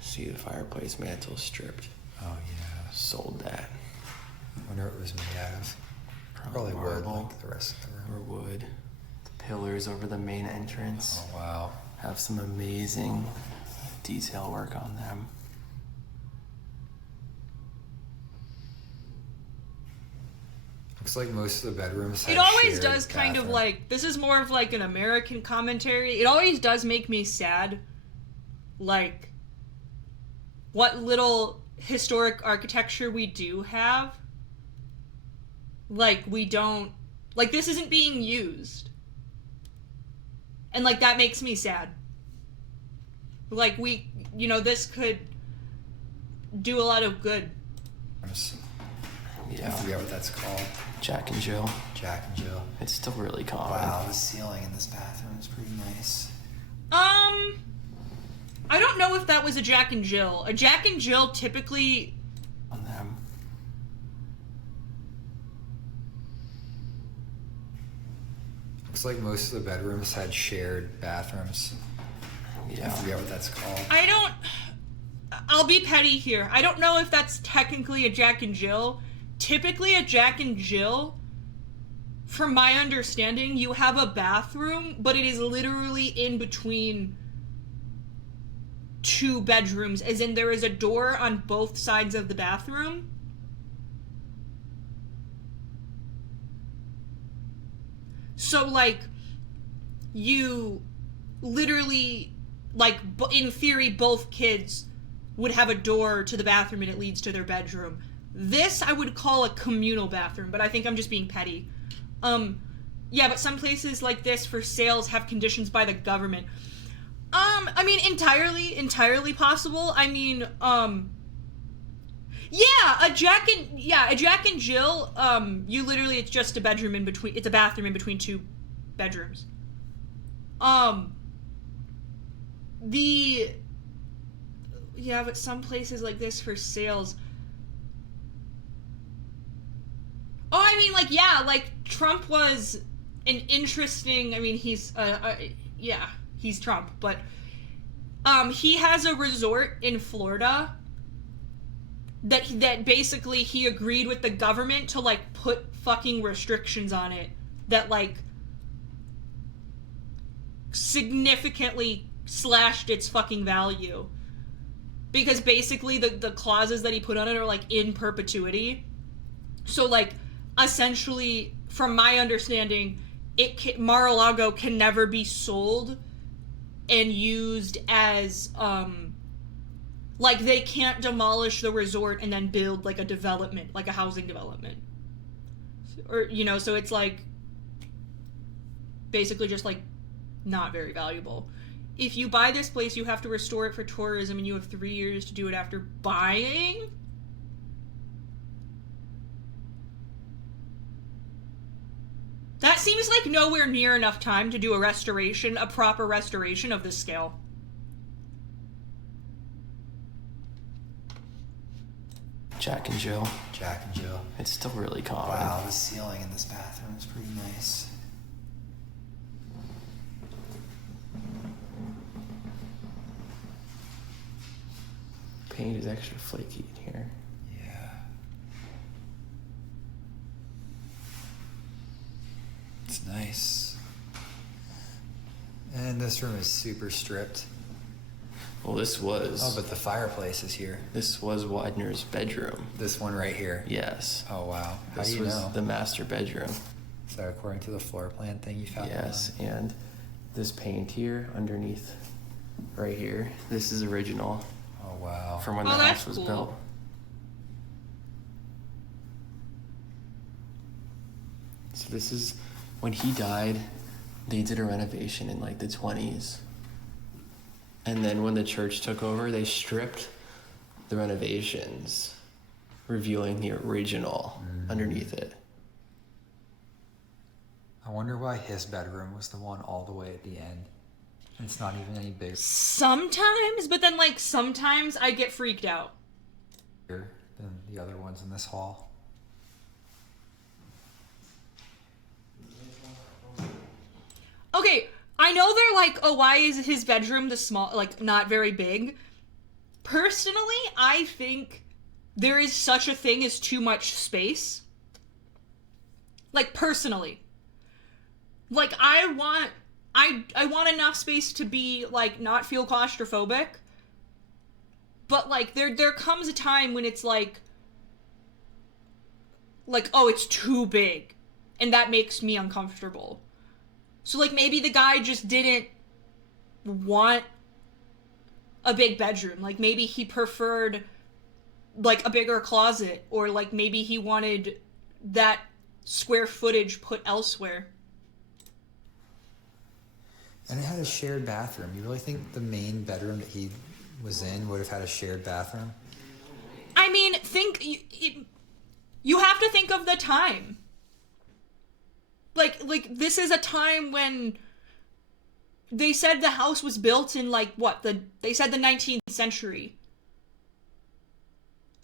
See the fireplace mantle stripped. Oh, yeah. Sold that. I wonder what it was made out of. Probably wood, like the rest of the room. Or wood. The pillars over the main entrance. Oh, wow. Have some amazing detail work on them. Looks like most of the bedrooms have It always shared does kind of, bathroom. like, this is more of, like, an American commentary. It always does make me sad. Like, what little historic architecture we do have. Like, we don't... Like, this isn't being used. And, like, that makes me sad. Like, we... You know, this could do a lot of good. Yeah. I forget what that's called. Jack and Jill. Jack and Jill. It's still really common. Wow, the ceiling in this bathroom is pretty nice. I don't know if that was a Jack and Jill. A Jack and Jill typically... On them. Looks like most of the bedrooms had shared bathrooms. Yeah. I forget what that's called. I don't... I'll be petty here. I don't know if that's technically a Jack and Jill. Typically a Jack and Jill, from my understanding, you have a bathroom, but it is literally in between two bedrooms, as in there is a door on both sides of the bathroom. So, like, you literally, like, in theory, both kids would have a door to the bathroom and it leads to their bedroom. This I would call a communal bathroom, but I think I'm just being petty. Yeah, but some places like this for sales have conditions by the government. I mean, entirely possible. I mean, Yeah, a Jack and Jill, you literally, it's just a bedroom in between, it's a bathroom in between two bedrooms. But some places like this for sales. Oh, I mean, like, yeah, like, Trump was an interesting, I mean, he's Trump, but, he has a resort in Florida that basically he agreed with the government to, like, put fucking restrictions on it that, like, significantly slashed its fucking value. Because basically the clauses that he put on it are, like, in perpetuity. So, like, essentially, from my understanding, Mar-a-Lago can never be sold and used as, like, they can't demolish the resort and then build, like, a development, like a housing development. Or, you know, so it's, like, basically just, like, not very valuable. If you buy this place, you have to restore it for tourism, and you have 3 years to do it after buying? That seems like nowhere near enough time to do a proper restoration of this scale. Jack and Jill. Jack and Jill. It's still really common. Wow, the ceiling in this bathroom is pretty nice. Paint is extra flaky in here. Yeah. It's nice. And this room is super stripped. Well, this was... Oh, but the fireplace is here. This was Widener's bedroom. This one right here? Yes. Oh, wow. How This do you was know? the master bedroom. Is that according to the floor plan thing you found? Yes, and this paint here, underneath, right here, this is original. Oh, wow. From when the house was built. So this is, when he died, they did a renovation in like the 20s. And then when the church took over, they stripped the renovations, revealing the original underneath it. I wonder why his bedroom was the one all the way at the end. It's not even any bigger Sometimes, but then, like, sometimes I get freaked out. than the other ones in this hall. Okay, I know they're like, oh, why is his bedroom the small, like, not very big? Personally, I think there is such a thing as too much space. Like, personally. Like, I want enough space to be, like, not feel claustrophobic. But, like, there comes a time when it's like, oh, it's too big. And that makes me uncomfortable. So, like, maybe the guy just didn't want a big bedroom. Like, maybe he preferred, like, a bigger closet. Or, like, maybe he wanted that square footage put elsewhere. And it had a shared bathroom. You really think the main bedroom that he was in would have had a shared bathroom? I mean, you have to think of the time. Like this is a time when they said the house was built in, like, they said the 19th century.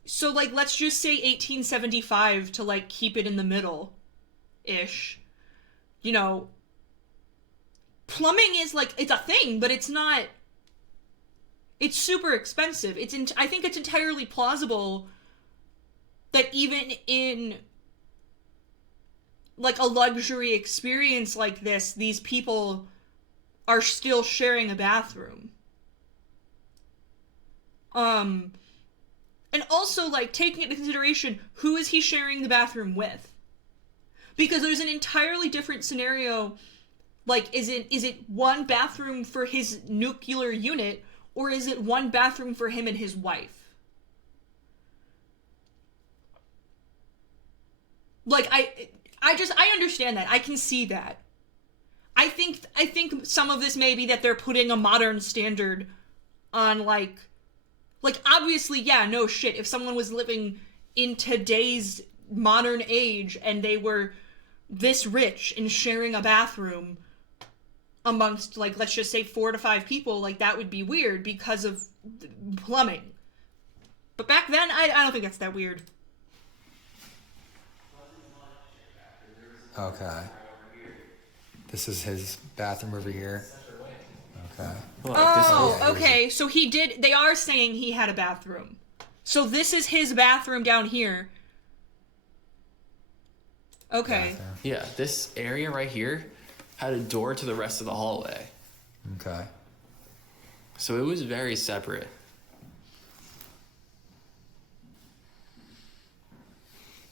So, like, let's just say 1875 to, like, keep it in the middle-ish. You know, plumbing is, like, it's a thing, but it's not, it's super expensive. I think it's entirely plausible that even in, like, a luxury experience like this, these people are still sharing a bathroom. And also, like, taking into consideration, who is he sharing the bathroom with? Because there's an entirely different scenario. Like, is it one bathroom for his nuclear unit, or is it one bathroom for him and his wife? Like, I understand that. I can see that. I think some of this may be that they're putting a modern standard on, like, obviously, yeah, no shit. If someone was living in today's modern age and they were this rich and sharing a bathroom amongst, like, let's just say 4 to 5 people, like, that would be weird because of plumbing. But back then, I don't think that's that weird. Okay. This is his bathroom over here. Okay. Oh, okay. So they are saying he had a bathroom. So this is his bathroom down here. Okay. Yeah, this area right here had a door to the rest of the hallway. Okay. So it was very separate.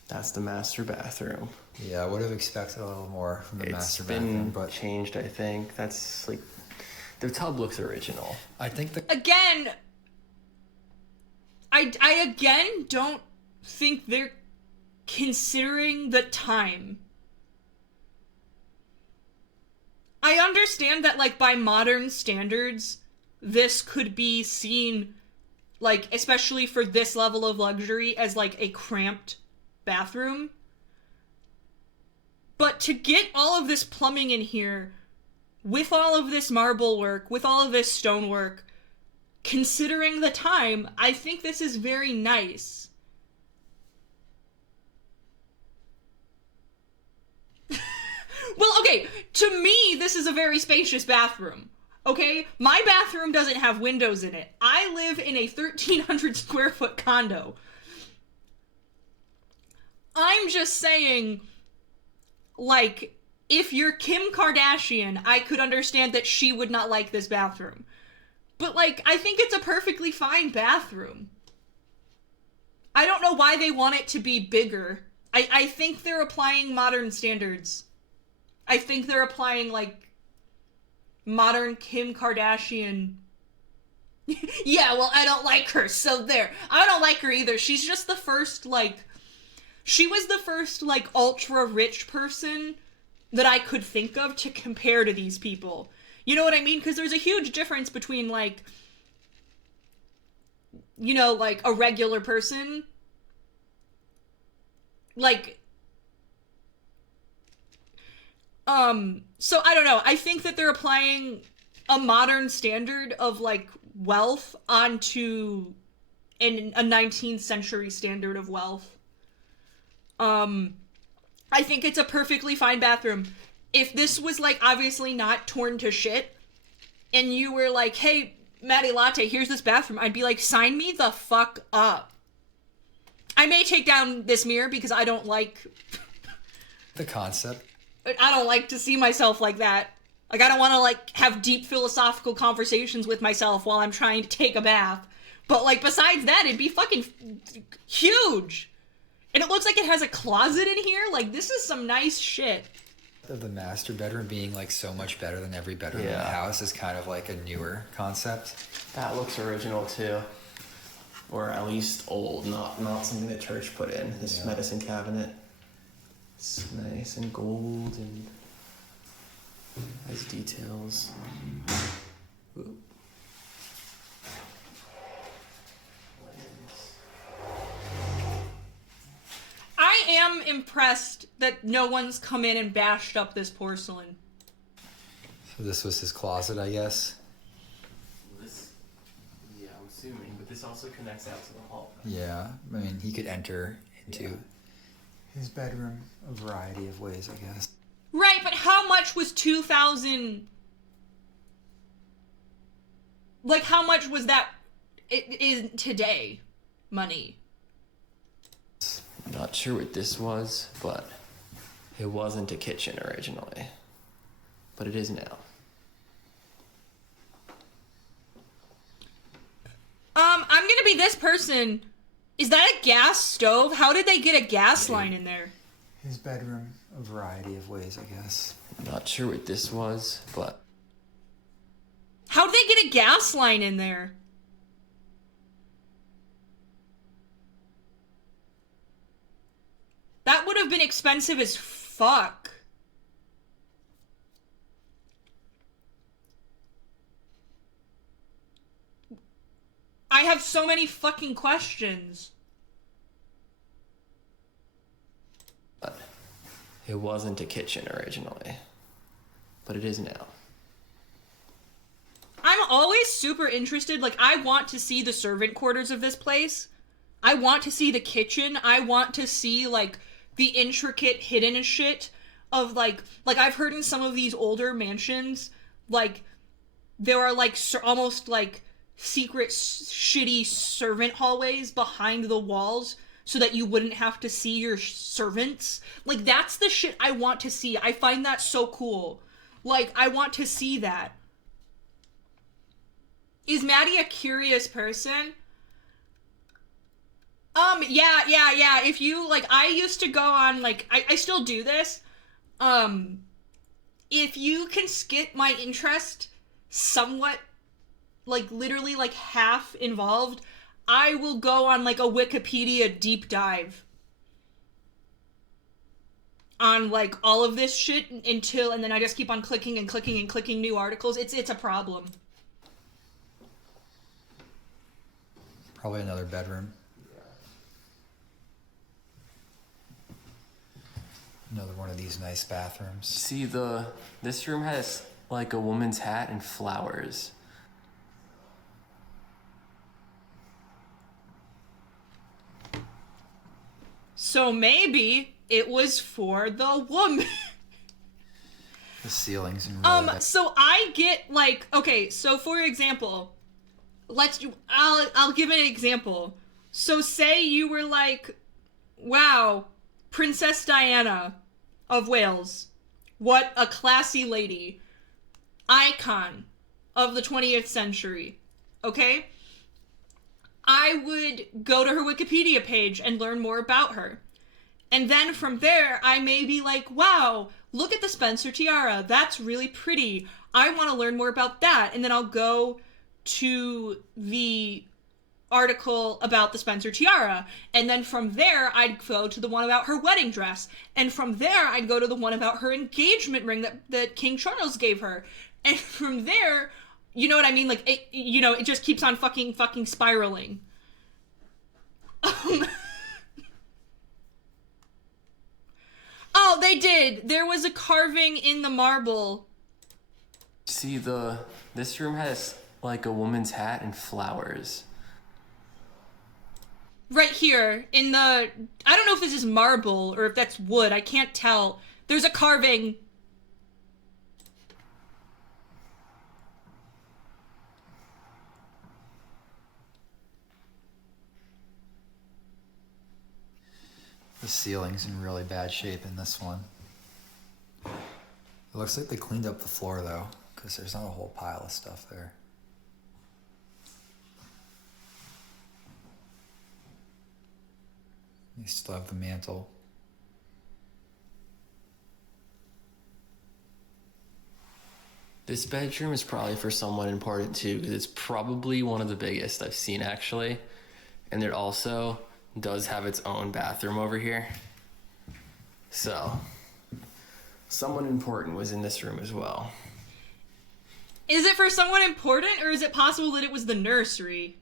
That's the master bathroom. Yeah, I would have expected a little more from the master bathroom, but it's been changed, I think. That's like, the tub looks original. I think Again, I again don't think they're considering the time. I understand that, like, by modern standards, this could be seen, like, especially for this level of luxury, as, like, a cramped bathroom. But to get all of this plumbing in here, with all of this marble work, with all of this stonework, considering the time, I think this is very nice. Well, okay, to me, this is a very spacious bathroom. Okay? My bathroom doesn't have windows in it. I live in a 1,300 square foot condo. I'm just saying, like, if you're Kim Kardashian, I could understand that she would not like this bathroom. But, like, I think it's a perfectly fine bathroom. I don't know why they want it to be bigger. I think they're applying modern standards. I think they're applying, like, modern Kim Kardashian. Yeah, well, I don't like her, so there. I don't like her either. She's just the first, like... She was the first, like, ultra-rich person that I could think of to compare to these people. You know what I mean? Because there's a huge difference between, like, you know, like, a regular person. Like... So I don't know. I think that they're applying a modern standard of, like, wealth onto a 19th century standard of wealth. I think it's a perfectly fine bathroom. If this was, like, obviously not torn to shit, and you were like, hey, Maddie Latte, here's this bathroom, I'd be like, sign me the fuck up. I may take down this mirror because I don't like... the concept. I don't like to see myself like that. Like, I don't want to, like, have deep philosophical conversations with myself while I'm trying to take a bath. But, like, besides that, it'd be fucking huge. And it looks like it has a closet in here. Like, this is some nice shit. Of the master bedroom being, like, so much better than every bedroom in the house is kind of, like, a newer concept. That looks original, too. Or at least old, not something the church put in. This medicine cabinet. It's nice and gold and has details. Ooh. I am impressed that no one's come in and bashed up this porcelain. So this was his closet, I guess? Yeah, I'm assuming, but this also connects out to the hall. Yeah, I mean, he could enter into his bedroom a variety of ways, I guess. Right, but how much was 2,000... Like, how much was that in today money? Not sure what this was, but it wasn't a kitchen originally. But it is now. I'm gonna be this person. Is that a gas stove? How did they get a gas line in there? His bedroom a variety of ways, I guess. Not sure what this was, but... How did they get a gas line in there? That would have been expensive as fuck. I have so many fucking questions. It wasn't a kitchen originally, but it is now. I'm always super interested. Like, I want to see the servant quarters of this place. I want to see the kitchen. I want to see, like, the intricate hidden shit of, like I've heard in some of these older mansions, like, there are, like, almost, like, secret shitty servant hallways behind the walls so that you wouldn't have to see your servants. Like, that's the shit I want to see. I find that so cool. Like, I want to see that. Is Maddie a curious person? Yeah. If you, like, I used to go on, like, I still do this. If you can skip my interest somewhat, like, literally, like, half involved, I will go on, like, a Wikipedia deep dive on, like, all of this shit until, and then I just keep on clicking and clicking and clicking new articles. It's a problem. Probably another bedroom. Another one of these nice bathrooms. See, this room has like a woman's hat and flowers. So maybe it was for the woman. The ceilings and really so I get, like, okay, so for example, I'll give an example. So say you were like, wow, Princess Diana of Wales, what a classy lady, icon of the 20th century, okay? I would go to her Wikipedia page and learn more about her. And then from there, I may be like, wow, look at the Spencer tiara. That's really pretty. I want to learn more about that. And then I'll go to the article about the Spencer tiara. And then from there, I'd go to the one about her wedding dress. And from there, I'd go to the one about her engagement ring that King Charles gave her. And from there, you know what I mean? Like, it just keeps on fucking spiraling. Oh, they did. There was a carving in the marble. See, this room has like a woman's hat and flowers. Right here in the, I don't know if this is marble or if that's wood. I can't tell. There's a carving. The ceiling's in really bad shape in this one. It looks like they cleaned up the floor though, because there's not a whole pile of stuff there. They still have the mantle. This bedroom is probably for someone important too, because it's probably one of the biggest I've seen actually. And it also does have its own bathroom over here. So, someone important was in this room as well. Is it for someone important, or is it possible that it was the nursery?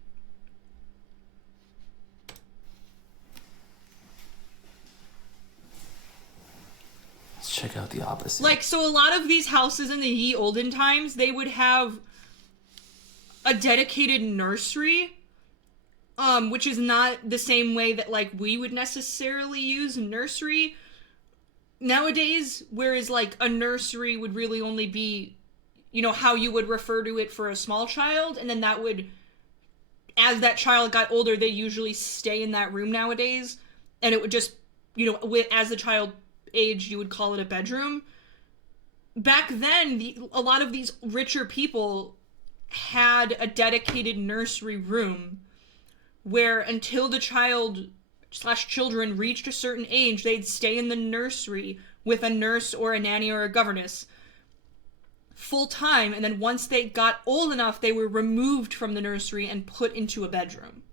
Let's check out the opposite. Like, so a lot of these houses in the ye olden times, they would have a dedicated nursery, which is not the same way that, like, we would necessarily use nursery nowadays, whereas, like, a nursery would really only be, you know, how you would refer to it for a small child, and then that would, as that child got older, they usually stay in that room nowadays, and it would just, you know, as the child aged, you would call it a bedroom. Back then, a lot of these richer people had a dedicated nursery room where until the child/children reached a certain age, they'd stay in the nursery with a nurse or a nanny or a governess full time, and then once they got old enough, they were removed from the nursery and put into a bedroom.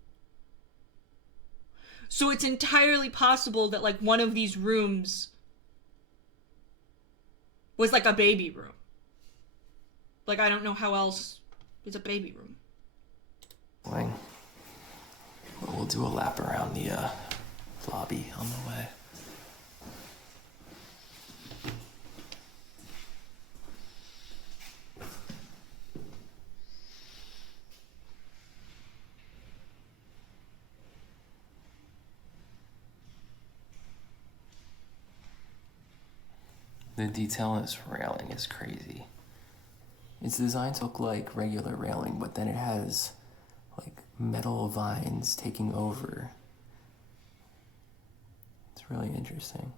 So it's entirely possible that, like, one of these rooms was like a baby room. Like, I don't know how else is a baby room. Well, we'll do a lap around the lobby on the way. The detail on this railing is crazy. It's designed to look like regular railing, but then it has like metal vines taking over. It's really interesting.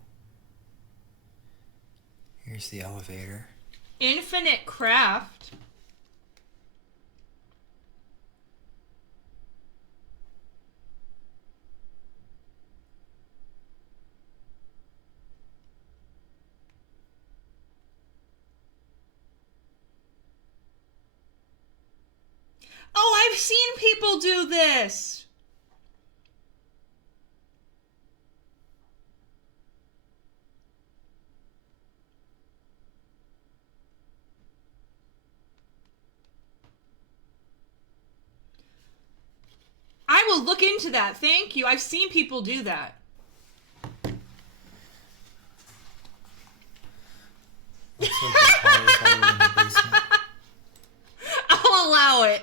Here's the elevator. Infinite craft. Oh, I've seen people do this. I will look into that. Thank you. I've seen people do that. Looks like the car is already in the basement. I'll allow it.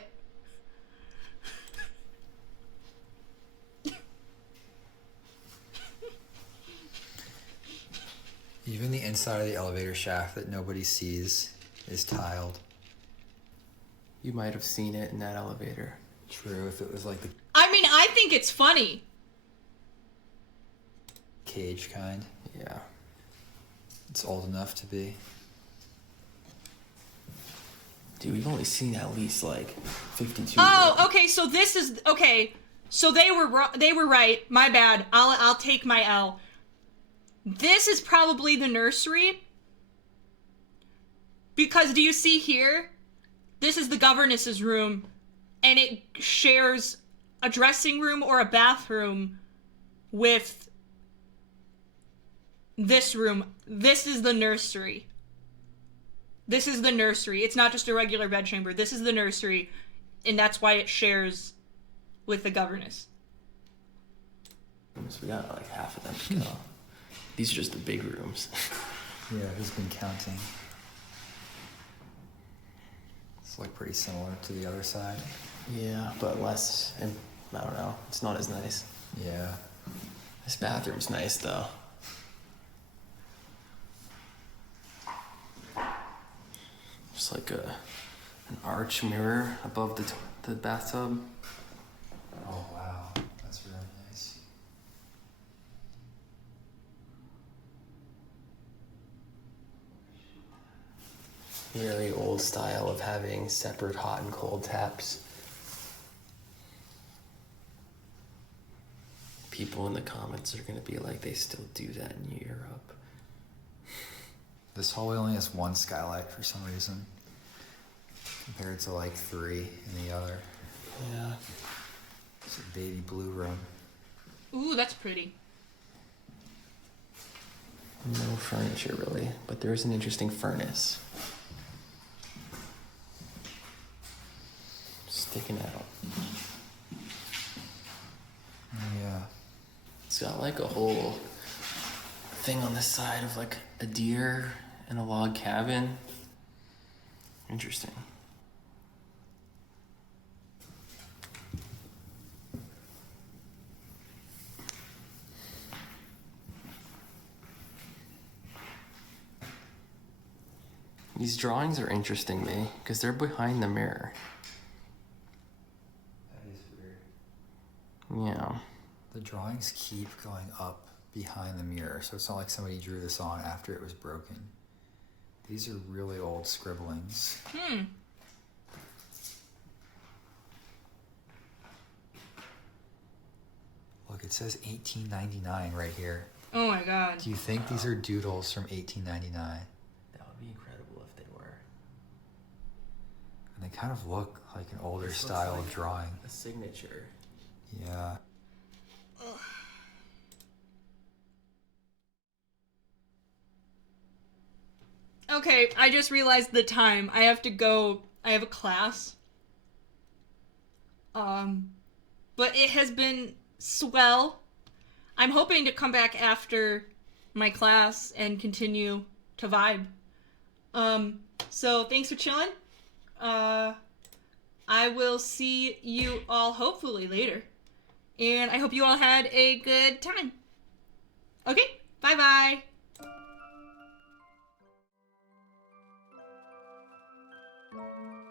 Even the inside of the elevator shaft that nobody sees is tiled. You might have seen it in that elevator. True, if it was like the I mean, I think it's funny. cage kind. Yeah. It's old enough to be. Dude, we've only seen at least like 52. Oh, okay. So this is okay. So they were right. My bad. I'll take my L. This is probably the nursery. Because do you see here? This is the governess's room, and it shares a dressing room or a bathroom with this room. This is the nursery. This is the nursery. It's not just a regular bedchamber. This is the nursery, and that's why it shares with the governess. So we got like half of them to go. These are just the big rooms. Yeah, who's been counting? It's like pretty similar to the other side. Yeah, but less, and I don't know, it's not as nice. Yeah. This bathroom's nice though. Just like an arch mirror above the bathtub. Oh wow, that's really nice. Very old style of having separate hot and cold taps. People in the comments are gonna be like, they still do that in Europe. This hallway only has one skylight for some reason, compared to like 3 in the other. Yeah. It's a baby blue room. Ooh, that's pretty. No furniture really, but there is an interesting furnace. Sticking out. Yeah. It's got like a whole thing on the side of like a deer and a log cabin. Interesting. These drawings are interesting to me because they're behind the mirror. That is weird. Yeah. The drawings keep going up behind the mirror, so it's not like somebody drew this on after it was broken. These are really old scribblings. Look, it says 1899 right here. Oh my god. Do you think these are doodles from 1899? That would be incredible if they were. And they kind of look like an older This looks style like of drawing. A signature. Yeah. Okay, I just realized the time. I have to go. I have a class. But it has been swell. I'm hoping to come back after my class and continue to vibe. So thanks for chilling. I will see you all hopefully later. And I hope you all had a good time. Okay, bye-bye. Bye.